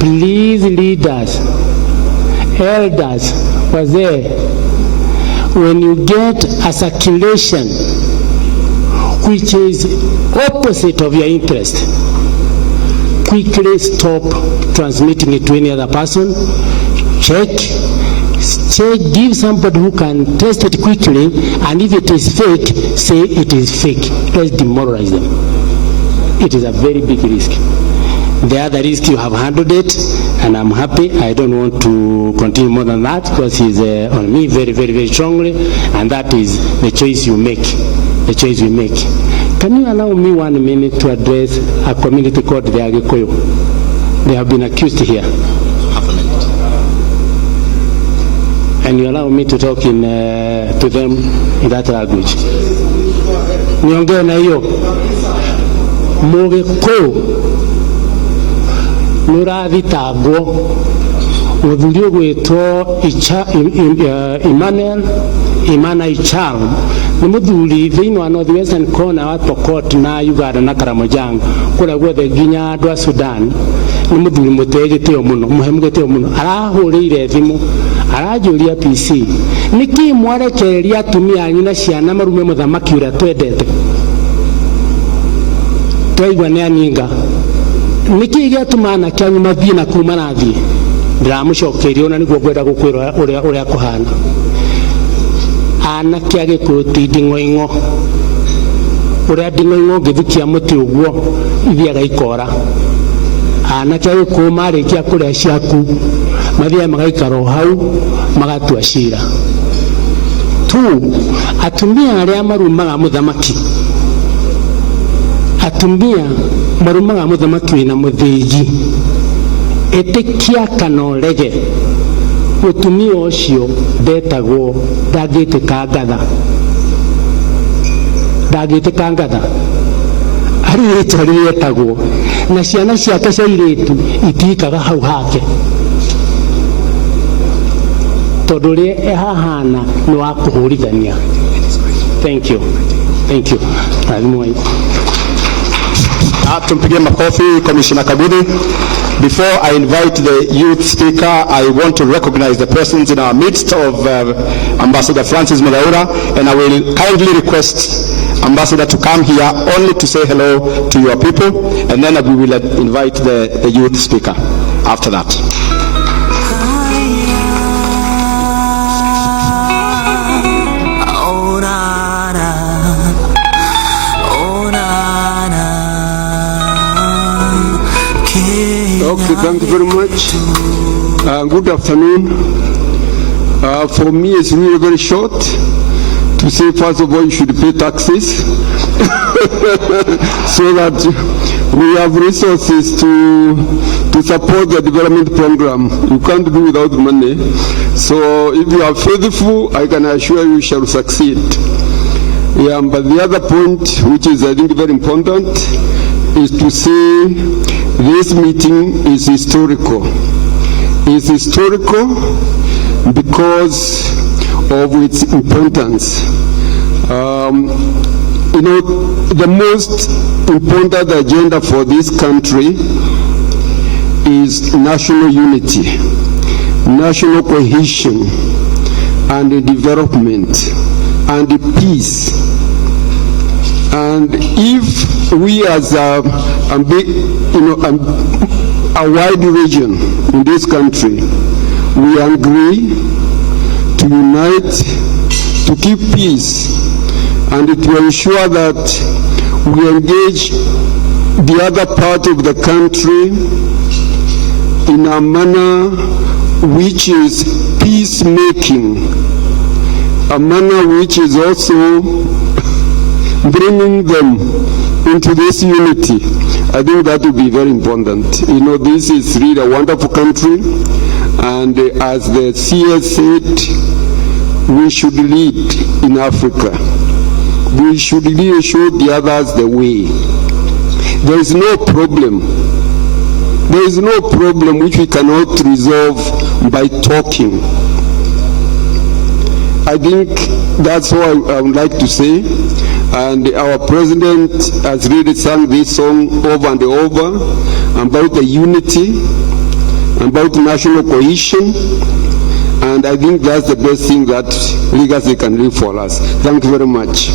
Please, leaders, elders, wazee, when you get a circulation which is opposite of your interest, quickly stop transmitting it to any other person. Check, give somebody who can test it quickly, and if it is fake, say it is fake. Let's demoralize them. It is a very big risk. The other risk, you have handled it, and I'm happy. I don't want to continue more than that, because he's on me very, very, very strongly, and that is the choice you make. The choice we make. Can you allow me 1 minute to address a community called the Agikoyo? They have been accused here. Half a minute. And you allow me to talk to them in that language. Niongee na hiyo. Mugikoyo nurathitangwo muthuri ugwitwo Imana Ichal ni muthuri thiini wa North Western corner wa Pokot na Uganda na Karamojang kuria guothe nginya andu a Sudan. Ni muthuri mutegitio muno, muhemugitio muno, arahurire thimu, arajuria PC niki mwarekereria atumia anyu na ciana marume muthamaki uria twendete. Twaigua ni aninga niki giatuma anake anyu mathie na kuma nathie. Ndiramucokeria ona niguo ngwenda gukwira uria kuhana. Anake Agikuyu ti nding'oing'o, uria nding'oing'o ngithukia muti uguo ithiaga ikora. Anake Agikuyu marikia kuria ciaku mathiaga magaikara hau magatua cira. Tu atumia aria marumaga muthamaki, atumia marumaga muthamaki wina muthiji, etikia kana urege mutumia ucio ndetagwo ndangĩtĩka ngatha ari rĩtwa rĩetagwo, na ciana ciake cia airĩtu itikaga hau hake, tondũ ũrĩa ehahana nĩ wa kũhũrithania. Thank you. Tumpigie makofi Commissioner Kabudi. Before I invite the youth speaker, I want to recognize the presence in our midst of Ambassador Francis Muraura, and I will kindly request Ambassador to come here only to say hello to your people, and then we will invite the youth speaker after that. Okay, thank you very much. Good afternoon. For me, it's really very short to say, first of all, you should pay taxes so that we have resources to support the development program. You can't do without money. So if you are faithful, I can assure you shall succeed. Yeah, but the other point, which is I think very important, is to say this meeting is historical. It's historical because of its importance. The most important agenda for this country is national unity, national cohesion, and development, and peace. And if we as a wide region in this country, we agree to unite, to keep peace, and to ensure that we engage the other part of the country in a manner which is peacemaking, a manner which is also bringing them into this unity. I think that will be very important. This is really a wonderful country, And as the CS said, we should lead in Africa. We should really show the others the way. There is no problem. There is no problem which we cannot resolve by talking. I think that's what I would like to say. And our president has really sung this song over and over about the unity, about national cohesion, and I think that's the best thing that legacy can leave for us. Thank you very much.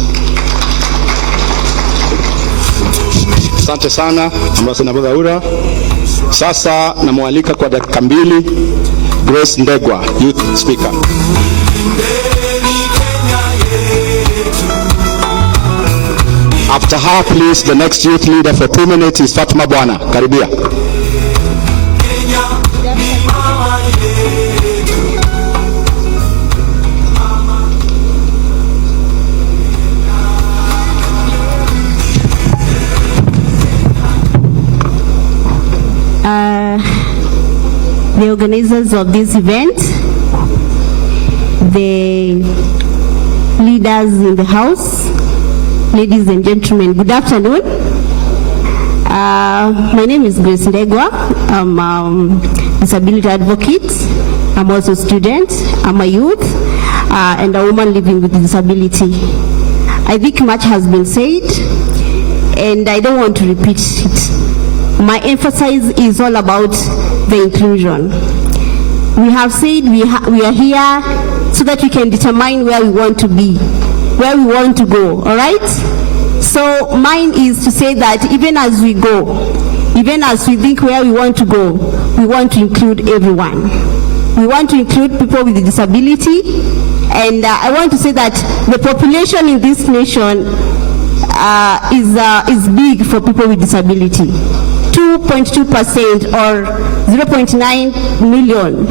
Asante sana Ambassador Muthaura. Sasa namwalika kwa dakika mbili Grace Ndegwa, youth speaker. After her, please, the next youth leader for 2 minutes is Fatma Bwana. Karibia. The organizers of this event, the leaders in the house, ladies and gentlemen, good afternoon. My name is Grace Ndegwa. I'm a disability advocate. I'm also a student. I'm a youth and a woman living with disability. I think much has been said and I don't want to repeat it. My emphasis is all about the inclusion. We have said we are here so that we can determine where we want to be, where we want to go, all right? So mine is to say that even as we go, even as we think where we want to go, we want to include everyone. We want to include people with disability, and I want to say that the population in this nation is big for people with disability. 2.2% or 0.9 million.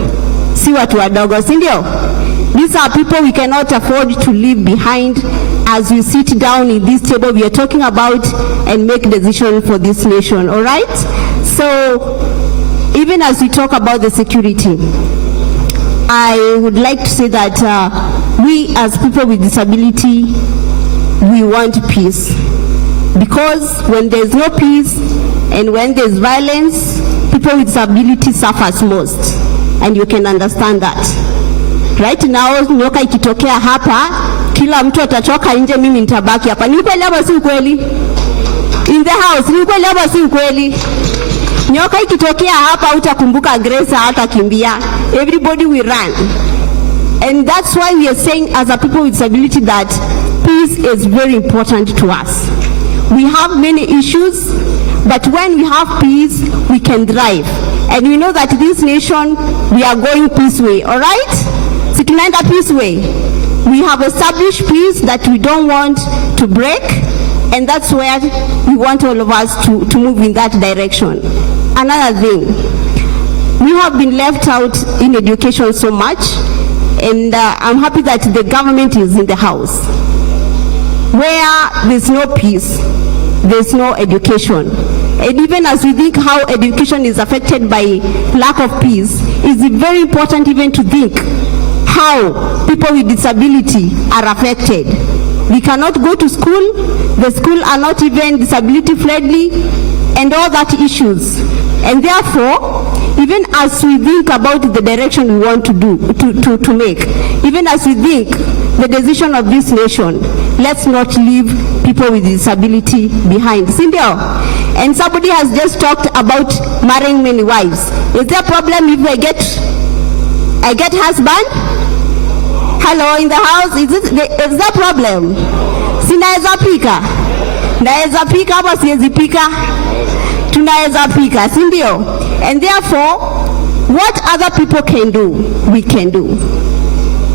Si watu wadogo, si ndio? These are people we cannot afford to leave behind as we sit down in this table we are talking about and make decisions for this nation, all right? So even as we talk about the security, I would like to say that we as people with disability, we want peace. Because when there's no peace and when there's violence, people with disability suffers most. And you can understand that. Right now, nyoka ikitokea hapa, kila mtu atachoka nje, mimi nitabaki hapa. Ni kweli ama si kweli? In the house, ni kweli ama si kweli? Nyoka ikitokea hapa, utakumbuka Grace hata kimbia. Everybody will run. And that's why we are saying as a people with disability that peace is very important to us. We have many issues, but when we have peace, we can thrive. And we know that this nation, we are going peace way, all right? So tunaenda peace way. We have established peace that we don't want to break, and that's where we want all of us to move in that direction. Another thing, we have been left out in education so much, and I'm happy that the government is in the house. Where there's no peace, there's no education. And even as we think how education is affected by lack of peace, it's very important even to think how people with disability are affected. We cannot go to school, the schools are not even disability friendly, and all that issues. And therefore, even as we think about the direction we want to do, to make, even as we think the decision of this nation, let's not leave people with disability behind. Cindy, and somebody has just talked about marrying many wives. Is there a problem if I get husband? Hello, in the house, is there a problem? Sinaweza pika? Naweza pika ama siwezi pika? Tunaweza pika, si ndio? And therefore, what other people can do, we can do.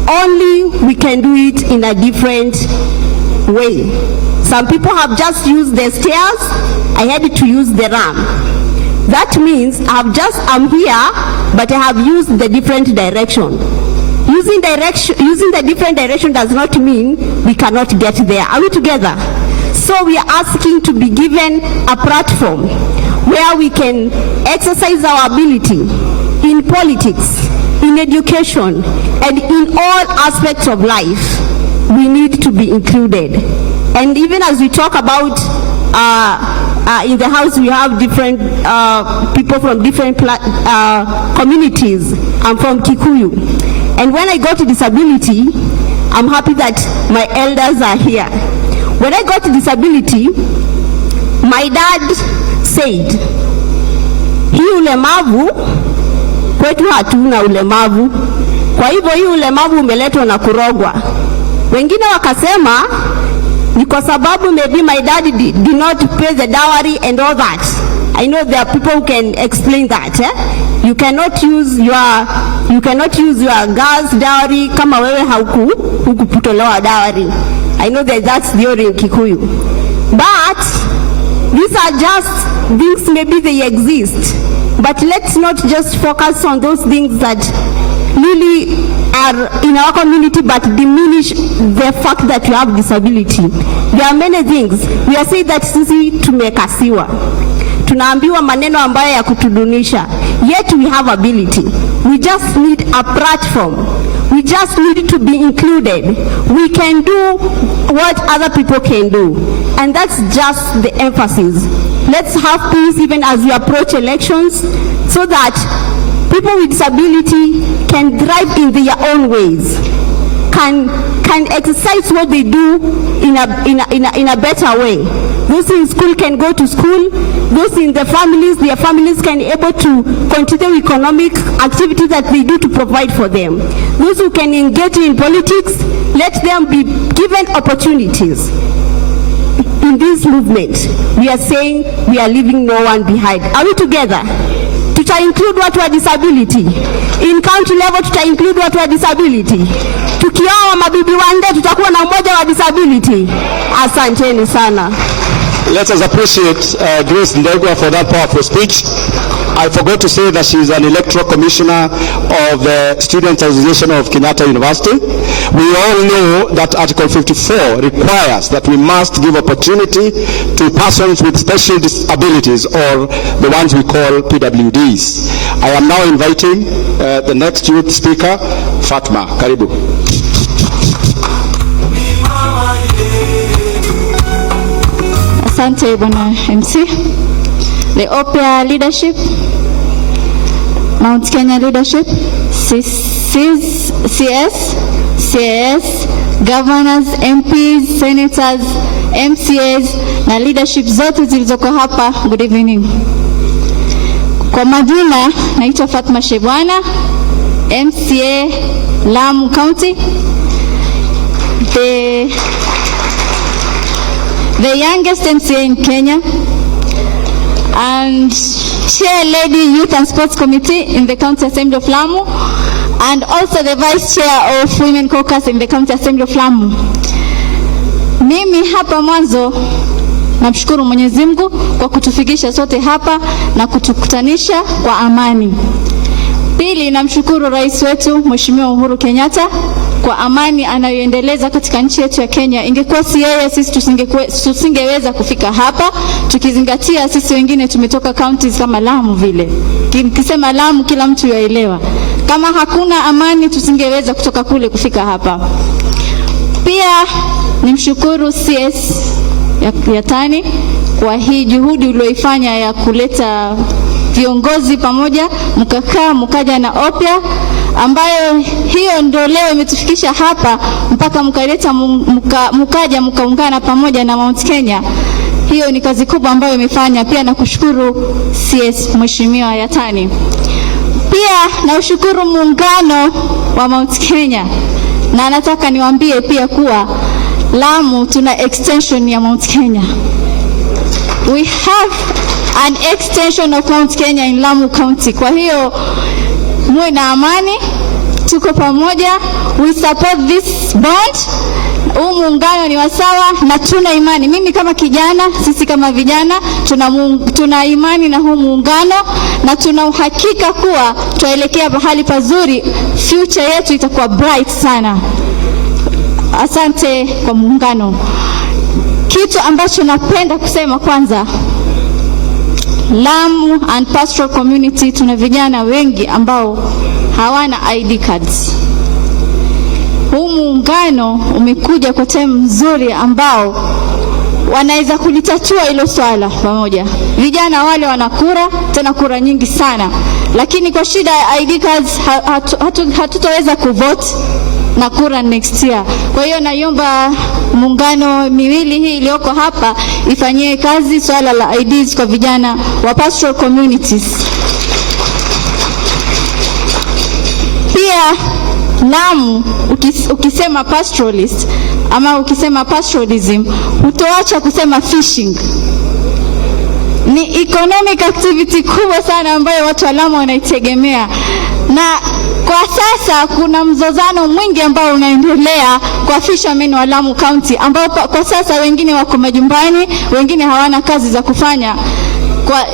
Only we can do it in a different way. Some people have just used the stairs, I had to use the ramp. That means I'm here, but I have used the different direction. Using the different direction does not mean we cannot get there. Are we together? So we are asking to be given a platform where we can exercise our ability in politics, in education, and in all aspects of life, we need to be included. And even as we talk about in the house, we have different people from different communities. I'm from Kikuyu. And when I got to disability, I'm happy that my elders are here. When I got to disability, my dad said, hii ulemavu, kwetu hatuna ulemavu. Kwa hivyo hii ulemavu umeletwa na kurogwa. Wengine wakasema, ni kwa sababu maybe my dad did not pay the dowry and all that. I know there are people who can explain that. You cannot use your girl's dowry kama wewe hukuputolewa dowry. I know that that's theory in Kikuyu. But these are just things, maybe they exist. But let's not just focus on those things that really are in our community but diminish the fact that you have disability. There are many things. We are saying that sisi tumekasiwa. Tunaambiwa maneno ambayo ya kutudunisha. Yet we have ability. We just need a platform. We just need to be included. We can do what other people can do. And that's just the emphasis. Let's have peace even as we approach elections so that people with disability can thrive in their own ways, can exercise what they do in a better way. Those in school can go to school. Those in their families can be able to continue economic activities that they do to provide for them. Those who can engage in politics, let them be given opportunities. In this movement, we are saying we are leaving no one behind. Are we together? Tuta include watu wa disability. In county level tuta include watu wa disability. Tukioa mabibi wande tutakuwa na mmoja wa disability. Asanteni sana. Let us appreciate Grace Ndegwa for that powerful speech. I forgot to say that she is an electoral commissioner of the Student Association of Kenyatta University. We all know that Article 54 requires that we must give opportunity to persons with special disabilities, or the ones we call PWDs. I am now inviting the next youth speaker, Fatma. Karibu. Asante Bwana MC. The OPIA leadership, Mount Kenya leadership, CS, CAS, governors, MPs, senators, MCAs na leadership zote zilizoko hapa, good evening. Kwa majina naitwa Fatma Shebwana, MCA Lamu County, the youngest MCA in Kenya, and Chair Lady Youth and Sports Committee in the County Assembly of Lamu, and also the Vice Chair of Women Caucus in the County Assembly of Lamu. Mimi hapa mwanzo namshukuru Mwenyezi Mungu kwa kutufikisha sote hapa na kutukutanisha kwa amani. Pili, namshukuru Rais wetu Mheshimiwa Uhuru Kenyatta kwa amani anayoendeleza katika nchi yetu ya Kenya. Ingekuwa si yeye, sisi tusingeweza kufika hapa, tukizingatia sisi wengine tumetoka counties kama Lamu vile. Nikisema Lamu kila mtu yaelewa. Kama hakuna amani tusingeweza kutoka kule kufika hapa. Pia nimshukuru CS ya Tani kwa hii juhudi ulioifanya ya kuleta viongozi pamoja, mkaja na OPIA, ambayo hiyo ndio leo imetufikisha hapa mpaka mkaleta mkaungana pamoja na Mount Kenya. Hiyo ni kazi kubwa ambayo imefanya. Pia nakushukuru CS Mheshimiwa Yatani. Pia na ushukuru muungano wa Mount Kenya, na nataka niwaambie pia kuwa Lamu tuna extension ya Mount Kenya. We have an extension of Mount Kenya in Lamu County. Kwa hiyo muwe na amani, tuko pamoja, we support this bond. Huu muungano ni wasawa na tuna imani. Mimi kama kijana, sisi kama vijana, tuna imani na huu muungano na tuna uhakika kuwa tuelekea mahali pazuri, future yetu itakuwa bright sana. Asante kwa muungano. Kitu ambacho napenda kusema kwanza, Lamu and pastoral community tuna vijana wengi ambao hawana ID cards. Huu muungano umekuja kwa time nzuri ambao wanaweza kulitatua hilo swala pamoja. Vijana wale wanakura, tena kura nyingi sana, lakini kwa shida ya ID cards hatutaweza kuvote na kura next year. Kwa hiyo naiomba muungano miwili hii iliyoko hapa ifanyie kazi swala la IDs kwa vijana wa pastoral communities. Pia Lamu ukisema pastoralist ama ukisema pastoralism, hutoacha kusema fishing. Ni economic activity kubwa sana ambayo watu wa Lamu wanaitegemea, na kwa sasa kuna mzozano mwingi ambao unaendelea kwa fishermen wa Lamu County, ambao kwa sasa wengine wako majumbani, wengine hawana kazi za kufanya kwa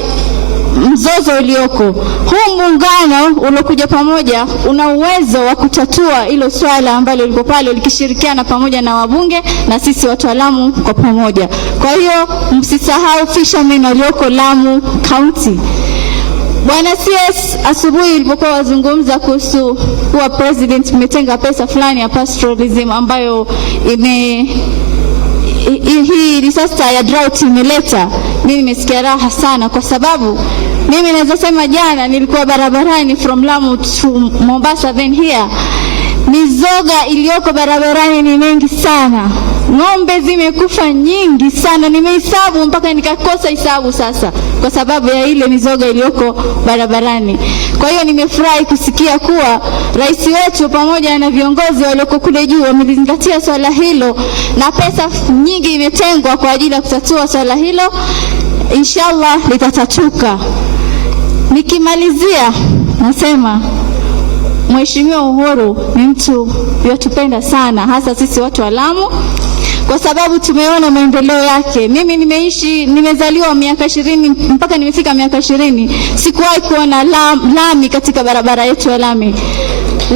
mzozo ulioko. Huu muungano uliokuja pamoja una uwezo wa kutatua hilo swala ambalo liko pale, likishirikiana pamoja na wabunge na sisi watu wa Lamu kwa pamoja. Kwa hiyo msisahau fishermen walioko Lamu County. Bwana CS asubuhi ilipokuwa wazungumza kuhusu kuwa president umetenga pesa fulani ya pastoralism ambayo hii disaster ya drought imeleta, mimi nimesikia raha sana, kwa sababu mimi naweza sema jana nilikuwa barabarani from Lamu to Mombasa then here. Mizoga iliyoko barabarani ni mengi sana. Ng'ombe zimekufa nyingi sana, nimehesabu mpaka nikakosa hesabu sasa kwa sababu ya ile mizoga iliyoko barabarani. Kwa hiyo nimefurahi kusikia kuwa rais wetu pamoja na viongozi walioko kule juu wamezingatia swala hilo na pesa nyingi imetengwa kwa ajili ya kutatua swala hilo. Inshallah litatatuka. Nikimalizia nasema Mheshimiwa Uhuru ni mtu yatupenda sana, hasa sisi watu wa Lamu, kwa sababu tumeona maendeleo yake. Mimi nimezaliwa miaka 20 mpaka nimefika miaka 20, sikuwahi kuona lami katika barabara yetu ya lami.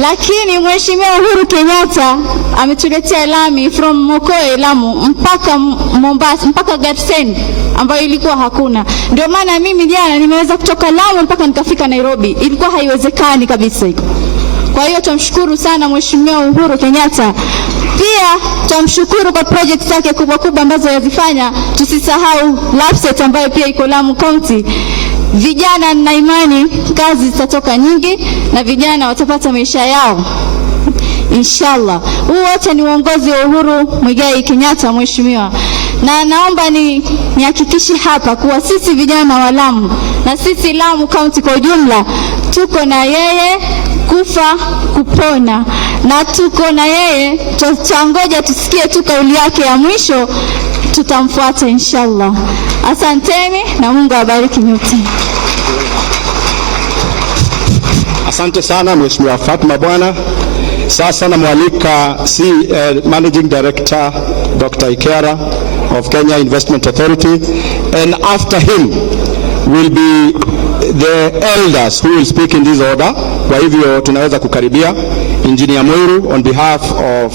Lakini Mheshimiwa Uhuru Kenyatta ametuletea lami from Mokoe Lamu mpaka Mombasa mpaka Garsen ambayo ilikuwa hakuna. Ndio maana mimi jana nimeweza kutoka Lamu mpaka nikafika Nairobi. Ilikuwa haiwezekani kabisa hiko. Kwa hiyo tumshukuru sana Mheshimiwa Uhuru Kenyatta. Pia tumshukuru kwa project zake kubwa kubwa ambazo yazifanya. Tusisahau Lapset ambayo pia iko Lamu County. Vijana na imani kazi zitatoka nyingi na vijana watapata maisha yao inshallah. Huu wote ni uongozi wa Uhuru Muigai Kenyatta mheshimiwa. Na naomba nihakikishe hapa kuwa sisi vijana wa Lamu na sisi Lamu County kwa ujumla tuko na yeye kufa kupona, na tuko na yeye, tutangoja tusikie tu kauli yake ya mwisho, tutamfuata inshallah. Asanteni na Mungu awabariki nyote. Asante sana Mheshimiwa Fatma bwana. Sasa namwalika Managing Director Dr. Ikera of Kenya Investment Authority, and after him will be the elders who will speak in this order. Kwa hivyo tunaweza kukaribia Engineer Mwiru on behalf of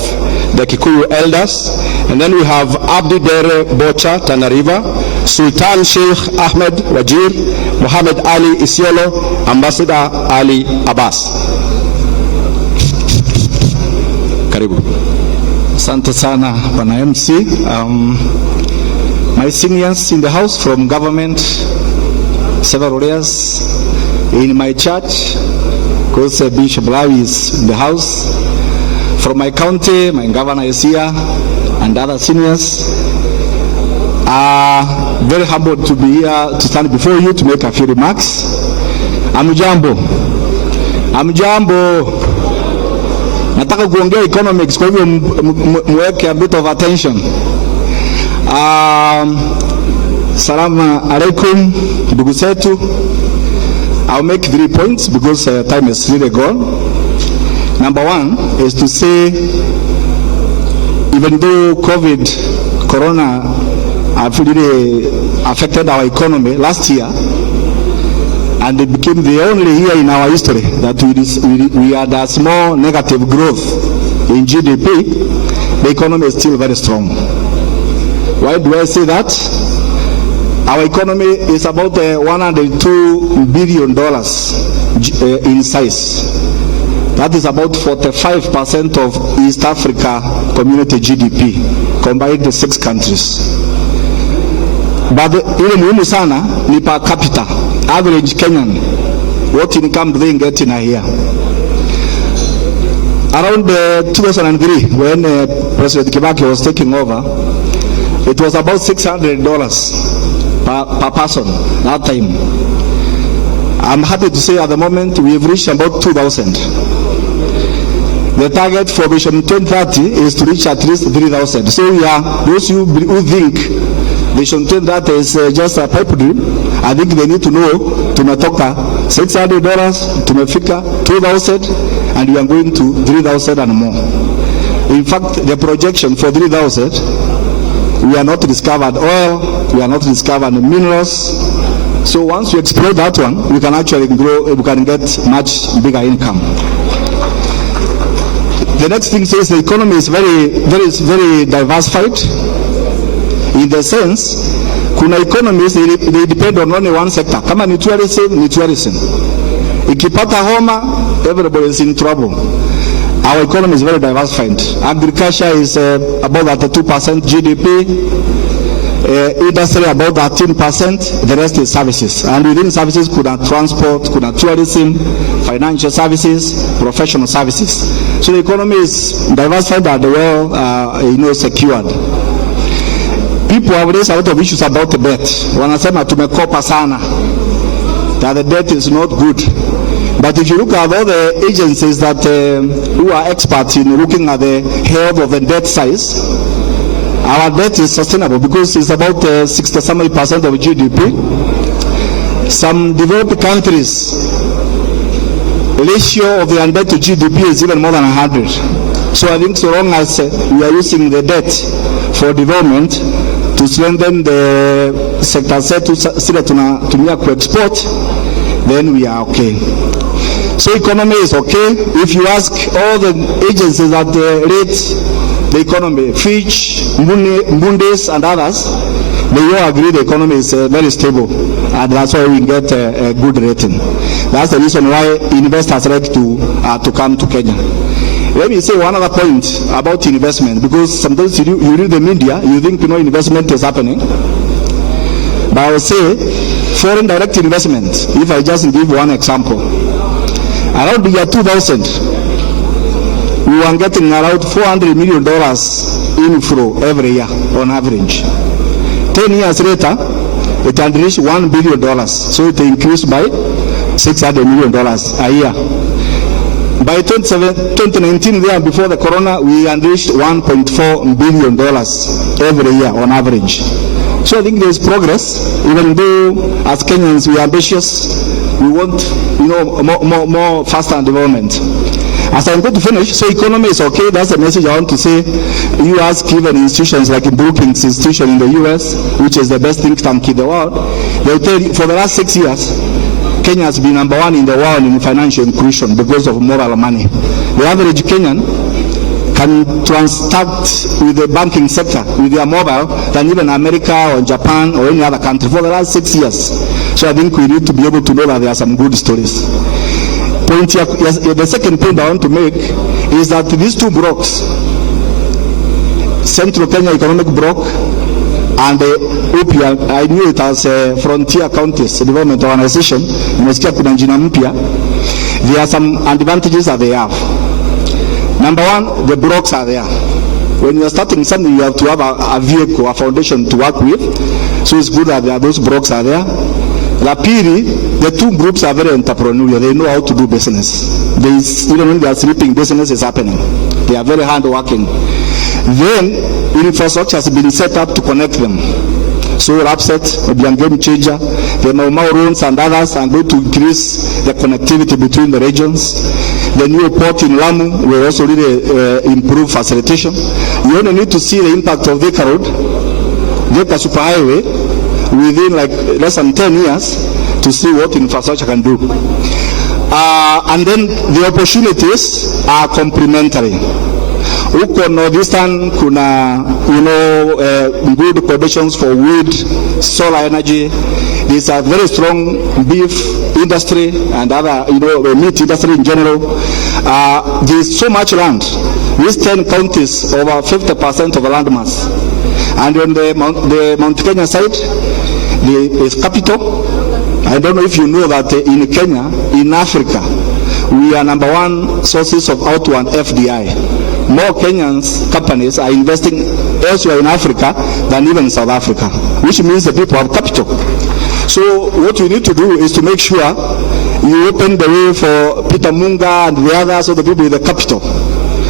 the Kikuyu elders, and then we have Abdi Dere Bocha Tana River, Sultan Sheikh Ahmed Wajir, Muhammad Ali Isiolo, Ambassador Ali Abbas. Karibu. Asante sana Bwana MC. My seniors in the house from government, several years in my church, because Bishop Lawi is in the house. From my county, my governor is here, and other seniors. Very humbled to be here to stand before you to make a few remarks. Amujambo. Nataka kuongea economics, kwa hivyo mweke a bit of attention. Salamu alaikum ndugu zetu. I'll make 3 points because time is really gone. Number 1 is to say, even though Corona have really affected our economy last year, and it became the only year in our history that we had a small negative growth in GDP, the economy is still very strong. Why do I say that? Our economy is about $102 billion in size. That is about 45% of East Africa community GDP, combined the 6 countries. But ile muhimu sana ni per capita, average Kenyan, what income do they get in a year? Around 2003, when President Kibaki was taking over, it was about $600 per person that time. I'm happy to say at the moment we have reached about 2,000. The target for Vision 2030 is to reach at least 3,000. So we are, those who think Vision 2030 is just a pipe dream, I think they need to know tumetoka $600, tumefika 2,000, and we are going to 3,000 and more. In fact, the projection for 3,000, we are not discovered oil, we are not discovered minerals. So once we explore that one, we can actually grow, we can get much bigger income. The next thing says the economy is very diversified. In the sense, kuna economies they depend on only one sector. Kama ni tourism. Ikipata homa, everybody is in trouble. Our economy is very diversified. Agriculture is about at 2% GDP. Industry about 13%. The rest is services. And within services, kuna transport, kuna tourism, financial services, professional services. So the economy is diversified and well, secured. People have raised a lot of issues about the debt. Wanasema tumekopa sana, that the debt is not good. But if you look at all the agencies that who are experts in looking at the health of the debt size, our debt is sustainable because it's about 60% of GDP. Some developed countries, the ratio of the debt to GDP is even more than 100. So I think so long as we are using the debt for development to strengthen the sector zetu sile tunatumia ku-export, then we are okay. So economy is okay. If you ask all the agencies that rate the economy, Fitch, Moody's and others, they all agree the economy is very stable, and that's why we get a good rating. That's the reason why investors like to come to Kenya. Let me say one other point about investment, because sometimes you read the media, you think investment is happening. But I will say foreign direct investment, if I just give one example. Around the year 2000, we were getting around $400 million inflow every year on average. 10 years later, it had reached $1 billion. So it increased by $600 million a year. By 2019, there before the corona, we had reached $1.4 billion every year on average. So I think there is progress, even though as Kenyans we are ambitious, we want more faster development. As I'm going to finish, so economy is okay. That's the message I want to say. You ask even institutions like Brookings Institution in the US, which is the best think tank in the world, they'll tell you for the last 6 years, Kenya has been number 1 in the world in financial inclusion because of mobile money. The average Kenyan can transact with the banking sector with their mobile than even America or Japan or any other country for the last 6 years. So I think we need to be able to know that there are some good stories. The second point I want to make is that these two blocks, Central Kenya Economic Bloc and the OPIA, I knew it as a Frontier Counties Development Organization, there are some advantages that they have. Number one, the blocks are there. When you are starting something, you have to have a vehicle, a foundation to work with. So it's good that those blocks are there. Lapiri, the two groups are very entrepreneurial. They know how to do business. Even when they are sleeping, business is happening. They are very hard working. Then, infrastructure has been set up to connect them. So Rapset will be a game changer. The normal roads and others are going to increase the connectivity between the regions. The new port in Lamu will also really improve facilitation. You only need to see the impact of Thika Road, Thika Superhighway, within like less than 10 years to see what infrastructure can do. And then the opportunities are complementary. Huko northeastern kuna good conditions for wood, solar energy. There's a very strong beef industry and other meat industry in general. There's so much land. These 10 counties, over 50% of the land mass. And on the Mount Kenya side, the capital. I don't know if you know that in Kenya, in Africa, we are number one sources of outward FDI. More Kenyans companies are investing elsewhere in Africa than even in South Africa, which means the people have capital. So what we need to do is to make sure you open the way for Peter Munga and the others of the people with the capital,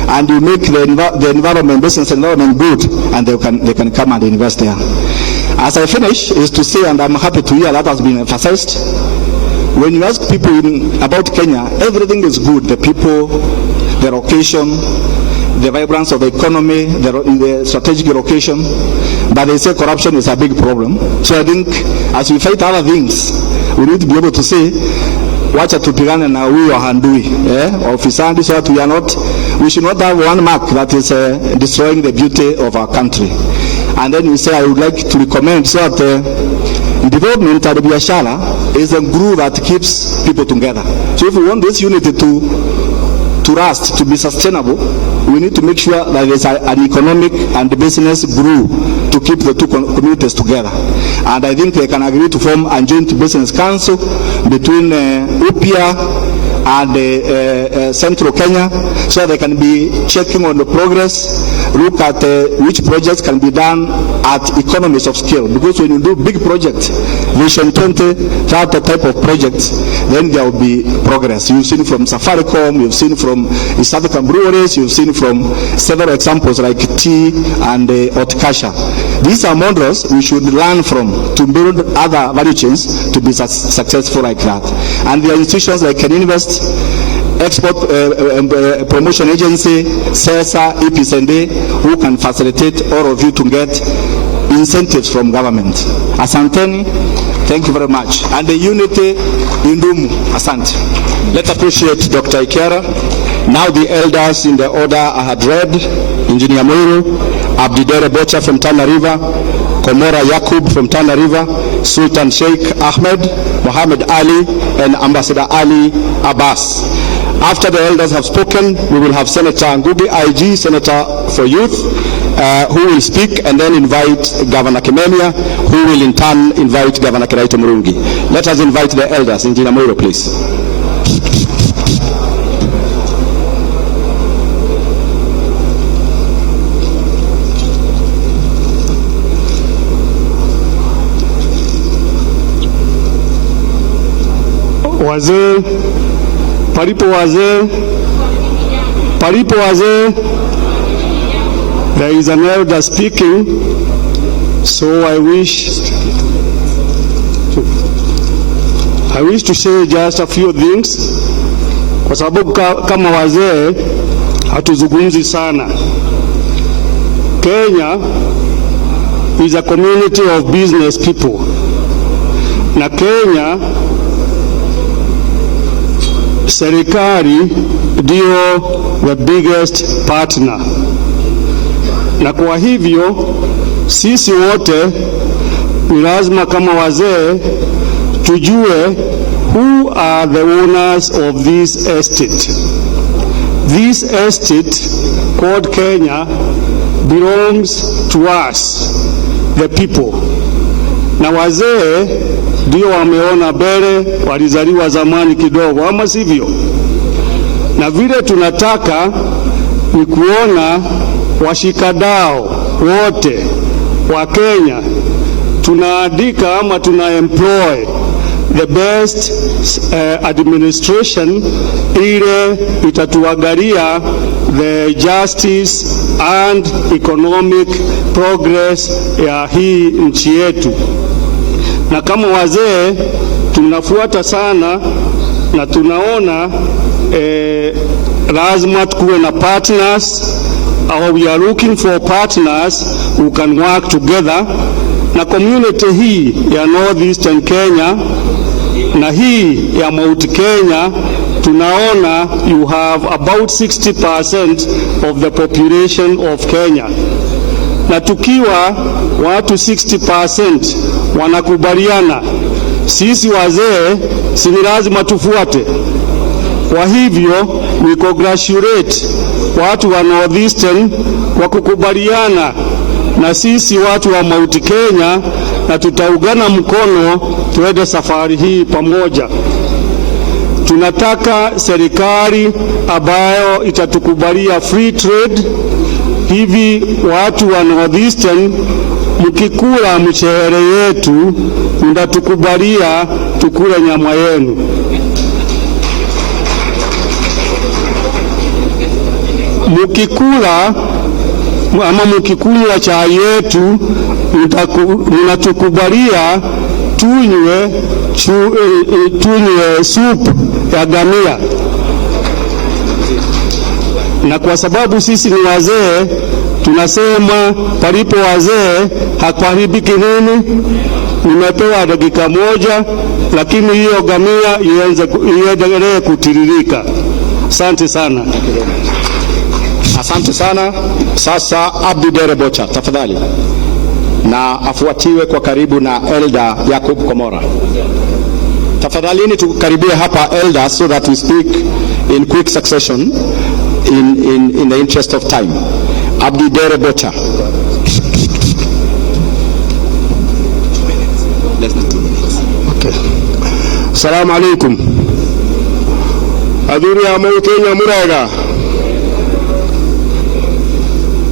and you make the environment, business environment good, and they can come and invest there. As I finish, is to say, and I'm happy to hear that has been emphasized, when you ask people about Kenya, everything is good. The people, the location, the vibrance of the economy, the strategic location, but they say corruption is a big problem. So I think as we fight other things, we need to be able to say, wacha tupigane na huyu handui, ofisandi, so that we should not have one mark that is destroying the beauty of our country. And then we say, I would like to recommend so that development at biashara is a glue that keeps people together. So if we want this unity to last, to be sustainable, we need to make sure that there's an economic and business glue to keep the two communities together. And I think they can agree to form a joint business council between UPIA and Central Kenya, so they can be checking on the progress, look at which projects can be done at economies of scale. Because when you do big projects, Vision 20, that type of projects, then there will be progress. You've seen from Safaricom, you've seen from East African breweries, you've seen from several examples like tea and Otkasha. These are models we should learn from to build other value chains to be successful like that. And there are institutions like Can Invest, Export Promotion Agency, CESA, EPSND, who can facilitate all of you to get incentives from government. Asanteni, thank you very much. And the unity in Dumu, asante. Let's appreciate Dr. Ikera. Now the elders in the order I had read: Engineer Moiru, Abdidere Bocha from Tana River, Komora Yakub from Tana River, Sultan Sheikh Ahmed, Mohammed Ali, and Ambassador Ali Abbas. After the elders have spoken, we will have Senator Ngugi, IG, Senator for Youth, who will speak, and then invite Governor Kimemia, who will in turn invite Governor Kiraito Murungi. Let us invite the elders. Engineer Moiru, please. Wazee, palipo wazee, there is an elder speaking, so I wish to say just a few things, kwa sababu kama wazee hatuzungumzi sana. Kenya is a community of business people, na Kenya serikali ndio the biggest partner, na kwa hivyo sisi wote ni lazima kama wazee tujue who are the owners of this estate. This estate called Kenya belongs to us, the people. Na wazee ndio wameona mbele, walizaliwa zamani kidogo, ama sivyo? Na vile tunataka ni kuona washikadau wote wa Kenya tunaandika ama tuna-employ the best administration ile itatuangalia the justice and economic progress ya hii nchi yetu. Na kama wazee tunafuata sana na tunaona lazima tukuwe na partners, or we are looking for partners who can work together. Na community hii ya Northeastern Kenya na hii ya Mount Kenya tunaona you have about 60% of the population of Kenya, na tukiwa watu 60% wanakubaliana, sisi wazee si lazima tufuate. Kwa hivyo we congratulate watu wa Northeastern kwa kukubaliana na sisi watu wa Mount Kenya, na tutaungana mkono tuende safari hii pamoja. Tunataka serikali ambayo itatukubalia free trade. Hivi watu wa Northeastern, mkikula mchere yetu mtatukubalia tukule nyama yenu. Mkikula ama mkikunywa chai yetu mnatukubalia tunywe supu ya gamia. Na kwa sababu sisi ni wazee, tunasema palipo wazee hakuharibiki nini. Nimepewa dakika moja, lakini hiyo gamia iendelee kutiririka. Asante sana. Asante sana. Sasa Abdi Dere Bocha, tafadhali, na afuatiwe kwa karibu na Elder Yakub Komora. Tafadhalini tukaribie hapa Elder, so that we speak in quick succession in the interest of time. Abdi Dere Bocha. Okay. Assalamu alaikum. Adhuri ya Kenya murega.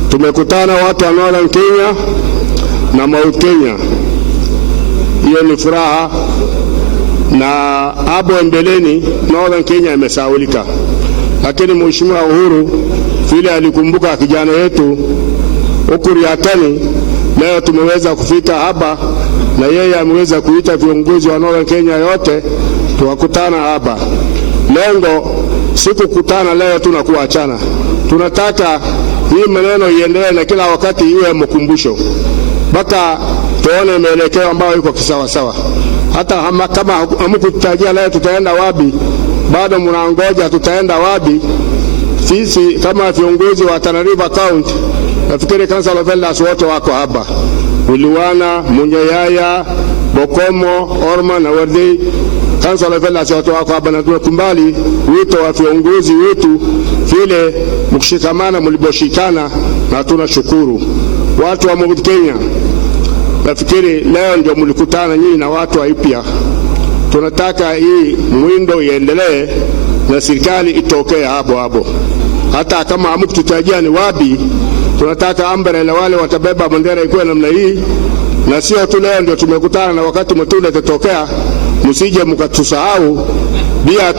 Tumekutana watu wa Northern Kenya na Mount Kenya. Hiyo ni furaha, na hapo mbeleni Northern Kenya imesahaulika, lakini Mheshimiwa Uhuru vile alikumbuka kijana yetu Ukuri Atani, leo tumeweza kufika hapa, na yeye ameweza kuita viongozi wa Northern Kenya yote tuwakutana hapa. Lengo si kukutana leo tunakuachana. Tunataka hii maneno iendelee na kila wakati iwe mkumbusho, mpaka tuone mwelekeo ambao yuko kisawa sawa. Hata kama hamkututajia leo tutaenda wapi, bado mnaangoja tutaenda wapi. Sisi kama viongozi wa Tana River County, nafikiri Council of Elders wote wako hapa, Uliwana, Munyayaya, Bokomo, Orma na Wardei. Council of Elders wote wako hapa, na tunakumbali wito wa viongozi wetu vile mkishikamana mliboshikana, na tunashukuru. Watu wa Mount Kenya, nafikiri leo ndio mlikutana nyinyi na watu wa Ipia. Tunataka hii mwindo iendelee na serikali itokee hapo. Hata kama hamkututajia ni wapi, tunataka umbrella wale watabeba bendera ikuwe namna hii, na sio tu leo ndio tumekutana, na wakati matunda tatokea msije mkatusahau. Bia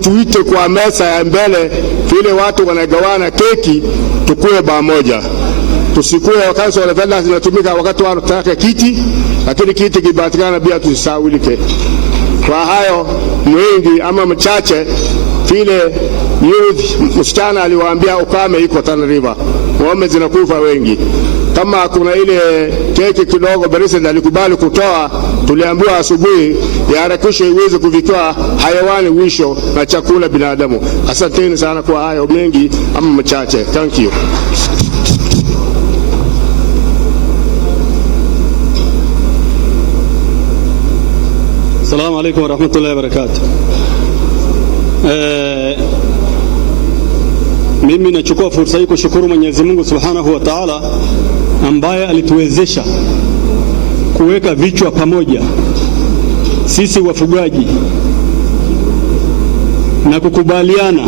tuite kwa meza ya mbele vile watu wanagawana keki, tukue pamoja. Tusikue wakati wa Raila zinatumika wakati wanataka kiti, lakini kiti kibatikana bia tusisahaulike. Kwa hayo mwingi ama mchache, vile youth msichana aliwaambia ukame iko Tana River, ng'ombe zinakufa wengi. Kama kuna ile keki kidogo President alikubali kutoa, tuliambiwa asubuhi yaharakishe iweze kuvikwa hayawani wisho na chakula binadamu. Asanteni sana kwa hayo mengi ama mchache. Thank you. Assalamu alaikum warahmatullahi wabarakatuh. Mimi nachukua fursa hii kushukuru Mwenyezi Mungu Subhanahu wa Ta'ala ambaye alituwezesha kuweka vichwa pamoja sisi wafugaji na kukubaliana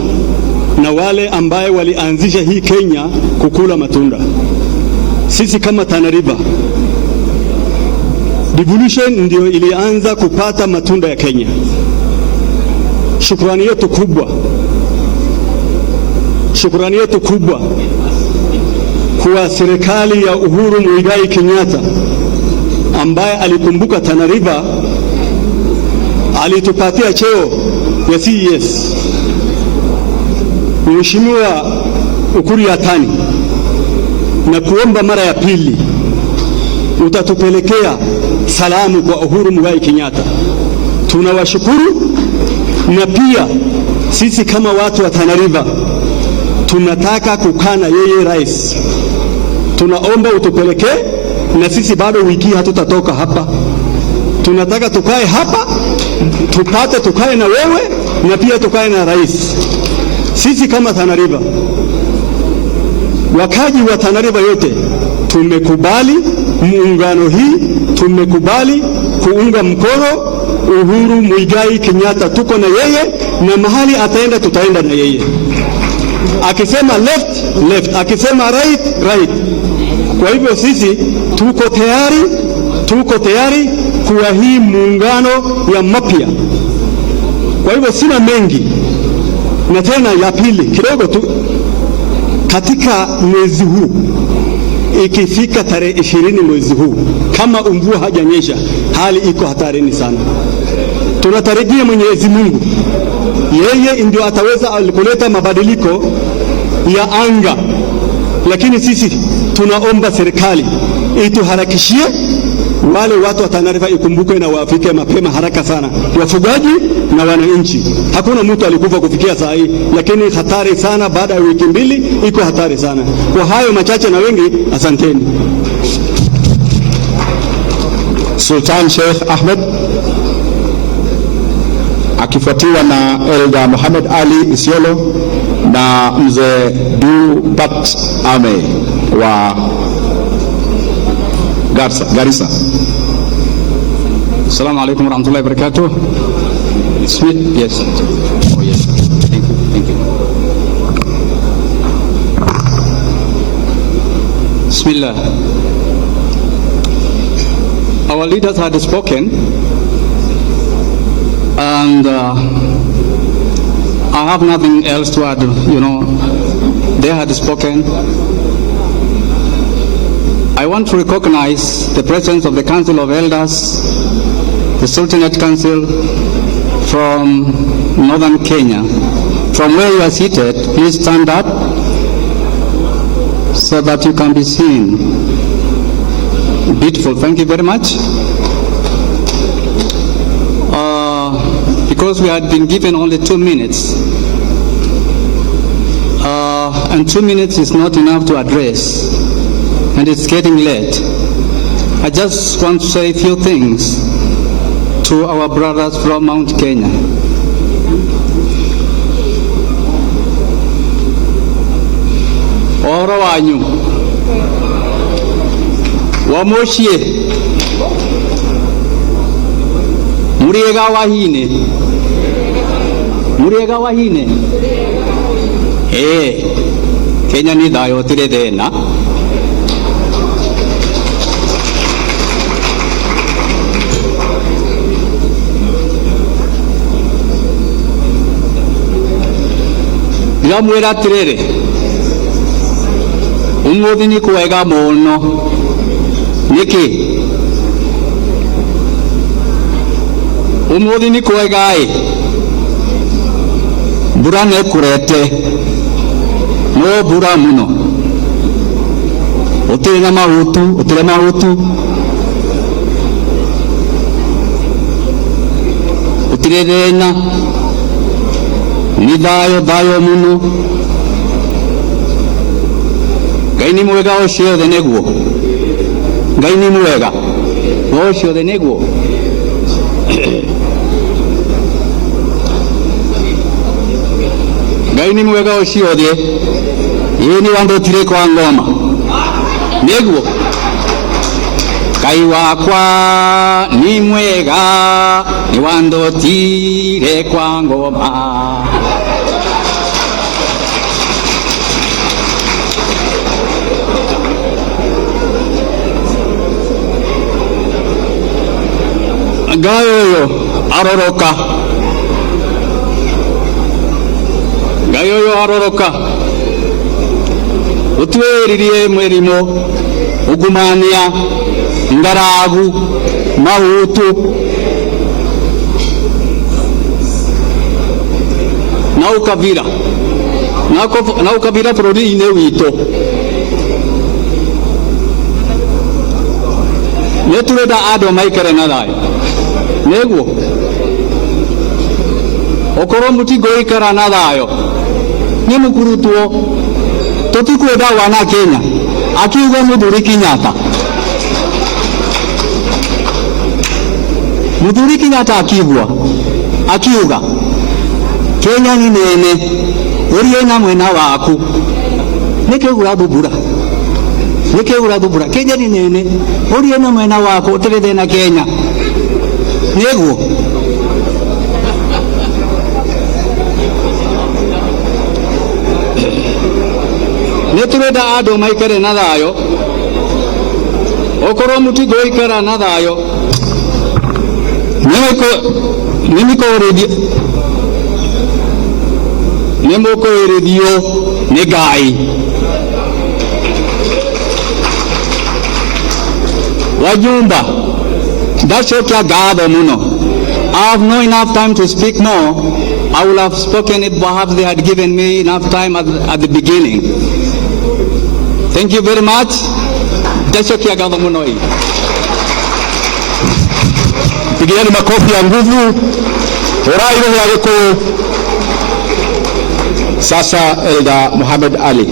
na wale ambaye walianzisha hii Kenya kukula matunda. Sisi kama Tana River devolution ndio ilianza kupata matunda ya Kenya. Shukrani yetu kubwa kwa serikali ya Uhuru Muigai Kenyatta ambaye alikumbuka Tana River, alitupatia cheo ya CES. Mheshimiwa Ukuri Atani, na kuomba mara ya pili utatupelekea salamu kwa Uhuru Muigai Kenyatta. Tunawashukuru, na pia sisi kama watu wa Tana River tunataka kukaa na yeye rais. Tunaomba utupelekee, na sisi bado wiki hatutatoka hapa. Tunataka tukae hapa, tukae na wewe na pia tukae na rais. Sisi kama Tana River, wakaji wa Tana River yote tumekubali muungano hii, tumekubali kuunga mkono Uhuru Muigai Kenyatta. Tuko na yeye, na mahali ataenda tutaenda na yeye. Akisema left, akisema right. Kwa hivyo sisi tuko tayari kuwa hii muungano ya mapya. Kwa hivyo sina mengi, na tena ya pili kidogo tu, katika mwezi huu ikifika tarehe 20 mwezi huu, kama mvua hajanyesha, hali iko hatarini sana. Tunatarajia Mwenyezi Mungu yeye ndio ataweza kuleta mabadiliko ya anga, lakini sisi tunaomba serikali ituharakishie wale watu wa Tana River, ikumbuke na wafike mapema haraka sana, wafugaji na wananchi. Hakuna mtu alikufa kufikia saa hii, lakini hatari sana. Baada ya wiki mbili iko hatari sana. Kwa hayo machache na wengi, asanteni. Sultan Sheikh Ahmed akifuatiwa na Elda Muhammad Ali Isiolo na mzee Dubat Ame wa Garissa. Assalamu alaikum warahmatullahi wabarakatuh. Yes. Oh yes. Thank you. Bismillah. Our leaders had spoken, and I have nothing else to add. They had spoken. I want to recognize the presence of the Council of Elders, the Sultanate Council from Northern Kenya. From where you are seated, please stand up so that you can be seen. Beautiful, thank you very much. Because we had been given only 2 minutes, and 2 minutes is not enough to address, and it's getting late. I just want to say a few things to our brothers from Mount Kenya. Oro wanyu wamoshie muriega wahine Kenya ni thayo tire thena. Ndiramwira atiriri, umuthi ni kwega muno. Niki umuthi ni kwega mbura nekurete, no mbura muno, utire na mahutu, utire thina, ni thayo muno. Ngai ni mwega uciothe niguo, Ngai ni mwega uciothe niguo. Ngai ni mwega uciothe, ii ni wandutire kwa ngoma niguo. Ngai wakwa ni mwega, ni wandutire kwa ngoma. Ngai uyu aroroka, Ngai uyu aroroka, utwiririe mwirimo, ugumania, ngaragu, mahutu na ukavira bururi-ini witu. Ni turenda andu maikare na thayo niguo. okoro mutigo ikara na thayo ni mukurutwo tutikwenda wana Kenya akiuga muthuri Kenyatta akiuga Kenya ni nene uri na mwena waku nikegura thubura Kenya ni nene uri na mwena waku utirithena na Kenya niguo neturenda andu maikare na thayo okorwo mutigo ikara na thayo nimukuirithio ni Ngai wajumba ndacokia ngatho muno. I have no enough time to speak more. I will have spoken it perhaps they had given me enough time at the beginning. Thank you very much. Ndacokia ngatho muno hii. Pigieni makofi ya nguvu. Orai roho ya Gikuyu. Sasa Elda Muhammad Ali.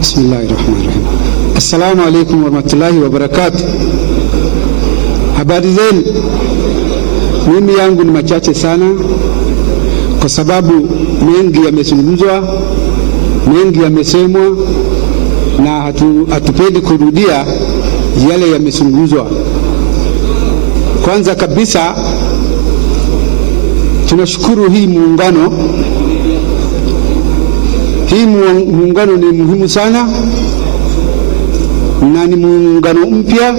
Bismillahirrahmanirrahim. Assalamu alaikum warahmatullahi wabarakatuh. Habari zenu? Mimi yangu ni machache sana kwa sababu mengi yamezungumzwa, mengi yamesemwa na hatupendi kurudia yale yamezungumzwa. Kwanza kabisa tunashukuru hii muungano. Hii muungano ni muhimu sana na ni muungano mpya.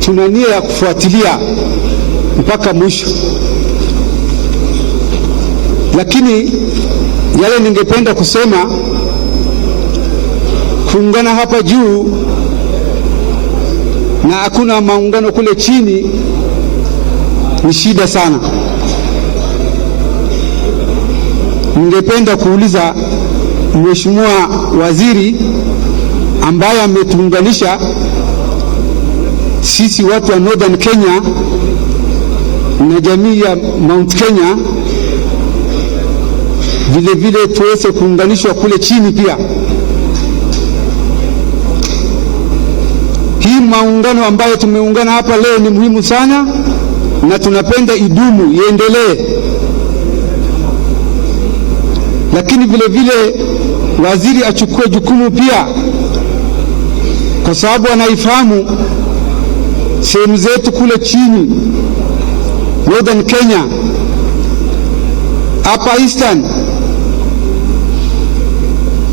Tuna nia ya kufuatilia mpaka mwisho, lakini yale ningependa kusema, kuungana hapa juu na hakuna maungano kule chini ni shida sana. Ningependa kuuliza Mheshimiwa Waziri ambaye ametuunganisha sisi watu wa Northern Kenya na jamii ya Mount Kenya, vile vile tuweze kuunganishwa kule chini pia. Hii maungano ambayo tumeungana hapa leo ni muhimu sana na tunapenda idumu, iendelee. Lakini vile vile waziri achukue jukumu pia, kwa sababu anaifahamu sehemu zetu kule chini Northern Kenya, hapa Eastern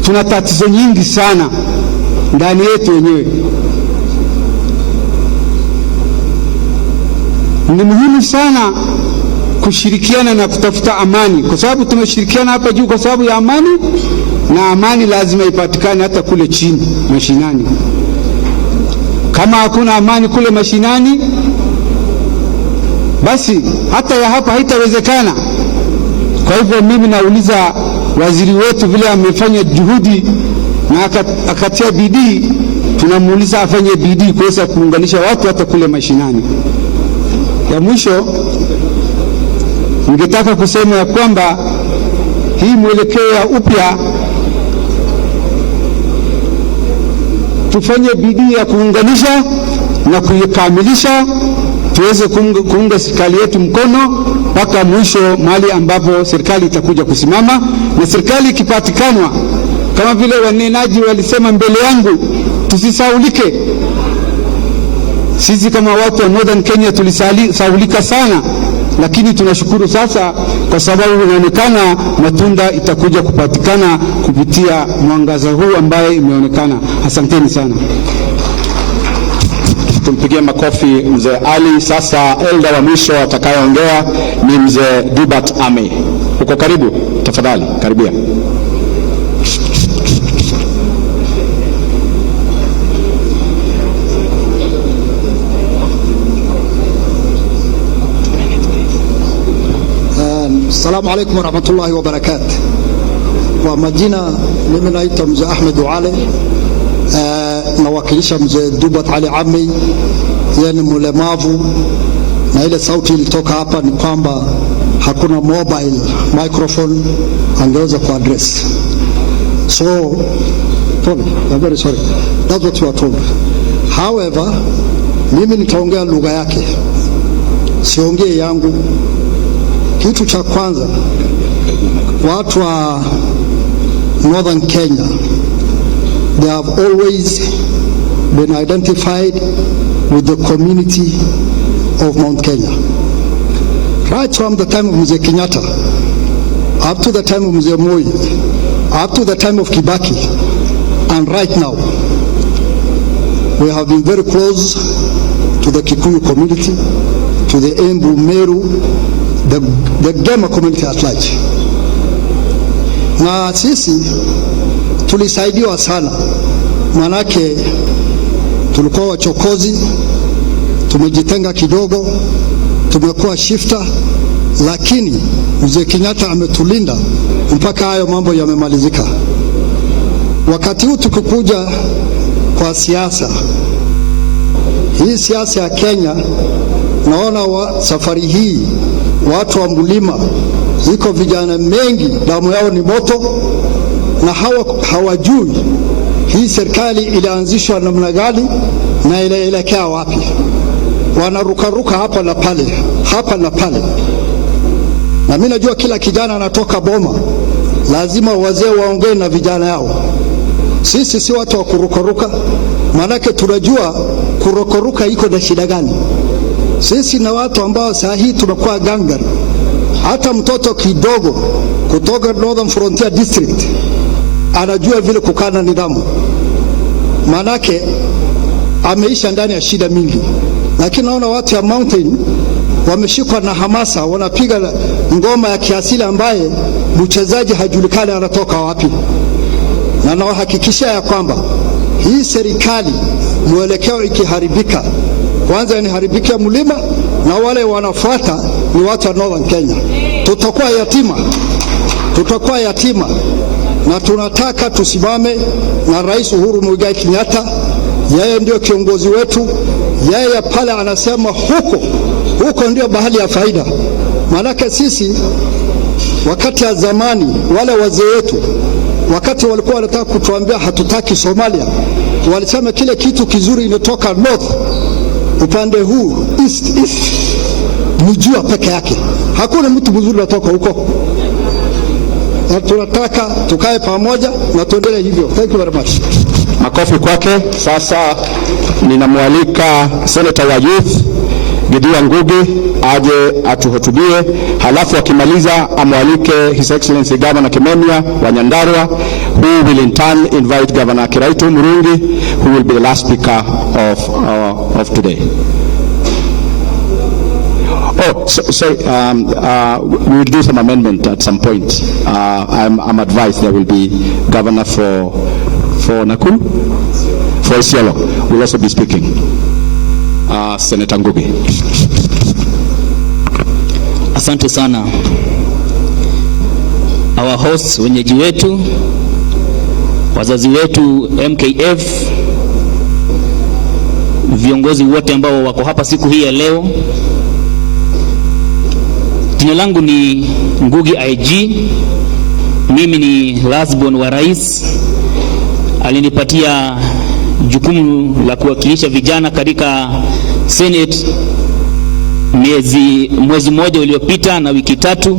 tuna tatizo nyingi sana ndani yetu wenyewe. Ni muhimu sana kushirikiana na kutafuta amani, kwa sababu tumeshirikiana hapa juu kwa sababu ya amani, na amani lazima ipatikane hata kule chini mashinani. Kama hakuna amani kule mashinani, basi hata ya hapa haitawezekana. Kwa hivyo mimi nauliza waziri wetu, vile amefanya juhudi na akatia bidii, tunamuuliza afanye bidii kuweza kuunganisha watu hata kule mashinani. Ya mwisho ningetaka kusema ya kwamba hii mwelekeo ya upya, tufanye bidii ya kuunganisha na kuikamilisha, tuweze kuunga serikali yetu mkono mpaka mwisho, mahali ambapo serikali itakuja kusimama. Na serikali ikipatikanwa, kama vile wanenaji walisema mbele yangu, tusisaulike. Sisi kama watu wa Northern Kenya tulisaulika sana, lakini tunashukuru sasa kwa sababu inaonekana matunda itakuja kupatikana kupitia mwangaza huu ambaye imeonekana. Asanteni sana. Tumpigie makofi mzee Ali. Sasa elda wa mwisho atakayeongea ni mzee Dubat Ame. Uko karibu, tafadhali karibia. Assalamu alaikum warahmatullahi wabarakatuh. Kwa majina mimi naitwa mzee Ahmed Wale. nawakilisha mzee Dubat Ali Ami, yeye ni mlemavu, na ile sauti ilitoka hapa ni kwamba hakuna mobile microphone angeweza kuaddress. So, I'm very sorry. That's what you are told. However, mimi nitaongea lugha yake, siongee yangu. Kitu cha kwanza, watu wa Northern Kenya, they have always been identified with the community of Mount Kenya. Right from the time of Mzee Kenyatta, up to the time of Mzee Moi, up to the time of Kibaki, and right now, we have been very close to the Kikuyu community, to the Embu, Meru, the Gema community at large. Na sisi tulisaidiwa sana, manake tulikuwa wachokozi, tumejitenga kidogo, tumekuwa shifter, lakini Mzee Kenyatta ametulinda mpaka hayo mambo yamemalizika. Wakati huu tukikuja kwa siasa, hii siasa ya Kenya, naona safari hii watu wa mlima, ziko vijana mengi damu yao ni moto, na hawajui hii serikali ilianzishwa namna gani na inaelekea wapi. Wanarukaruka hapa na pale, hapa na pale. Na mimi najua kila kijana anatoka boma, lazima wazee waongee na vijana yao. Sisi si watu wa kurukaruka, manake tunajua kurukaruka iko na shida gani. Sisi na watu ambao saa hii tunakuwa gangari. Hata mtoto kidogo kutoka Northern Frontier District anajua vile kukana nidhamu, manake ameisha ndani ya shida mingi. Lakini naona watu ya mountain wameshikwa na hamasa, wanapiga ngoma ya kiasili ambaye mchezaji hajulikani anatoka wapi. Na nawahakikishia ya kwamba hii serikali mwelekeo ikiharibika, kwanza inaharibikia mlima, na wale wanafuata ni watu wa Northern Kenya. Tutakuwa yatima, na tunataka tusimame na Rais Uhuru Muigai Kenyatta. Yeye ndio kiongozi wetu. Yeye pale anasema huko ndio bahali ya faida. Manake sisi wakati ya zamani, wale wazee wetu wakati walikuwa wanataka kutuambia hatutaki Somalia, walisema kile kitu kizuri inatoka north, upande huu east ni jua peke yake, hakuna mtu mzuri anatoka huko. Na tunataka tukae pamoja na tuendelee hivyo. Thank you very much. Makofi kwake. Sasa ninamwalika Senator wa Youth Gideon Ngugi aje atuhutubie, halafu akimaliza amwalike His Excellency Governor Kimemia wa Nyandarua, who will in turn invite Governor Kiraitu Murungi, who will be the last speaker of today. Oh, sorry, we will do some amendment at some point. I'm advised there will be Governor for Nakuru, for Isiolo will also be speaking. Senator Ngugi. Asante sana. Our hosts, wenyeji wetu, wazazi wetu MKF, viongozi wote ambao wako hapa siku hii ya leo. Jina langu ni Ngugi IG. Mimi ni lastborn wa rais. Alinipatia jukumu la kuwakilisha vijana katika Senate mwezi mmoja uliopita na wiki 3,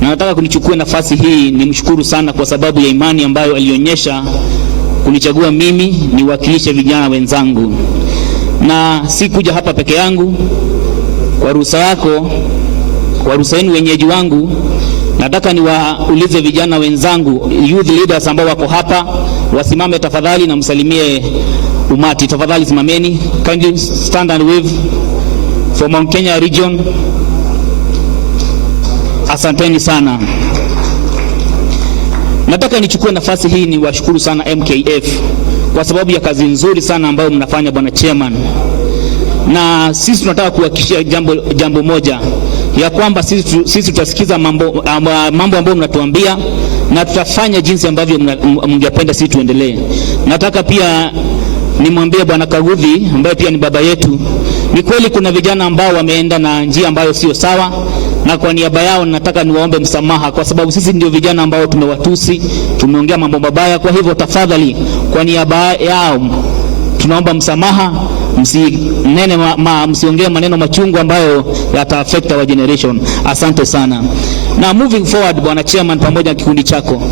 na nataka kunichukua nafasi hii nimshukuru sana kwa sababu ya imani ambayo alionyesha kunichagua mimi niwakilishe vijana wenzangu. Na si kuja hapa peke yangu, kwa ruhusa yako, kwa ruhusa yenu wenyeji wangu, nataka niwaulize vijana wenzangu, youth leaders ambao wako hapa, wasimame tafadhali na msalimie umati. Tafadhali simameni. Kindly stand and wave for Mount Kenya region. Asanteni sana. Nataka nichukue nafasi hii ni washukuru sana MKF kwa sababu ya kazi nzuri sana ambayo mnafanya bwana chairman. Na sisi tunataka kuhakikisha jambo moja, ya kwamba sisi tutasikiza mambo ambayo mnatuambia na tutafanya jinsi ambavyo mngependa sisi tuendelee. Nataka pia nimwambie Bwana Kaguthi ambaye pia ni baba yetu, ni kweli kuna vijana ambao wameenda na njia ambayo sio sawa, na kwa niaba yao nataka niwaombe msamaha, kwa sababu sisi ndio vijana ambao tumewatusi, tumeongea mambo mabaya. Kwa hivyo tafadhali, kwa niaba yao tunaomba msamaha, msiongee maneno machungu ambayo yata affect our generation. Asante sana. Na moving forward, Bwana Chairman pamoja na kikundi chako,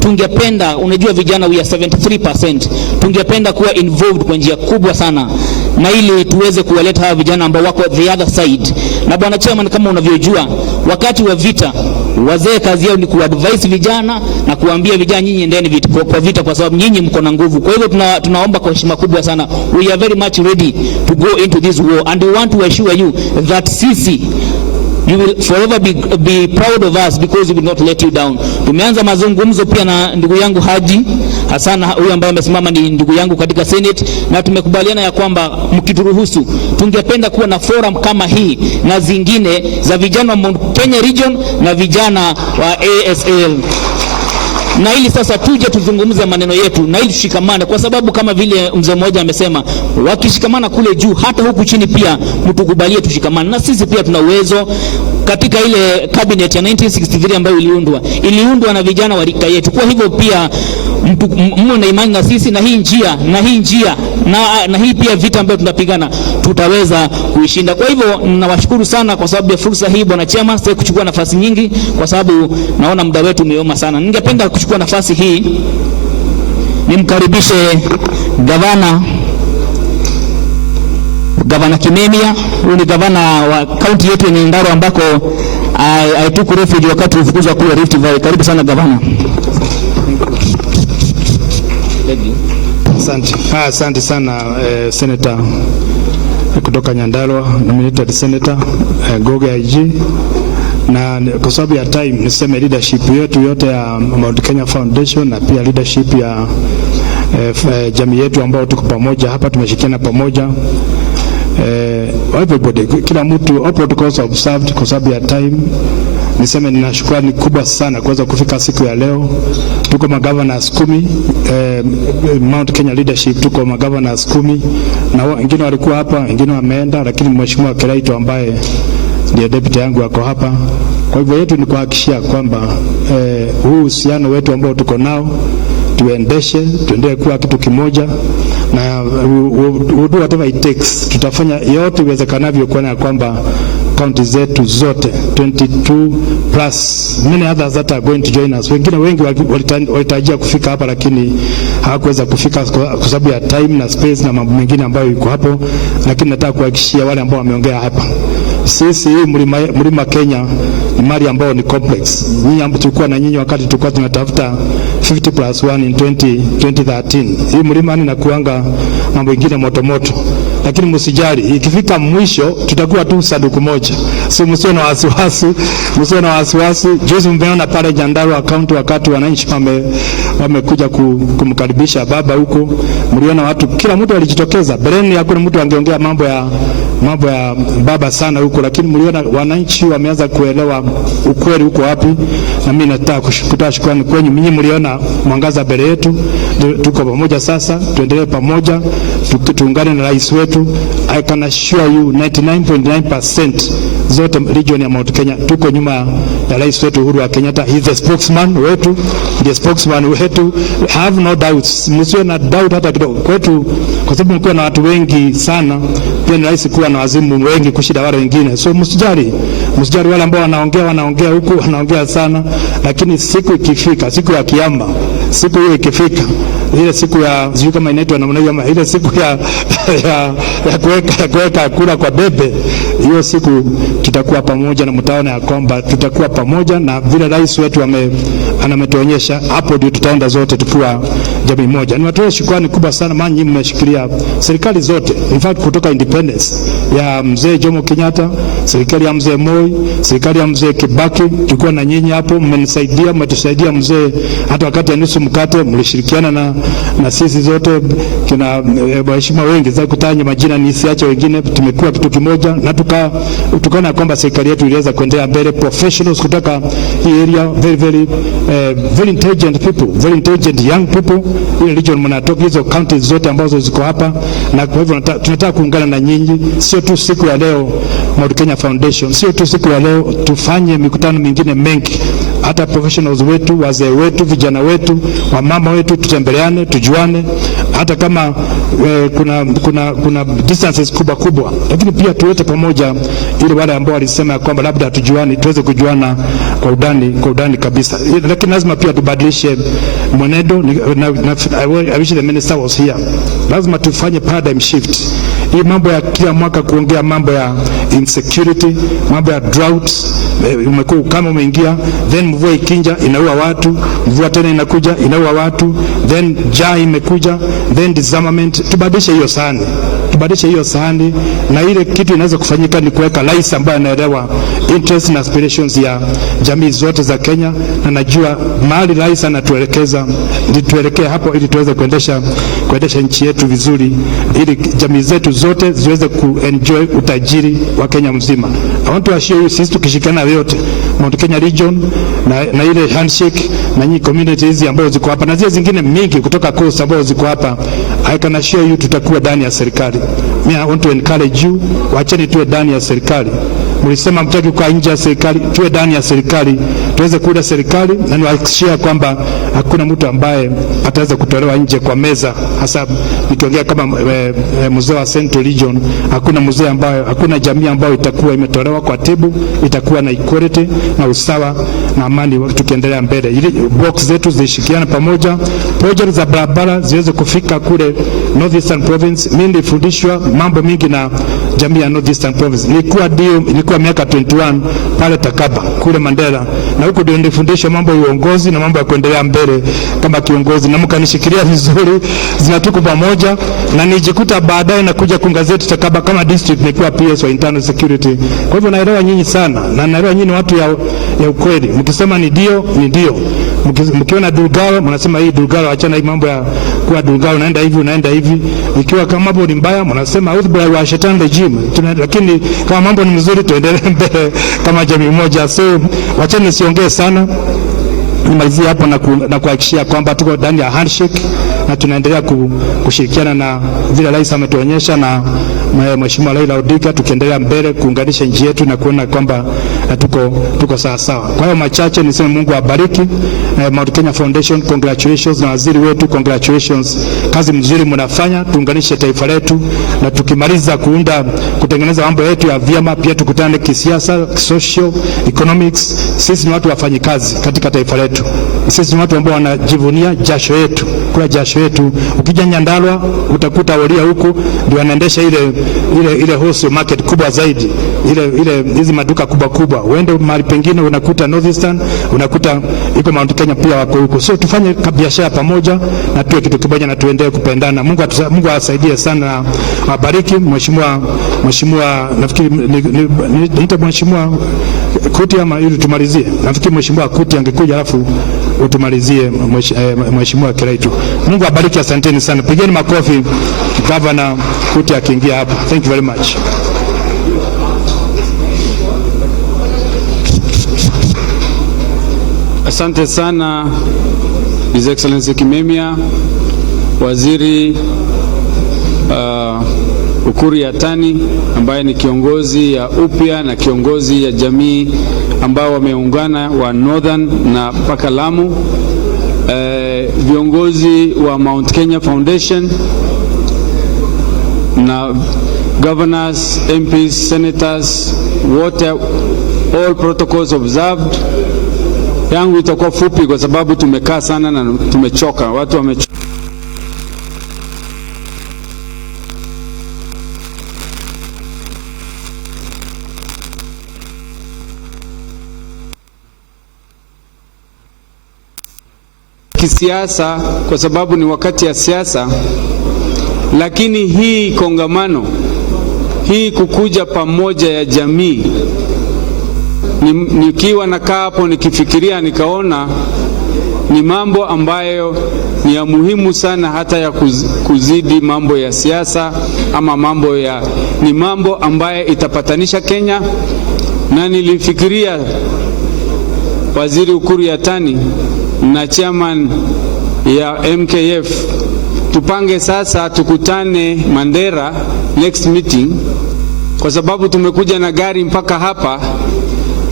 tungependa, unajua vijana we are 73%, tungependa kuwa involved kwa njia kubwa sana, na ili tuweze kuwaleta hawa vijana ambao wako the other side. Na Bwana Chairman, kama unavyojua, wakati wa vita wazee kazi yao ni kuadvise vijana na kuambia vijana, nyinyi endeni kwa vita kwa sababu nyinyi mko na nguvu. Kwa hivyo tunaomba kwa heshima kubwa sana, we are very much ready to go into this war, and we want to assure you that sisi, you will forever be proud of us because we will not let you down. Tumeanza mazungumzo pia na ndugu yangu Haji Hassan, huyu ambaye amesimama ni ndugu yangu katika Senate, na tumekubaliana ya kwamba mkituruhusu tungependa kuwa na forum kama hii na zingine za vijana wa Kenya region na vijana wa ASL, na ili sasa tuje tuzungumze maneno yetu na ili tushikamane, kwa sababu kama vile mzee mmoja amesema, wakishikamana kule juu hata huku chini pia mtukubalie tushikamane. Na sisi pia tuna uwezo. Katika ile cabinet ya 1963 ambayo iliundwa na vijana wa rika yetu. Kwa hivyo pia mwe na imani na sisi, na hii njia na hii pia vita ambayo tunapigana tutaweza kuishinda. Kwa hivyo nawashukuru sana kwa sababu ya fursa hii, Bwana Chairman. Sasa kuchukua nafasi nyingi kwa sababu naona muda wetu umeoma sana. Ningependa kuchukua nafasi hii nimkaribishe Gavana Kimemia. Huyu ni gavana wa kaunti yetu ya Nyandarua ambako I took refuge wakati tulifukuzwa kule Rift Valley. Karibu sana gavana. Asante sana Senator kutoka Nyandarua, nominated Senator Goge IG. Na kwa sababu ya time niseme leadership yetu yote ya Mount Kenya Foundation na pia leadership ya jamii yetu ambao tuko pamoja hapa, tumeshikiana pamoja. Everybody, kila mtu, all protocols observed. Kwa sababu ya time niseme nina shukrani kubwa sana kuweza kufika siku ya leo. Tuko magovernors 10, Mount Kenya leadership tuko magovernors 10, na wengine walikuwa hapa, wengine wameenda, lakini mheshimiwa Kiraito ambaye ndiye deputy yangu wako hapa. Kwa hivyo yetu ni kuhakikishia kwamba huu uhusiano wetu ambao tuko nao tuendelee kuwa kitu kimoja, na we'll do whatever it takes. Tutafanya yote iwezekanavyo kuona kwamba county zetu zote 22 plus many others that are going to join us. Wengine wengi walitarajia kufika hapa lakini hawakuweza kufika kwa sababu ya time na space na mambo mengine ambayo yuko hapo, lakini nataka kuhakikishia wale ambao wameongea hapa, sisi mlima Kenya ni mali ambao ni complex. Nyinyi ambao tulikuwa na nyinyi wakati tulikuwa tunatafuta 50+1 in 2013. Hii mlima ni nakuanga mambo mengine moto, lakini msijali, ikifika mwisho tutakuwa tu sanduku moja. So msiwe na wasiwasi, Juzi mmeona pale Nyandarua account wakati wananchi wamekuja kumkaribisha baba huko, mliona watu, kila mtu alijitokeza. Beleni hakuna mtu angeongea mambo ya baba sana huko, lakini mliona wananchi wameanza kuelewa ukweli huko wapi. Na mimi nataka kutoa shukrani kwenyu, mimi mliona mwangaza mbele yetu. Tuko pamoja sasa, tuendelee pamoja, tuungane na rais wetu. I can assure you 99.9% zote region ya Mount Kenya tuko nyuma ya rais wetu Uhuru wa Kenyatta. He is the spokesman wetu, have no doubts. Msiwe na doubt hata kidogo kwetu, kwa sababu mko na watu wengi sana. Pia ni rais kuwa na wazimu wengi kushida wale wengine. So msijali wale ambao wanaongea huku, wanaongea sana, lakini siku ikifika, siku ya kiyama, siku hiyo ikifika, ile siku ya sijui kama inaitwa namna hiyo, ama ile siku ya kuweka kura kwa bebe, hiyo siku tutakuwa pamoja, na mtaona ya kwamba tutakuwa pamoja, na vile rais wetu anametuonyesha hapo, ndio tutaenda zote tukiwa jamii moja. Niwatoe shukrani kubwa sana, maana nyinyi mmeshikilia serikali zote, in fact kutoka independence ya mzee Jomo Kenyatta, serikali ya mzee Moi, serikali ya mzee Kibaki, tulikuwa na nyinyi hapo, mmetusaidia mzee, hata wakati ya nusu mkate mlishirikiana na sisi zote kina waheshimiwa wengi za kutanya majina nisiache wengine, tumekuwa kitu kimoja na tukaona kwamba serikali yetu iliweza kuendelea mbele. Professionals kutoka hii area, very intelligent people, very intelligent young people. Ile region mnatoka hizo counties zote ambazo ziko hapa, na kwa hivyo tunataka kuungana na nyinyi, sio tu siku ya leo Mount Kenya Foundation, sio tu siku ya leo, tufanye mikutano mingine mengi, hata professionals wetu, wazee wetu, vijana wetu, wamama wetu, tutembeleane, tujuane, hata kama kuna distances kubwa, lakini pia tuwete pamoja, ili wale ambao walisema kwamba labda hatujuani tuweze kujuana kwa udani kabisa. Lakini lazima pia tubadilishe mwenendo. I wish the minister was here. Lazima tufanye paradigm shift. Hii mambo ya kila mwaka kuongea mambo ya insecurity, mambo ya drought, umekuwa kama umeingia, then mvua ikinja inaua watu, mvua tena inakuja inaua watu, then njaa imekuja, then disarmament. Tubadilishe hiyo sahani, na ile kitu inaweza kufanyika ni kuweka rais ambaye anaelewa interest na aspirations ya jamii zote za Kenya, na najua mahali rais anatuelekeza ili tuelekee hapo, ili tuweze kuendesha nchi yetu vizuri, ili jamii zetu zote ziweze kuenjoy utajiri wa Kenya mzima. I want to assure you, sisi tukishikana yote Mount Kenya region na ile handshake na nyinyi communities ambazo ziko hapa na zile zingine mingi kutoka coast ambazo ziko hapa, I can assure you tutakuwa ndani ya serikali. I want to encourage you, wacheni tuwe ndani ya serikali. Mlisema mtaki kwa nje ya serikali, tuwe ndani ya serikali, tuweze kuunda serikali, na niwahakikishia kwamba hakuna mtu ambaye ataweza kutolewa nje kwa meza. Hasa nikiongea kama mzee wa Central Region, hakuna jamii ambayo itakuwa imetolewa kwa tibu, itakuwa na equality na usawa na amani tukiendelea mbele. Ili box zetu zishikiane pamoja, project za barabara ziweze kufika kule Northeastern Province. Mimi nilifundishwa mambo mingi na jamii ya Northeastern Province. Nilikuwa miaka 21 pale Takaba kule Mandela, na huko ndio nilifundishwa mambo ya uongozi na mambo ya kuendelea mbele kama kiongozi, na mkanishikilia vizuri, zinatuko pamoja, na nijikuta baadaye na kuja kungazeti Takaba kama district, nilikuwa PS wa internal security. Kwa hivyo naelewa nyinyi sana, na naelewa nyinyi watu ya ukweli. Mkisema ni ndio, mkiona Dulgaro mnasema hii Dulgaro, achana hii mambo ya kuwa Dulgaro unaenda hivi. Ikiwa kama mambo ni mbaya mnasema udhibiti wa shetani regime. Lakini kama mambo ni mzuri tuendelee mbele kama jamii moja. So wacheni nisiongee sana, nimalizie hapo na kuhakikishia kwamba tuko ndani ya handshake na tunaendelea kushirikiana na vile rais ametuonyesha na Mheshimiwa Raila Odinga, tukiendelea mbele kuunganisha nchi yetu na kuona kwamba tuko sawa sawa. Kwa hiyo machache niseme Mungu awabariki. Mount Kenya Foundation, congratulations, na waziri wetu congratulations. Kazi mzuri mnafanya, tuunganishe taifa letu, na tukimaliza kutengeneza mambo yetu ya vyama, pia tukutane kisiasa, social, economics. Sisi ni watu wafanyi kazi katika taifa letu. Sisi ni watu ambao wanajivunia jasho yetu, kula jasho yetu. Ukija Nyandarua utakuta walia huku ndio wanaendesha ile wholesale market kubwa zaidi, ile hizi maduka kubwa. Uende mahali pengine unakuta Northeastern, unakuta iko Mount Kenya pia wako huko. So tufanye biashara pamoja na tuwe kitu kimoja na tuendelee kupendana. Mungu asaidie sana, awabariki. Mheshimiwa nafikiri niita Mheshimiwa Kuti ama ili tumalizie. Nafikiri Mheshimiwa Kuti angekuja alafu utumalizie Mheshimiwa Kiraitu. Mungu abariki, asanteni sana. Pigeni makofi Governor Kuti akiingia hapa. Thank you very much. Asante sana His Excellency Kimemia, Waziri Ukuri Yatani, ambaye ni kiongozi ya upya na kiongozi ya jamii ambao wameungana wa Northern na mpaka Lamu, viongozi wa Mount Kenya Foundation na governors, MPs, senators, wote, all protocols observed. Yangu itakuwa fupi kwa sababu tumekaa sana na tumechoka, watu wamechoka. Kisiasa kwa sababu ni wakati ya siasa, lakini hii kongamano, hii kukuja pamoja ya jamii, nikiwa nakaa hapo nikifikiria, nikaona ni mambo ambayo ni ya muhimu sana, hata ya kuzidi mambo ya siasa ama ni mambo ambayo itapatanisha Kenya. Na nilifikiria Waziri Uhuru Yatani na chairman ya MKF tupange sasa tukutane Mandera next meeting, kwa sababu tumekuja na gari mpaka hapa.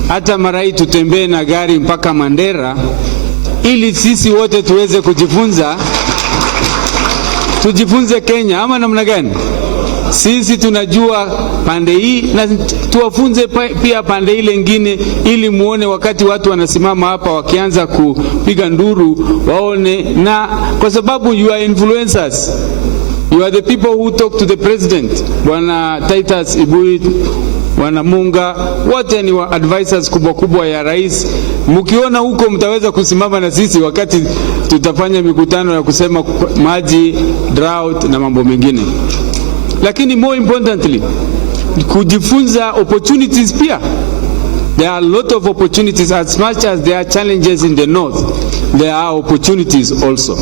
Hata mara hii tutembee na gari mpaka Mandera ili sisi wote tuweze tujifunze Kenya, ama namna gani? Sisi tunajua pande hii na tuwafunze pia pande ile nyingine, ili muone wakati watu wanasimama hapa wakianza kupiga nduru waone. Na kwa sababu you are influencers, you are the people who talk to the president. Bwana Titus Ibui, Bwana Munga, wote ni wa advisors kubwa ya rais. Mkiona huko mtaweza kusimama na sisi wakati tutafanya mikutano ya kusema maji, drought na mambo mengine. Lakini more importantly, kujifunza opportunities pia. There are a lot of opportunities. As much as there are challenges in the north, there are opportunities also.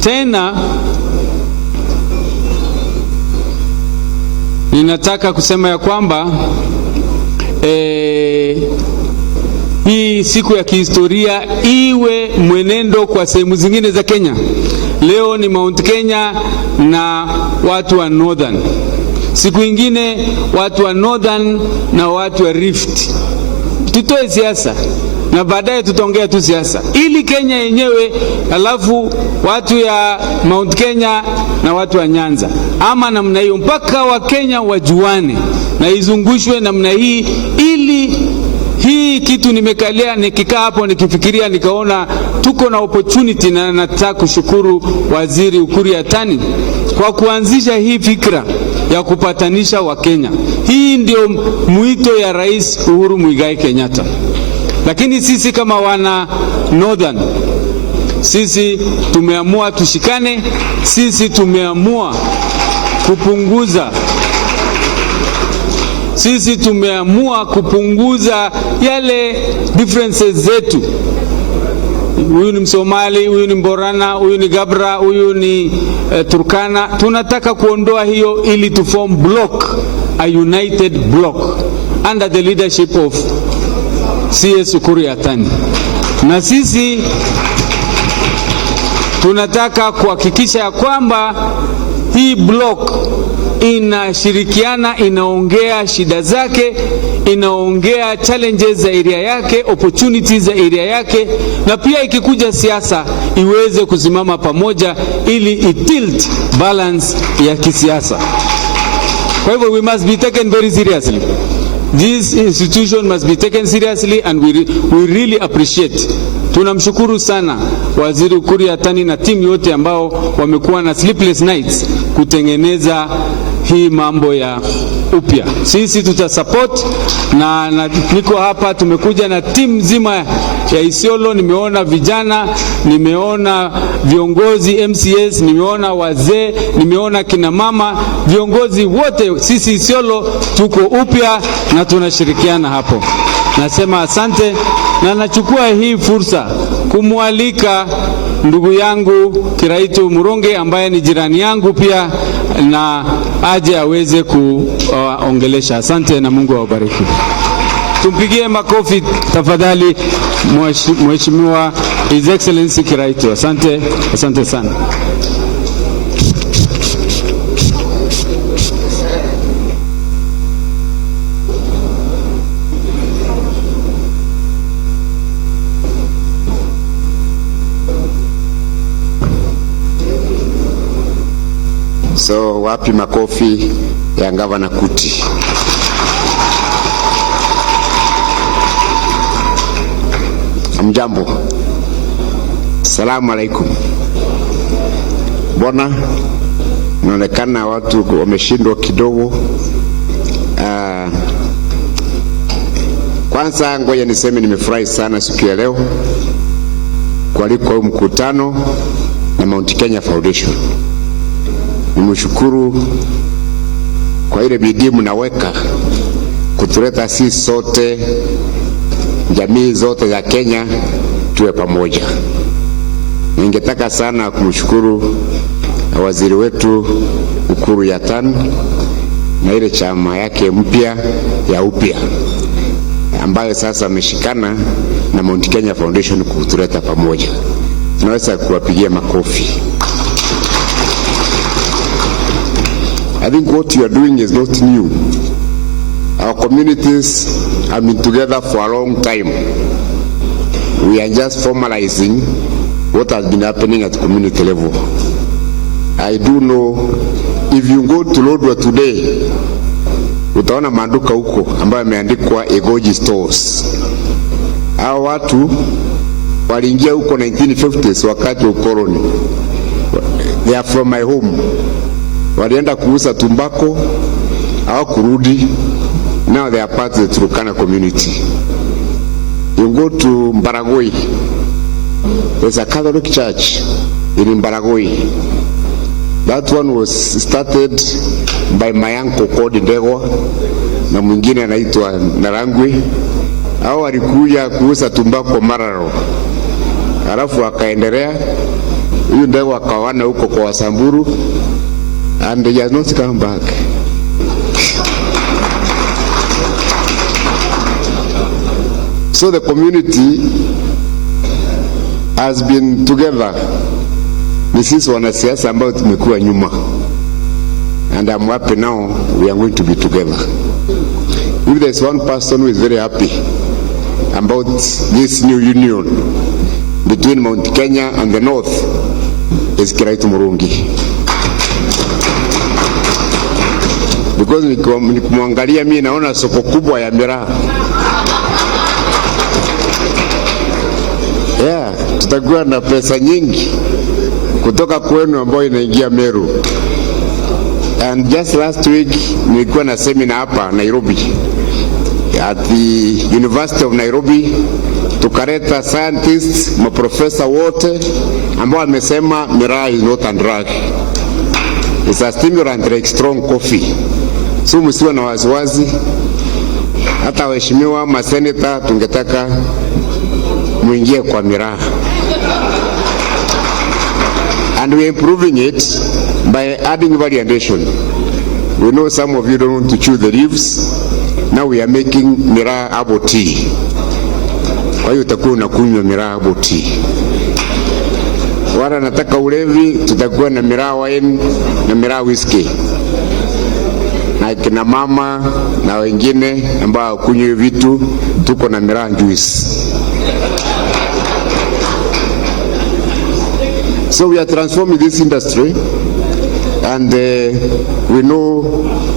Tena ninataka kusema ya kwamba hii siku ya kihistoria iwe mwenendo kwa sehemu zingine za Kenya. Leo ni Mount Kenya na watu wa Northern. Siku ingine watu wa Northern na watu wa Rift. Tutoe siasa na baadaye tutaongea tu siasa, ili Kenya yenyewe, alafu watu ya Mount Kenya na watu wa Nyanza, ama namna hiyo, mpaka wa Kenya wajuane na izungushwe namna hii. Ili hii kitu nimekalia nikikaa hapo nikifikiria, nikaona tuko na opportunity, na nataka kushukuru Waziri Uhuru Yatani kwa kuanzisha hii fikra ya kupatanisha wa Kenya. Hii ndio mwito ya Rais Uhuru Muigai Kenyatta. Lakini sisi kama wana Northern, sisi tumeamua tushikane, sisi tumeamua kupunguza yale differences zetu. Huyu ni Msomali, huyu ni Mborana, huyu ni Gabra, huyu ni Turkana. Tunataka kuondoa hiyo ili to form block, a united block under the leadership of CS Uhuru Yatani. Na sisi tunataka kuhakikisha ya kwamba hii block inashirikiana, inaongea shida zake, inaongea challenges za area yake, opportunities za area yake, na pia ikikuja siasa iweze kusimama pamoja ili itilt balance ya kisiasa. Kwa hivyo we must be taken very seriously. This institution must be taken seriously, and we really appreciate. Tunamshukuru sana Waziri Uhuru Yatani na timu yote ambao wamekuwa na sleepless nights kutengeneza hii mambo ya upya. Sisi tutasupport na niko hapa, tumekuja na timu nzima ya Isiolo. Nimeona vijana, nimeona viongozi MCS, nimeona wazee, nimeona kina mama, viongozi wote. Sisi Isiolo tuko upya na tunashirikiana hapo. Nasema asante, na nachukua hii fursa kumwalika ndugu yangu Kiraitu Muronge ambaye ni jirani yangu pia, na aje aweze kuongelesha. Asante na Mungu awabariki. Tumpigie makofi tafadhali Mheshimiwa His Excellency Kiraitu. Asante, asante sana. So wapi makofi ya Gavana Kuti? Mjambo. Salamu alaikum. Bwana, inaonekana watu wameshindwa kidogo. Kwanza ngoja niseme nimefurahi sana siku ya leo kualikwa huu mkutano na Mount Kenya Foundation. Nimshukuru kwa ile bidii mnaweka kutuleta sisi sote, jamii zote za Kenya tuwe pamoja. Ningetaka sana kumshukuru waziri wetu Uhuru Yatan na ile chama yake mpya ya upya ambayo sasa ameshikana na Mount Kenya Foundation kutuleta pamoja. Tunaweza kuwapigia makofi. I think what you are doing is not new. Our communities have been together for a long time. We are just formalizing what has been happening at community level. I do know if you go to Lodwar today, utaona maduka huko ambayo yameandikwa Egoji stores. Hao watu waliingia huko 1950s wakati wa ukoloni. They are from my home. Walienda kuuza tumbako au kurudi. Now they are part of the Turkana community. You go to Mbaragoi, there's a Catholic church in Mbaragoi. That one was started by my uncle called Ndegwa na mwingine anaitwa Narangwe. Hao walikuja kuuza tumbako Mararo, halafu akaendelea. Huyu Ndegwa akawana huko kwa Wasamburu, and he has not come back. So the community has been together. This is wanasiasa ambao tumekuwa nyuma, and I'm happy now we are going to be together. If there's one person who is very happy about this new union between Mount Kenya and the North, is Kiraitu Murungi. Because nikimwangalia mimi naona soko kubwa ya miraa. Yeah, tutakuwa na pesa nyingi kutoka kwenu ambayo inaingia Meru. And just last week nilikuwa na seminar hapa Nairobi at the University of Nairobi, tukareta scientists, maprofesa wote ambao wamesema miraa is not a drug. It's a stimulant like strong coffee. So msiwe na wasiwasi. Hata waheshimiwa maseneta tungetaka muingie kwa miraa. And we are improving it by adding variation. We know some of you don't want to chew the leaves. Now we are making miraa herbal tea. Kwa hiyo utakuwa unakunywa miraa herbal tea. Wala nataka ulevi, tutakuwa na miraa wine na miraa whiskey. Na kina mama na wengine ambao kunywa vitu, tuko na miraa juice. So we are transforming this industry, and we know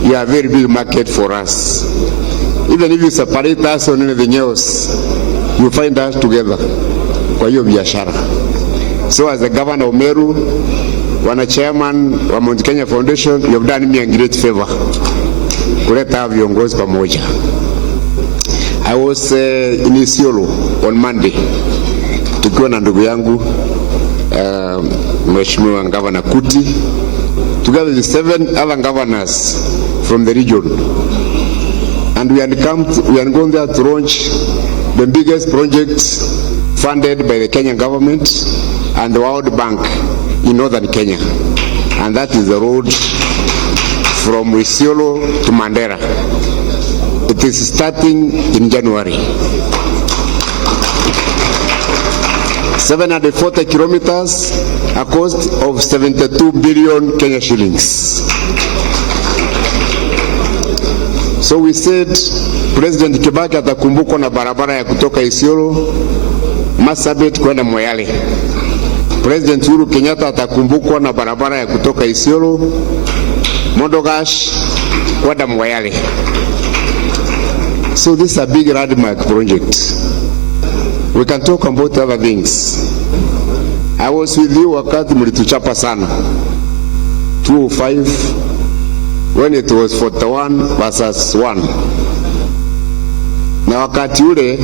you are a very big market for us. Even if you separate us on anything else, you find us together kwa hiyo biashara. So as the governor of Meru, wana chairman wa Mount Kenya Foundation, you have done me a great favor kuleta viongozi pamoja. I was in Isiolo on Monday tukiwa na ndugu yangu Mheshimiwa Governor Kuti, together with 7 other governors from the region, and we are going there to launch the biggest project funded by the Kenyan government and the World Bank in northern Kenya, and that is the road from Isiolo to Mandera. It is starting in January. 740 kilometers, a cost of 72 billion Kenya shillings. So we said President Kibaki atakumbukwa na barabara ya kutoka Isiolo Marsabit kwenda Moyale. President Uhuru Kenyatta atakumbukwa na barabara ya kutoka Isiolo Modogash kwenda Moyale. So this is a big landmark project. We can talk about other things. I was with you wakati mlituchapa sana 205 when it was 41 versus 1. Na wakati ule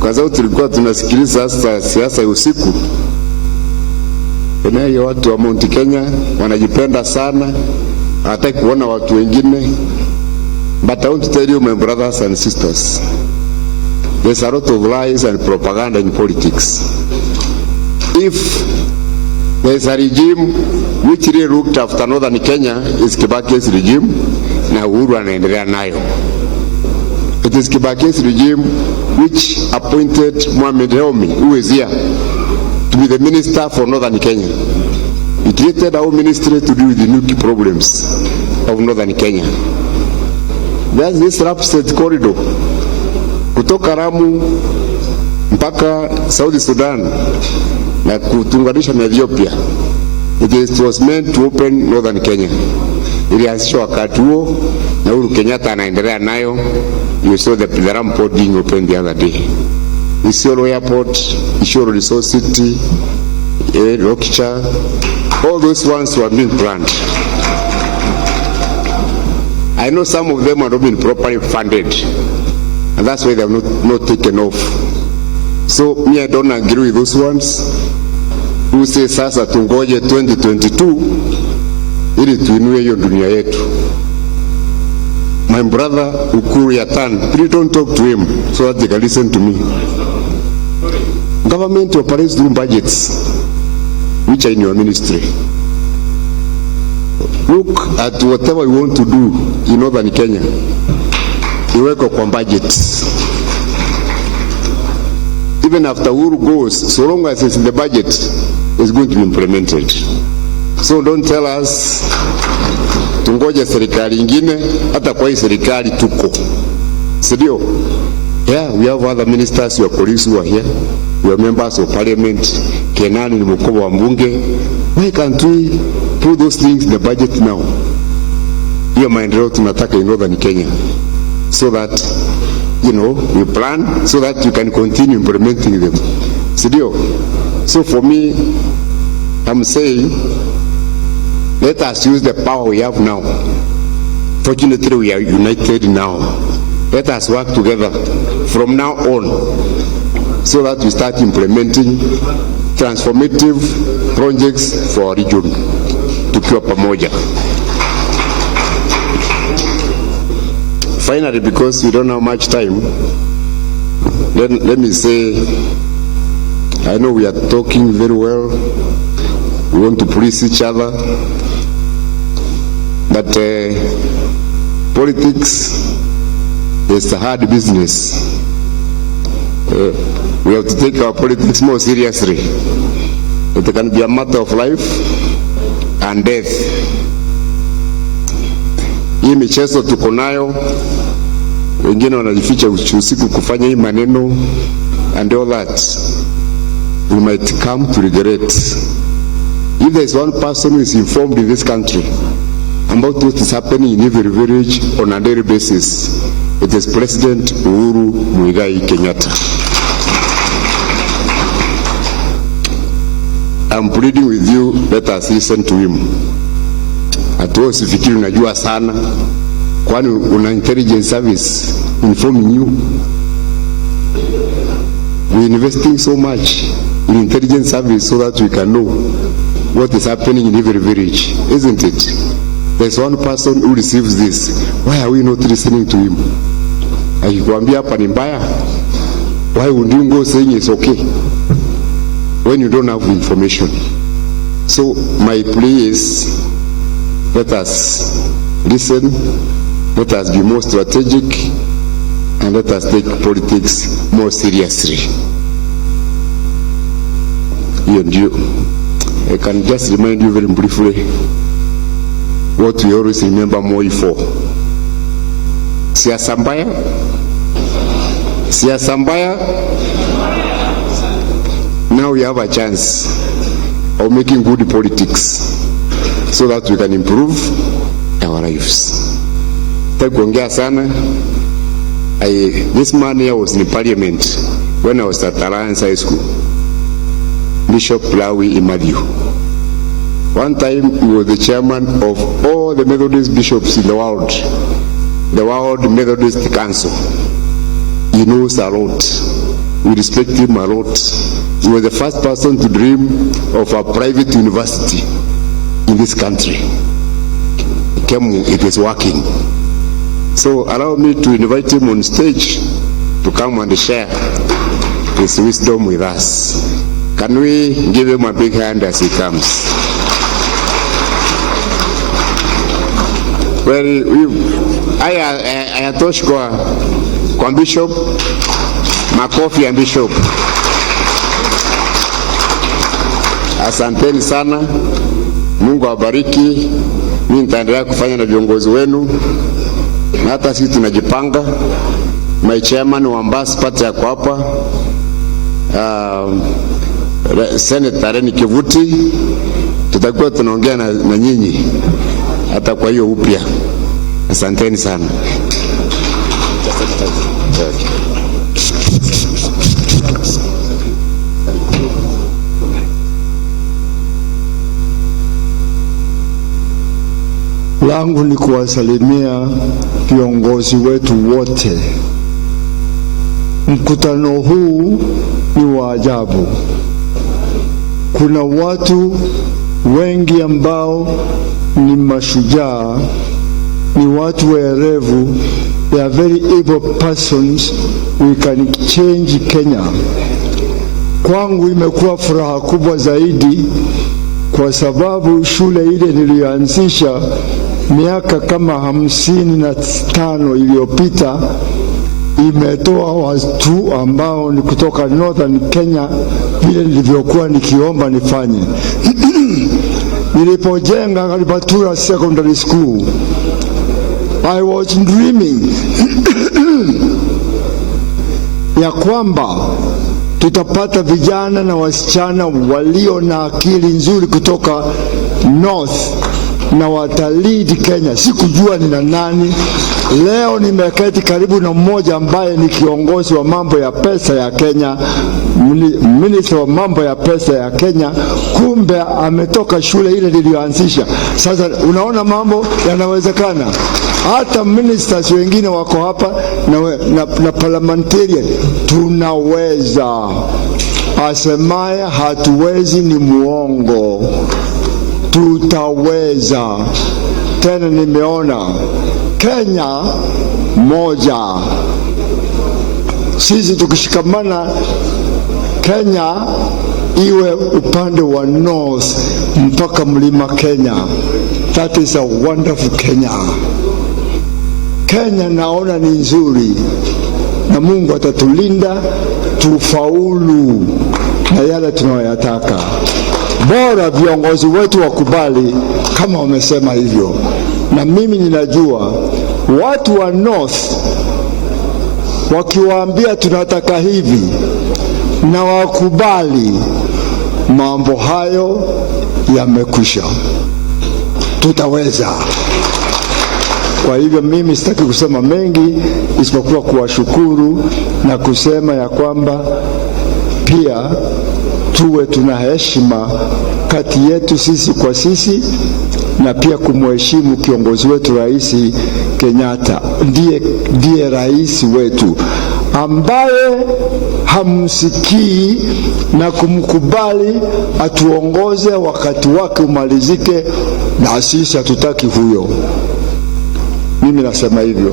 kwa sababu tulikuwa tunasikiliza siasa ya usiku, kuna watu wa Mount Kenya wanajipenda sana, hawataki kuona watu wengine. But I want to tell you, my brothers and sisters, There's a lot of lies and propaganda in politics. If there's a regime which really looked after northern Kenya, is Kibaki's regime, na Uhuru anaendelea nayo. It is Kibaki's regime which appointed Mohamed Helmi, who is here, to be the minister for northern Kenya. He created our ministry to deal with the new problems of northern Kenya. There's this Rapsed corridor kutoka Ramu mpaka South Sudan na kutunganisha na Ethiopia. It was meant to open northern Kenya. Ilianzishwa wakati huo na Uhuru Kenyatta anaendelea nayo. You saw the Ram port being opened the other day. Isiolo airport, Isiolo Resource City, Lokicha, all those ones were being planned. I know some of them are not being properly funded, and that's why they have not taken off. So me, I don't agree with those ones who say sasa tungoje 2022 ili tuinue hiyo dunia yetu. My brother Ukuru Yatan, please don't talk to him so that they can listen to me. Government operates through budgets which are in your ministry. Look at whatever you want to do in northern Kenya. You work on budgets. Even after Uhuru goes, so long as it's in the budget, it's going to be implemented. So don't tell us tungoje serikali ingine, hata kwa hii serikali tuko. Sidio? Yeah, we have other ministers, your colleagues who are here. We are members of parliament. Kenani ni Mkubwa wa mbunge. Why can't we put those things in the budget now? Hiyo maendeleo tunataka in northern Kenya, so that we plan so that you can continue implementing them. Sidio? So for me, I'm saying, let us use the power we have now. Fortunately, we are united now. Let us work together from now on, so that we start implementing transformative projects for our region. Tukiwa pamoja. Finally, because we don't have much time, let me say, I know we are talking very well. We want to please each other, but politics is a hard business. We have to take our politics more seriously. It can be a matter of life and death. Hii michezo tuko nayo, wengine wanajificha usiku kufanya hii maneno and all that. We might come to regret. If there is one person who is informed in this country about what is happening in every village on a daily basis, it is President Uhuru Muigai Kenyatta. I'm pleading with you, let us listen to him. Atuwa usifikiri unajua sana, kwani una intelligence service informing you. We're investing so much in intelligence service so that we can know what is happening in every village, isn't it? There's one person who receives this. Why are we not listening to him? Akikwambia hapa ni mbaya, why would you go saying it's okay when you don't have information? So my plea is, let us listen, let us be more strategic, and let us take politics more seriously. I can just remind you very briefly what we always remember Moi for. Siasa mbaya, siasa mbaya. Now we have a chance of making good politics so that we can improve our lives. Takuongea sana. This man here was in parliament when I was at Alliance High School. Bishop Lawi Imadiu. One time he was the chairman of all the Methodist bishops in the World Methodist Council. He knows a lot. We respect him a lot. He was the first person to dream of a private university in this country. It is working. So allow me to invite him on stage to come and share his wisdom with us. Can we give him a big hand as he comes? Well, ayatosh kwa Bishop, makofi ya Bishop. Asanteni sana. Mungu awabariki. Mimi nitaendelea kufanya na viongozi wenu. Na hata sisi tunajipanga. My chairman wa Mbasi Party yako hapa. Senator Reni Kivuti, tutakuwa tunaongea na nyinyi hata kwa hiyo upya. Asanteni sana. Langu ni kuwasalimia viongozi wetu wote. Mkutano huu ni wa ajabu. Kuna watu wengi ambao ni mashujaa, ni watu werevu. They are very able persons. We can change Kenya. Kwangu imekuwa furaha kubwa zaidi kwa sababu shule ile nilianzisha miaka kama 55 iliyopita imetoa watu ambao ni kutoka Northern Kenya, vile nilivyokuwa nikiomba nifanye. Nilipojenga Kalipatura Secondary School, I was dreaming ya kwamba tutapata vijana na wasichana walio na akili nzuri kutoka North na watalidi Kenya. Sikujua ni nani. Leo nimeketi karibu na mmoja ambaye ni kiongozi wa mambo ya pesa ya Kenya, minister wa mambo ya pesa ya Kenya. Kumbe ametoka shule ile niliyoanzisha. Sasa unaona mambo yanawezekana. Hata ministers wengine wako hapa na parliamentarian. Tunaweza. Asemaye hatuwezi ni muongo. Tutaweza. Tena nimeona Kenya moja. Sisi tukishikamana, Kenya iwe upande wa north mpaka mlima Kenya. That is a wonderful Kenya. Kenya naona ni nzuri, na Mungu atatulinda tufaulu na yale tunayoyataka. Bora viongozi wetu wakubali kama wamesema hivyo. Na mimi ninajua watu wa North wakiwaambia tunataka hivi na wakubali, mambo hayo yamekwisha. Tutaweza. Kwa hivyo mimi sitaki kusema mengi isipokuwa kuwashukuru na kusema ya kwamba pia tuwe tuna heshima kati yetu sisi kwa sisi, na pia kumheshimu kiongozi wetu Rais Kenyatta. Ndiye rais wetu ambaye hamsikii na kumkubali atuongoze wakati wake umalizike, na sisi hatutaki huyo. Mimi nasema hivyo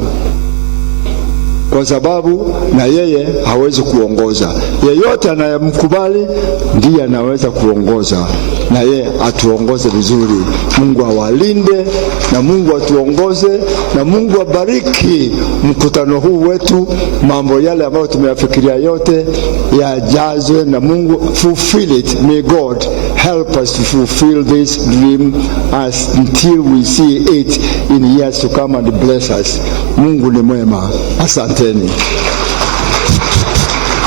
kwa sababu na yeye hawezi kuongoza. Yeyote anayemkubali ndiye anaweza kuongoza, na yeye atuongoze vizuri. Mungu awalinde na Mungu atuongoze na Mungu abariki mkutano huu wetu. Mambo yale ambayo tumeyafikiria yote yajazwe na Mungu. Fulfill it. May God help us to fulfill this dream until we see it in years to come and bless us. Mungu ni mwema. Asante.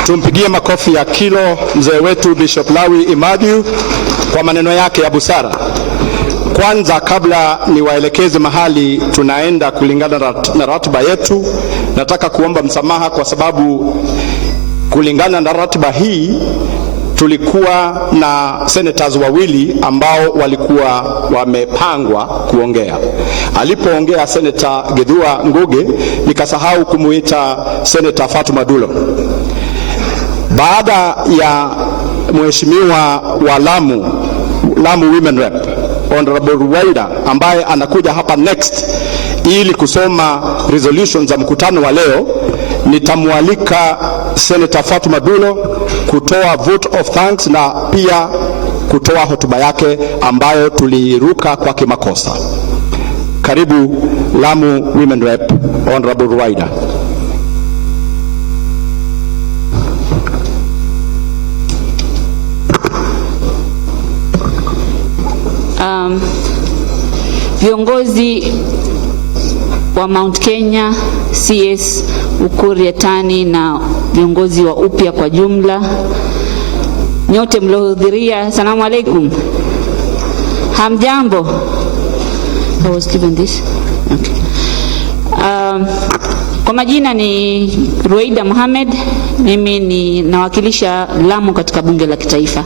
Tumpigie makofi ya kilo mzee wetu Bishop Lawi Imadhiu kwa maneno yake ya busara. Kwanza, kabla niwaelekeze mahali tunaenda kulingana na ratiba yetu, nataka kuomba msamaha kwa sababu kulingana na ratiba hii tulikuwa na senators wawili ambao walikuwa wamepangwa kuongea. Alipoongea Senator Githua Ngugi, nikasahau kumuita Senator Fatuma Dulo. Baada ya mheshimiwa wa Lamu Women Rep Honorable Raila ambaye anakuja hapa next ili kusoma resolutions za mkutano wa leo, nitamwalika Senator Fatuma Dulo kutoa vote of thanks na pia kutoa hotuba yake ambayo tuliruka kwa kimakosa. Karibu Lamu Women Rep, Honorable Ruwaida. Viongozi wa Mount Kenya, CS Uhuru Yatani na viongozi wa upya kwa jumla, nyote mlohudhuria, asalamu alaikum. Hamjambo. I was given this. Okay. Kwa majina ni Ruwaida Mohamed, mimi ni nawakilisha Lamu katika bunge la kitaifa.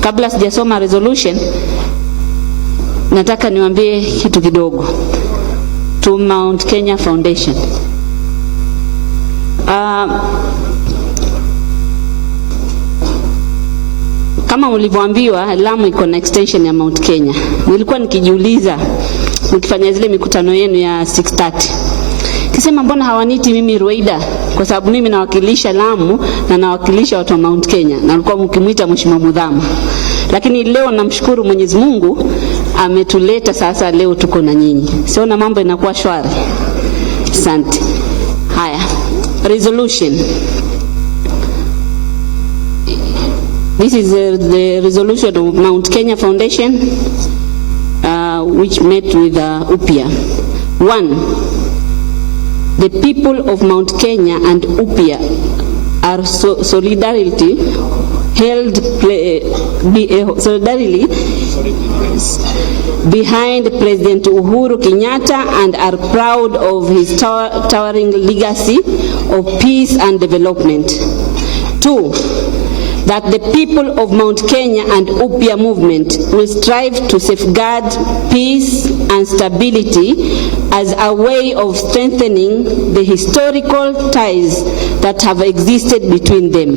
Kabla sijasoma resolution, nataka niwaambie kitu kidogo to Mount Kenya Foundation. Kama mlivyoambiwa, Lamu iko na extension ya Mount Kenya. Nilikuwa nikijiuliza mkifanya zile mikutano yenu ya 6:30, kisema mbona hawaniti mimi Ruwaida, kwa sababu mimi nawakilisha Lamu na nawakilisha watu wa Mount Kenya, na alikuwa mkimuita Mheshimiwa Mudhama. Lakini leo namshukuru Mwenyezi Mungu ametuleta sasa, leo tuko na nyinyi, sio na mambo inakuwa shwari. Asante. Haya, resolution. This is the resolution of Mount Kenya Foundation, which met with UPIA. 1. The people of Mount Kenya and UPIA are solidarily behind President Uhuru Kenyatta and are proud of his towering legacy of peace and development. 2. That the people of Mount Kenya and UPIA movement will strive to safeguard peace and stability as a way of strengthening the historical ties that have existed between them.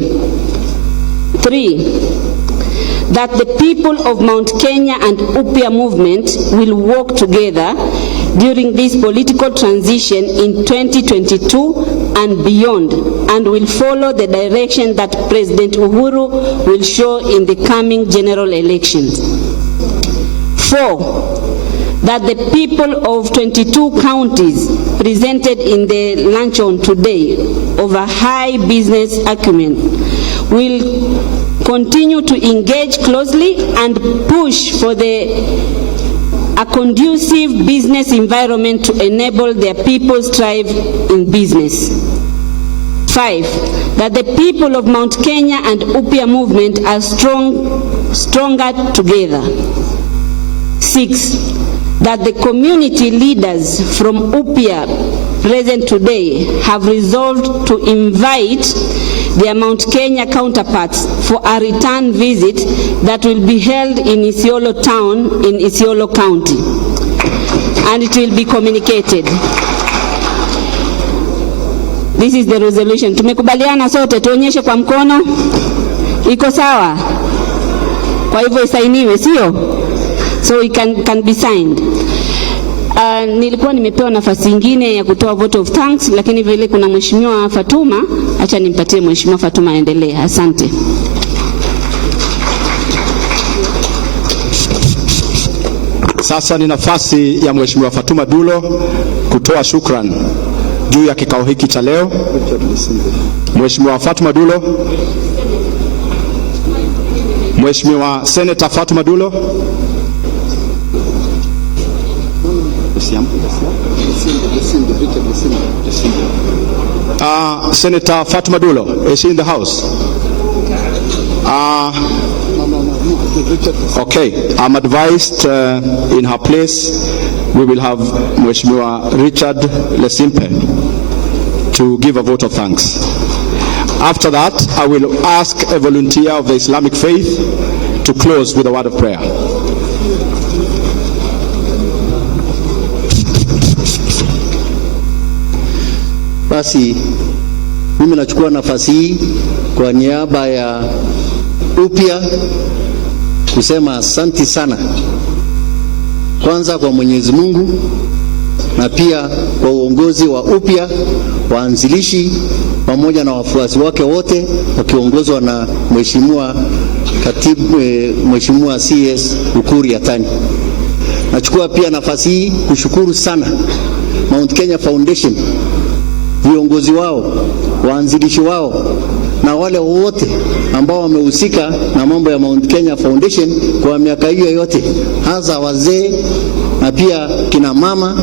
3. That the people of Mount Kenya and UPIA movement will work together during this political transition in 2022 and beyond, and will follow the direction that President Uhuru will show in the coming general elections. 4. That the people of 22 counties presented in the luncheon today of a high business acumen will continue to engage closely and push for a conducive business environment to enable their people to thrive in business. 5. That the people of Mount Kenya and UPIA movement are stronger together. 6. That the community leaders from UPIA present today have resolved to invite their Mount Kenya counterparts for a return visit that will be held in Isiolo town in Isiolo County, and it will be communicated. This is the resolution. Tumekubaliana sote, tuonyeshe kwa mkono. Iko sawa? Kwa hivyo isainiwe, sio? So it can be signed. Nilikuwa nimepewa nafasi nyingine ya kutoa vote of thanks, lakini vile kuna Mheshimiwa Fatuma, acha nimpatie Mheshimiwa Fatuma aendelee. Asante. Sasa ni nafasi ya Mheshimiwa Fatuma Dulo kutoa shukran juu ya kikao hiki cha leo. Mheshimiwa Fatuma Dulo. Mheshimiwa Senator Fatuma Dulo. Senator Fatuma Dulo, is she in the house? Okay, I'm advised in her place we will have Mheshimiwa Richard Lesimpe to give a vote of thanks. After that, I will ask a volunteer of the Islamic faith to close with a word of prayer. Basi mimi nachukua nafasi hii kwa niaba ya UPIA kusema asanti sana, kwanza kwa Mwenyezi Mungu na pia kwa uongozi wa upya, waanzilishi pamoja na wafuasi wake wote wakiongozwa na Mheshimiwa CS Uhuru Yatani. Nachukua pia nafasi hii kushukuru sana Mount Kenya Foundation, viongozi wao, waanzilishi wao na wale wote ambao wamehusika na mambo ya Mount Kenya Foundation kwa miaka hiyo yote, hasa wazee na pia kina mama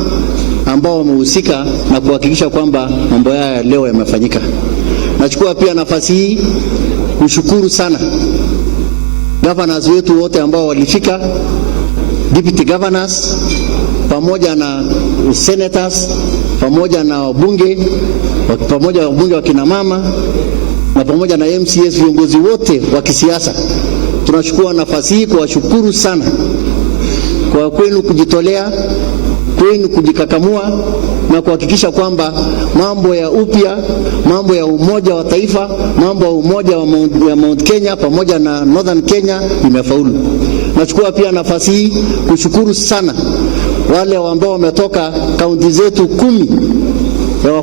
ambao wamehusika na kuhakikisha kwamba mambo haya leo yamefanyika. Nachukua pia nafasi hii kushukuru sana governors wetu wote ambao walifika, deputy governors pamoja na senators pamoja na wabunge wa kina mama na pamoja na MCS, viongozi wote wa kisiasa. Tunachukua nafasi hii kuwashukuru sana kwa kwenu kujitolea, kwenu kujikakamua na kuhakikisha kwamba mambo ya upya, mambo ya umoja wa taifa, mambo ya umoja wa Mount Kenya pamoja na Northern Kenya imefaulu. Nachukua pia nafasi hii kushukuru sana wale ambao wametoka kaunti zetu 10 ya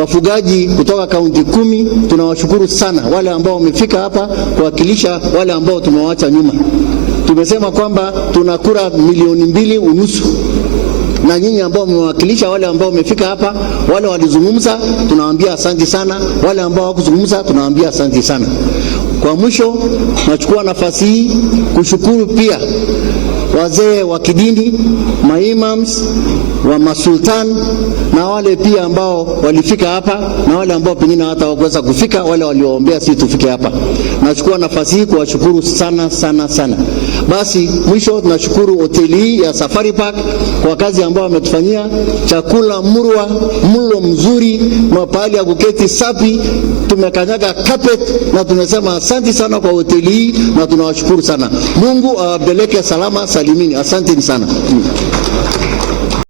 wafugaji kutoka kaunti 10. Tunawashukuru sana wale ambao wamefika hapa kuwakilisha wale ambao tumewaacha nyuma. Tumesema kwamba tuna kura 2.5 milioni, na nyinyi ambao mmewakilisha wale ambao wamefika hapa, wale walizungumza tunawaambia asante sana, wale ambao hawakuzungumza tunawaambia asante sana. Kwa mwisho, nachukua nafasi hii kushukuru pia wazee wa kidini, maimams, wa masultan na wale pia ambao walifika hapa na wale ambao pengine hata hawakuweza kufika, wale walioombea sisi tufike hapa. Nachukua nafasi hii kuwashukuru sana sana sana. Basi mwisho tunashukuru hoteli hii ya Safari Park kwa kazi ambao wametufanyia, chakula murwa, mlo mzuri, mapahali ya kuketi safi, tumekanyaga carpet, na tumesema asante sana kwa hoteli hii na tunawashukuru sana. Mungu awapeleke salama salimini. Asante sana.